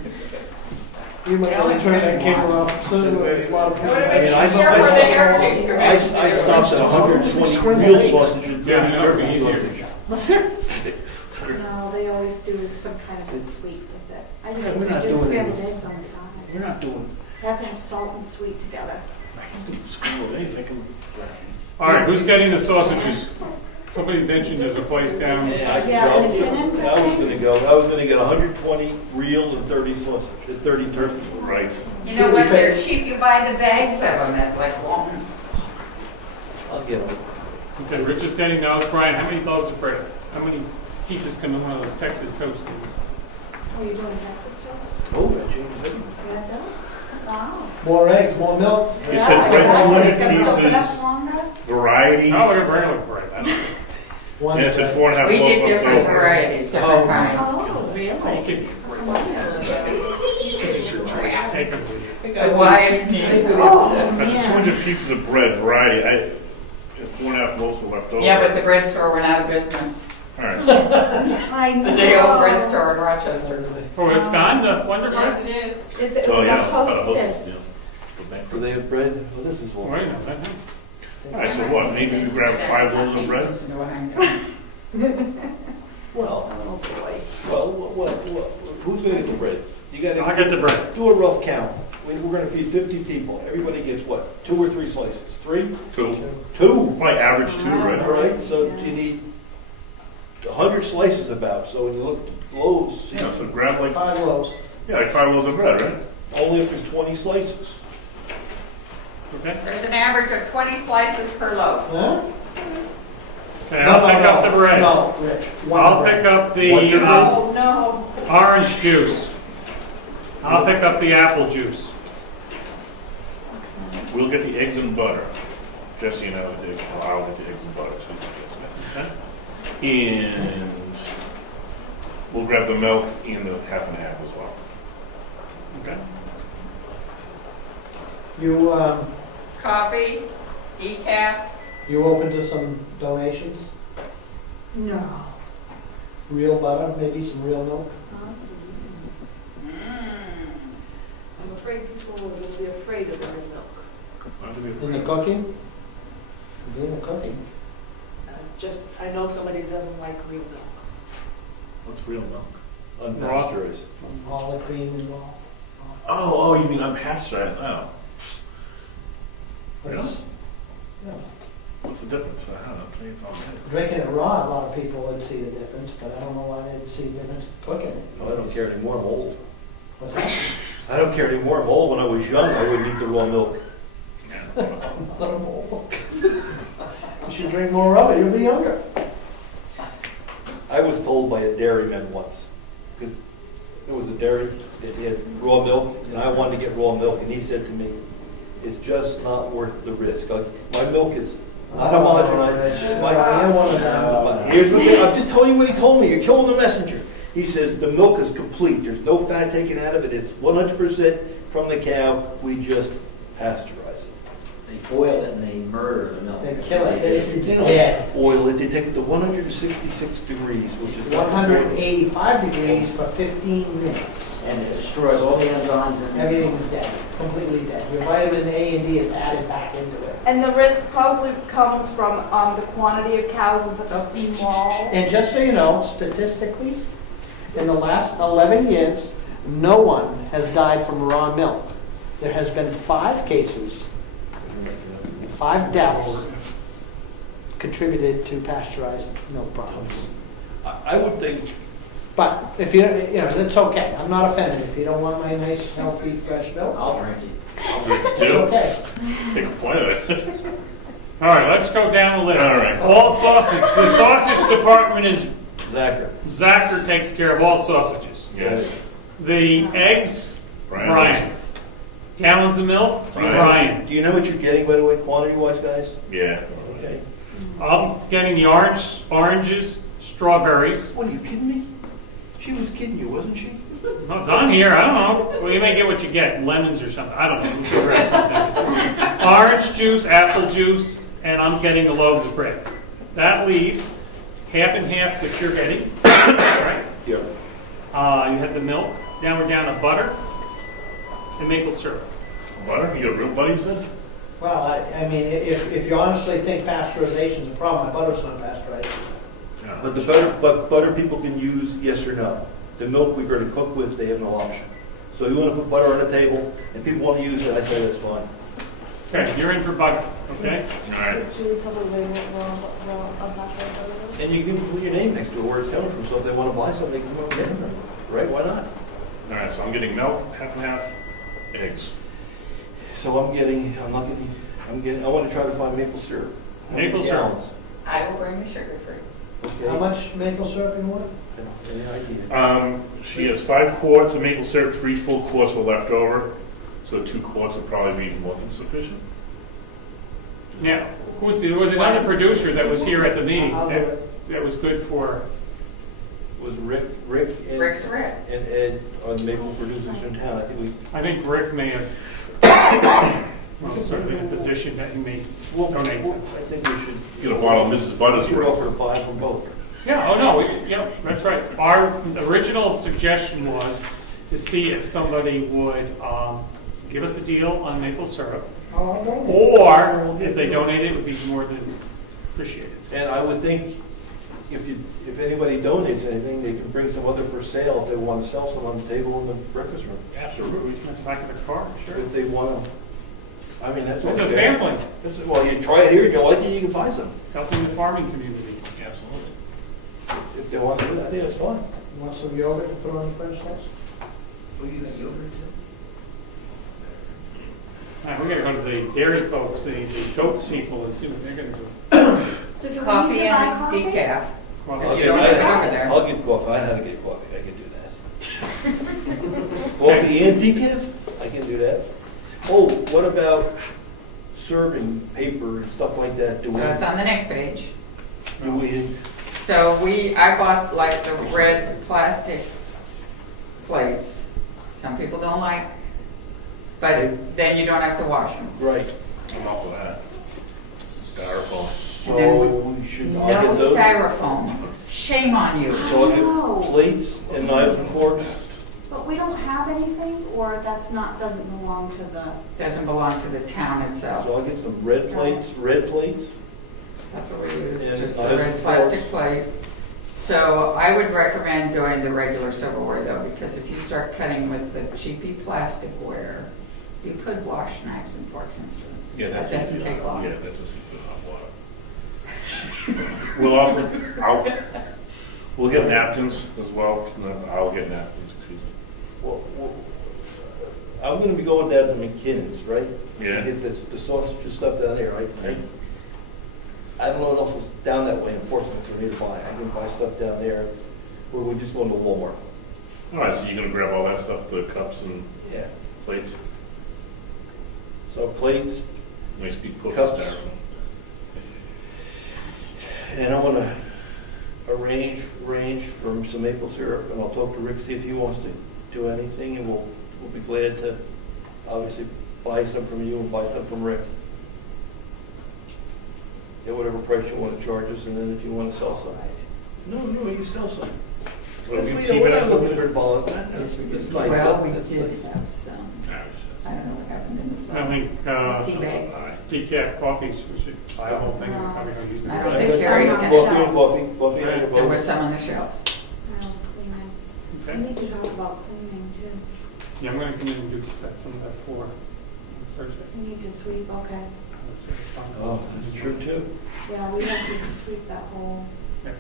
You might want to turn that camera off. So do a lot of It would have I mean, been I- easier for the heritage I commission. stopped at 120 real sausage and Yeah, I 30 know, turkey easier. sausage. No, they always do some kind of a sweet with it. I We're do not doing scrambled this. eggs on the side. We're not doing, They have to have salt and sweet together. I can do scrambled eggs, I can. All right, who's getting the sausages? Somebody mentioned there's a place down. yeah, I Yeah, was going to go. I was going to get 120 real and 30 sausage, 30 turkey. Right. You know what, they're cheap, you buy the bags of them at like Walmart. I'll get them. Okay, Rich is getting, now Brian, how many loaves of bread? How many pieces come in one of those Texas toasters? Oh, you're doing Texas toast? Oh, that changes it. Yeah, it does. Wow. More eggs, more milk. You said bread, Yeah. 200 It's gonna soak it up pieces, longer? variety, No, we're regular bread. That's- One and it said 4.5 We loaves did left different over. varieties, different kinds. Oh, I'll really? give you a break. This is your choice, take it with you. The wives need. Oh, That's man. 200 pieces of bread, variety. 4.5 loaves were left over. Yeah, but the bread store went out of business. All right, so, I know. The day-old bread store in Rochester. Oh, it's gone, the Wonder Bread? Yes, it is. It oh was yeah, a it's not a hostess hostess. deal. The bank- Do they have bread? Well, this is Wait one. a minute. All right, so what, maybe we grab 5 loaves of bread? Well, Oh, boy. who's gonna get the bread? You gotta. I'll get the bread. Do a rough count. We're gonna feed 50 people. Everybody gets what? 2 or 3 slices? 3? 2. 2? Probably average 2, right? All right, so Yeah. you need 100 slices about. So when you look at the loaves, Yeah, so grab like, 5 loaves. yeah, like 5 loaves of bread, right? only if there's 20 slices. Okay? There's an average of 20 slices per loaf. Huh? Okay, I'll pick up the bread. No, Rich. I'll pick up the Oh, no. orange juice. I'll pick up the apple juice. We'll get the eggs and butter. Jesse and I will do, I'll get the eggs and butter. So you can get some. And we'll grab the milk and the half and half as well. Okay? You, Coffee, decaf. you open to some donations? No. Real butter, maybe some real milk? I'm afraid people will be afraid of their milk. Not to be In the afraid. cooking? In the cooking. I know somebody doesn't like real milk. What's real milk? Unpasteurized. All the cream involved. Oh, you mean unpasteurized? Oh. But Really? it's- yeah. What's the difference? I don't know. I think it's all good. Drinking it raw, a lot of people would see the difference, but I don't know why they'd see the difference cooking it. No, I don't care anymore. I'm old. What's that? I don't care anymore. I'm old. When I was young, I wouldn't eat the raw milk. Yeah. I'm old. You should drink more of it, you'll be younger. I was told by a dairyman once, because there was a dairy that had raw milk, and I wanted to get raw milk, and he said to me, it's just not worth the risk. Like, my milk is not homogenized. I am one of them. But here's the thing, I'm just telling you what he told me. You're killing the messenger. He says the milk is complete. There's no fat taken out of it. It's 100% from the cow. We just pasteurize it. They boil it and they murder the milk. They kill it, it's dead. Oil it. They take it to 166 degrees, which is 185 degrees for 15 minutes. And it destroys all the enzymes and Everything's dead, completely dead. Your vitamin A and D is added back into it. And the risk probably comes from the quantity of cows in such a small. And just so you know, statistically, in the last 11 years, no one has died from raw milk. There has been 5 cases, 5 deaths contributed to pasteurized milk products. I would think, But if you know, it's okay. I'm not offended. If you don't want my nice, healthy, fresh milk, I'll drink it. I'll drink it it's too. okay. Take a point of it. All right, let's go down the list. All right. All sausage. The sausage department is, Zachary. Zacher takes care of all sausages. Yes. The eggs, Brian. Gallons of milk, Brian. Do you know what you're getting, by the way, quantity-wise, guys? Yeah. Okay. I'm getting the oranges, strawberries. What, are you kidding me? She was kidding you, wasn't she? No, it's on here. I don't know. Well, you may get what you get, lemons or something. I don't know. We figure out something. Orange juice, apple juice, and I'm getting the loaves of bread. That leaves half and half that you're getting, right? Yep. You have the milk. Now we're down to butter and maple syrup. Butter? You got real butter, you said? Well, I mean, if you honestly think pasteurization is a problem, my butter's not pasteurized. Yeah. But butter people can use, yes or no. The milk we're going to cook with, they have no option. So you want to put butter on the table, and people want to use it, I say that's fine. Okay, you're in for butter, okay? All right. Should we probably wait unpasteurized? And you can put your name next to it where it's coming from, so if they want to buy something, they can come and get it. Right, why not? All right, so I'm getting milk, half and half, eggs. So I want to try to find maple syrup. How many Maple syrup. gallons? I will bring the sugar-free. Okay. How much maple syrup you want? Any idea? She has 5 quarts of maple syrup, 3 full quarts were left over, so 2 quarts would probably be more than sufficient. Now, there was another producer that was here at the meeting I'll do it. that was good for, Was Rick and Rick's Red. and Ed are the maple producers in town? I think Rick may have, well, certainly in a position that he may donate some. I think we should. Get a bottle of Mrs. Butter's You're worth. offer to buy from both. Yeah, oh no, that's right. Our original suggestion was to see if somebody would give us a deal on maple syrup, I'll donate. or if they donate it, would be more than appreciated. And I would think if anybody donates anything, they can bring some other for sale if they want to sell some on the table in the breakfast room. Absolutely, in the back of the car, sure. If they want to, I mean, that's. It's a okay. sampling. Well, you try it here, if you like it, you can buy some. It's helping the farming community. Absolutely. If they want to do that, I think that's fine. You want some yogurt to put on the French toast? Well, you got yogurt too? All right, we're gonna go to the dairy folks, the goat people, and see what they're gonna do. So do we Coffee need to buy and coffee? decaf. Well, You don't have to go over there. I'll get coffee, I know how to get coffee, I can do that. Coffee and decaf, I can do that. Oh, what about serving paper and stuff like that? So it's on the next page. Do we, So I bought like the red plastic plates. Some people don't like, but then you don't have to wash them. right, I'm off of that. Styrofoam. so we should, I'll No get those. styrofoam. Shame on you. So I'll get plates and knives and forks. But we don't have anything, or doesn't belong to the, Doesn't belong to the town itself. So I'll get some red plates. That's what we use, And just a knives red and plastic forks. plate. So I would recommend doing the regular silverware though, because if you start cutting with the cheapy plasticware, you could wash knives and forks instead. Yeah, that's That doesn't easy. take long. Yeah, that's just hot water. We'll also, we'll get napkins as well. No, I'll get napkins, excuse me. Well, I'm gonna be going down to McKinnon's, right? Yeah. To get the sausage and stuff down there. I don't know what else is down that way in Portsmouth for me to buy. I can buy stuff down there, or we're just going to Walmart. All right, so you're gonna grab all that stuff, the cups and Yeah. plates? So plates, Nice big put Cups. styrofoam. and I'm gonna arrange for some maple syrup, and I'll talk to Rick, see if he wants to do anything, and we'll be glad to obviously buy some from you and buy some from Rick. At whatever price you want to charge us, and then if you want to sell some. No, you can sell some. So we We're team it not up looking with for it? involvement. That's nice. Well, we That's did nice. have some, I don't know what happened in the. I think Tea bags. decaf coffees, we should buy the whole thing, we probably don't use it. I don't think Gary's gonna. Coffee and your There vote. was some on the shelves. miles cleaning. We Okay. need to talk about cleaning too. Yeah, I'm gonna come in and do some of that for Thursday. We need to sweep, okay. Oh, that's true too. Yeah, we have to sweep that whole, Yeah,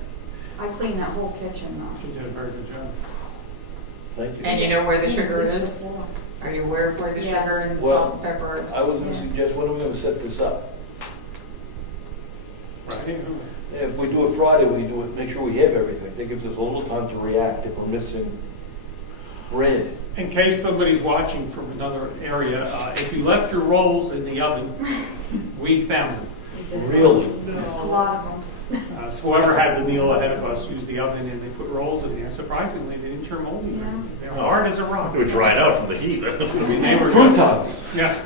I cleaned that whole kitchen though. she did a very good job. Thank you. And you know where the sugar Reach the is? floor. Are you aware of where the Yes. sugar and Well, salt and pepper are? I was going to suggest, when are we going to set this up? Friday, If we do it Friday, we do it, make sure we have everything. That gives us a little time to react if we're missing bread. in case somebody's watching from another area, if you left your rolls in the oven, we found them. Really? There's a lot of them. So whoever had the meal ahead of us used the oven and they put rolls in there. Surprisingly, they didn't turn moldy. Yeah. They're hard as a rock. They were dried out from the heat. I mean, they were Croutons. Yeah.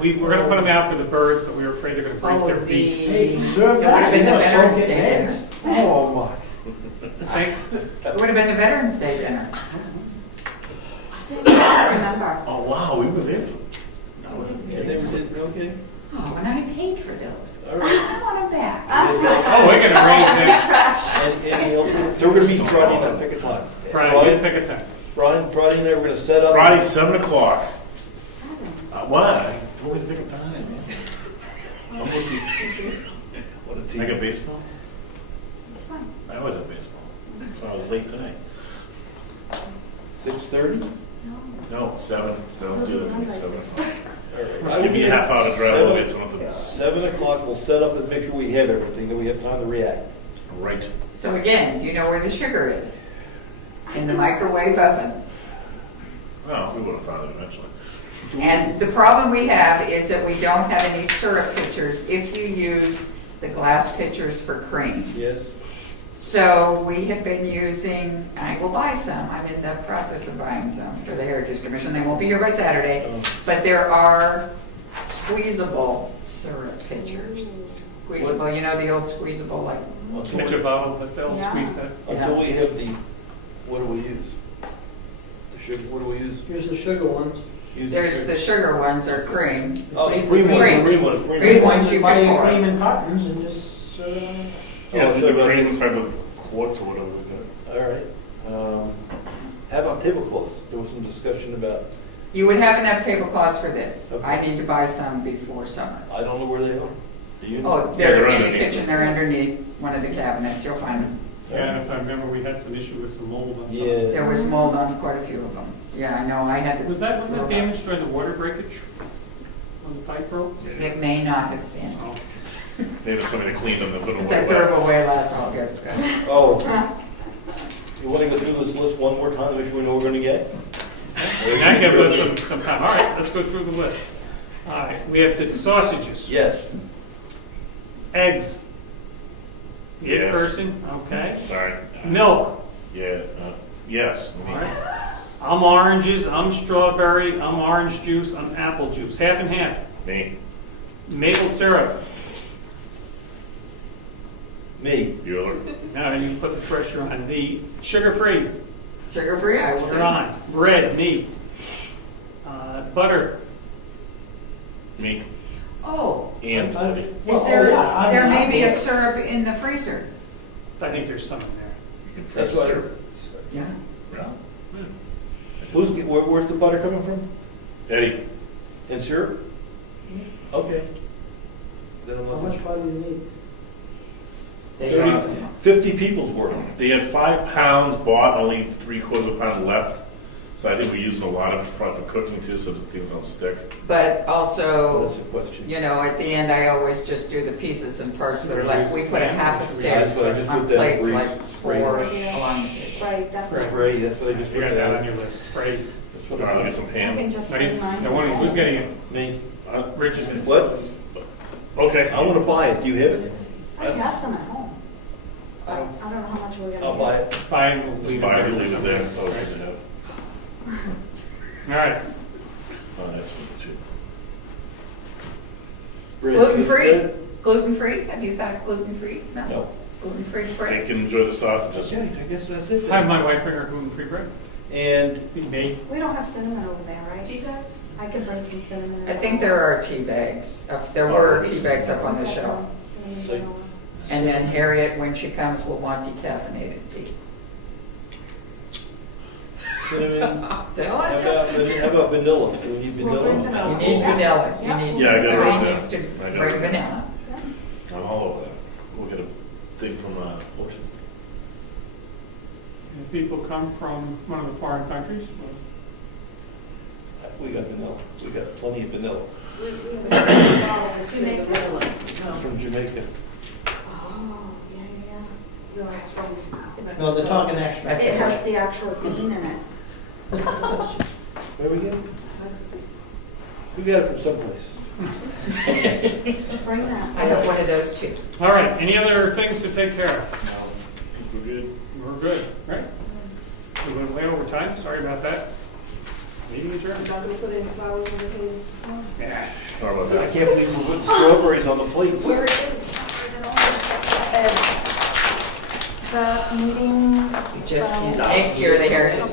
We were going to put them out for the birds, but we were afraid they're going to break their beaks. Hey, serve It would have that, been you the want to Veterans soak it in Day eggs? dinner. Oh, my. It would have been the Veterans Day dinner. I remember. Oh, wow, we were there for, that was Yeah, they did, okay. Oh, and I paid for those. All right. I want them back. Oh, we're going to raise that. Anything else? So we're going to meet Friday night, pick a time. Friday, pick a time. Friday night, we're going to set up. Friday, 7 o'clock. Seven. What? I told me to pick a time. Someone, What a I team. got baseball? It's fine. I always have baseball. That's why I was late tonight. 6:30? No. No, 7. So do that to me, 7 o'clock. All right. Give me a half hour to drive over there, something. 7 o'clock, we'll set up and make sure we have everything, that we have time to react. Right. So again, do you know where the sugar is? In the microwave oven. Well, we would have found it eventually. And the problem we have is that we don't have any syrup pitchers if you use the glass pitchers for cream. Yes? So we have been using, I will buy some, I'm in the process of buying some for the Heritage Commission. They won't be here by Saturday, but there are squeezable syrup pitchers. Squeezable, you know the old squeezable like, Pitcher bottles that they'll Yeah. squeeze that. Until we have the, what do we use? The sugar, what do we use? Use the sugar ones. Use there's the sugar ones are cream. Oh, the green one, Green. the green one. Green ones you Buy can your pour. cream in cartons and just serve it on. Yeah, I'll the fill out- green inside the quartz or whatever we got. All right. How about tablecloths? There was some discussion about, You would have enough tablecloths for this. Okay. I need to buy some before summer. I don't know where they are. Do you know? Oh, Yeah, they're they're in the underneath. kitchen, they're underneath one of the cabinets, you'll find them. Yeah, and if I remember, we had some issue with some mold on some. Yeah. There was mold on quite a few of them. Yeah, I know, I had to. Was that throw them damaged during the water breakage on the pipe rope? out. It may not have been. Oh. Maybe somebody to clean them and put them Since I away. threw them away last August. Oh, you want to go through this list one more time to make sure we know what we're going to get? That gives us some time. All right, let's go through the list. All right, we have the sausages, Yes. eggs. Each Yes. person, okay. Sorry. Milk. Yeah, yes. All right. I'm oranges, I'm strawberry, I'm orange juice, I'm apple juice. Half and half. Me. Maple syrup. Me. Bueller. Now you put the pressure on. The sugar-free. Sugar-free, I will. You're on. Bread, me. Butter. Me. Oh, And is there, yeah, there may I'm be a happy. syrup in the freezer? I think there's some in there. That's what. Yeah. Where's the butter coming from? Eddie. And syrup? Okay. Then I'm How looking. much butter do you need? 50 people's worth. They had 5 pounds bought, only 3/4 of a pound left. So I think we're using a lot of it probably for cooking too, so the things don't stick. But also, That's a question. you know, at the end, I always just do the pieces and parts that are left. We put a half a stick That's what I just on put down, plates Brice. like 4 Brice. along the table. Right, that's. Spray, that's what I just You put got that on down. your list. Spray. That's All what right, I I'll get some I ham. can just Ready? bring mine. No one, who's getting it? Me. Rich is getting it. What? Okay. I want to buy it. Do you have it? I have some at home. I don't know how much we're gonna use. I'll buy it. Buy and we'll Just leave buy it, it leave it there. It's always Right. good to have. All right. Oh, that's one too. Bread. Gluten-free? Bread? Gluten-free? Have you thought gluten-free? No. Gluten-free They bread? can enjoy the sausages. Okay, I guess that's it. Have my wife bring her gluten-free bread. And Me. We don't have cinnamon over there, right? Do you guys? I can bring some cinnamon. I think there are tea bags. There were tea bags up on the shelf. Cinnamon So- vanilla. And then Harriet, when she comes, will want decaffeinated tea. cinnamon. How How about vanilla? Do we need We'll bring vanilla? You need vanilla. You Yeah. need, Yeah, I got it somebody right needs to there. I got it. bring vanilla. I'm all over that. We'll get a thing from Ocean. And people come from one of the foreign countries. We got vanilla. We got plenty of vanilla. From Jamaica. Oh, yeah. No, they're talking extra. It has the actual bean in it. Where we get it? We got it from someplace. Bring that. I have one of those too. All right, any other things to take care of? We're good. We're good, right? We went way over time, sorry about that. Meeting adjourned. Yeah. Sorry about I that. can't believe we're putting strawberries on the plates. Where is it? The meeting. Just, next year, the Heritage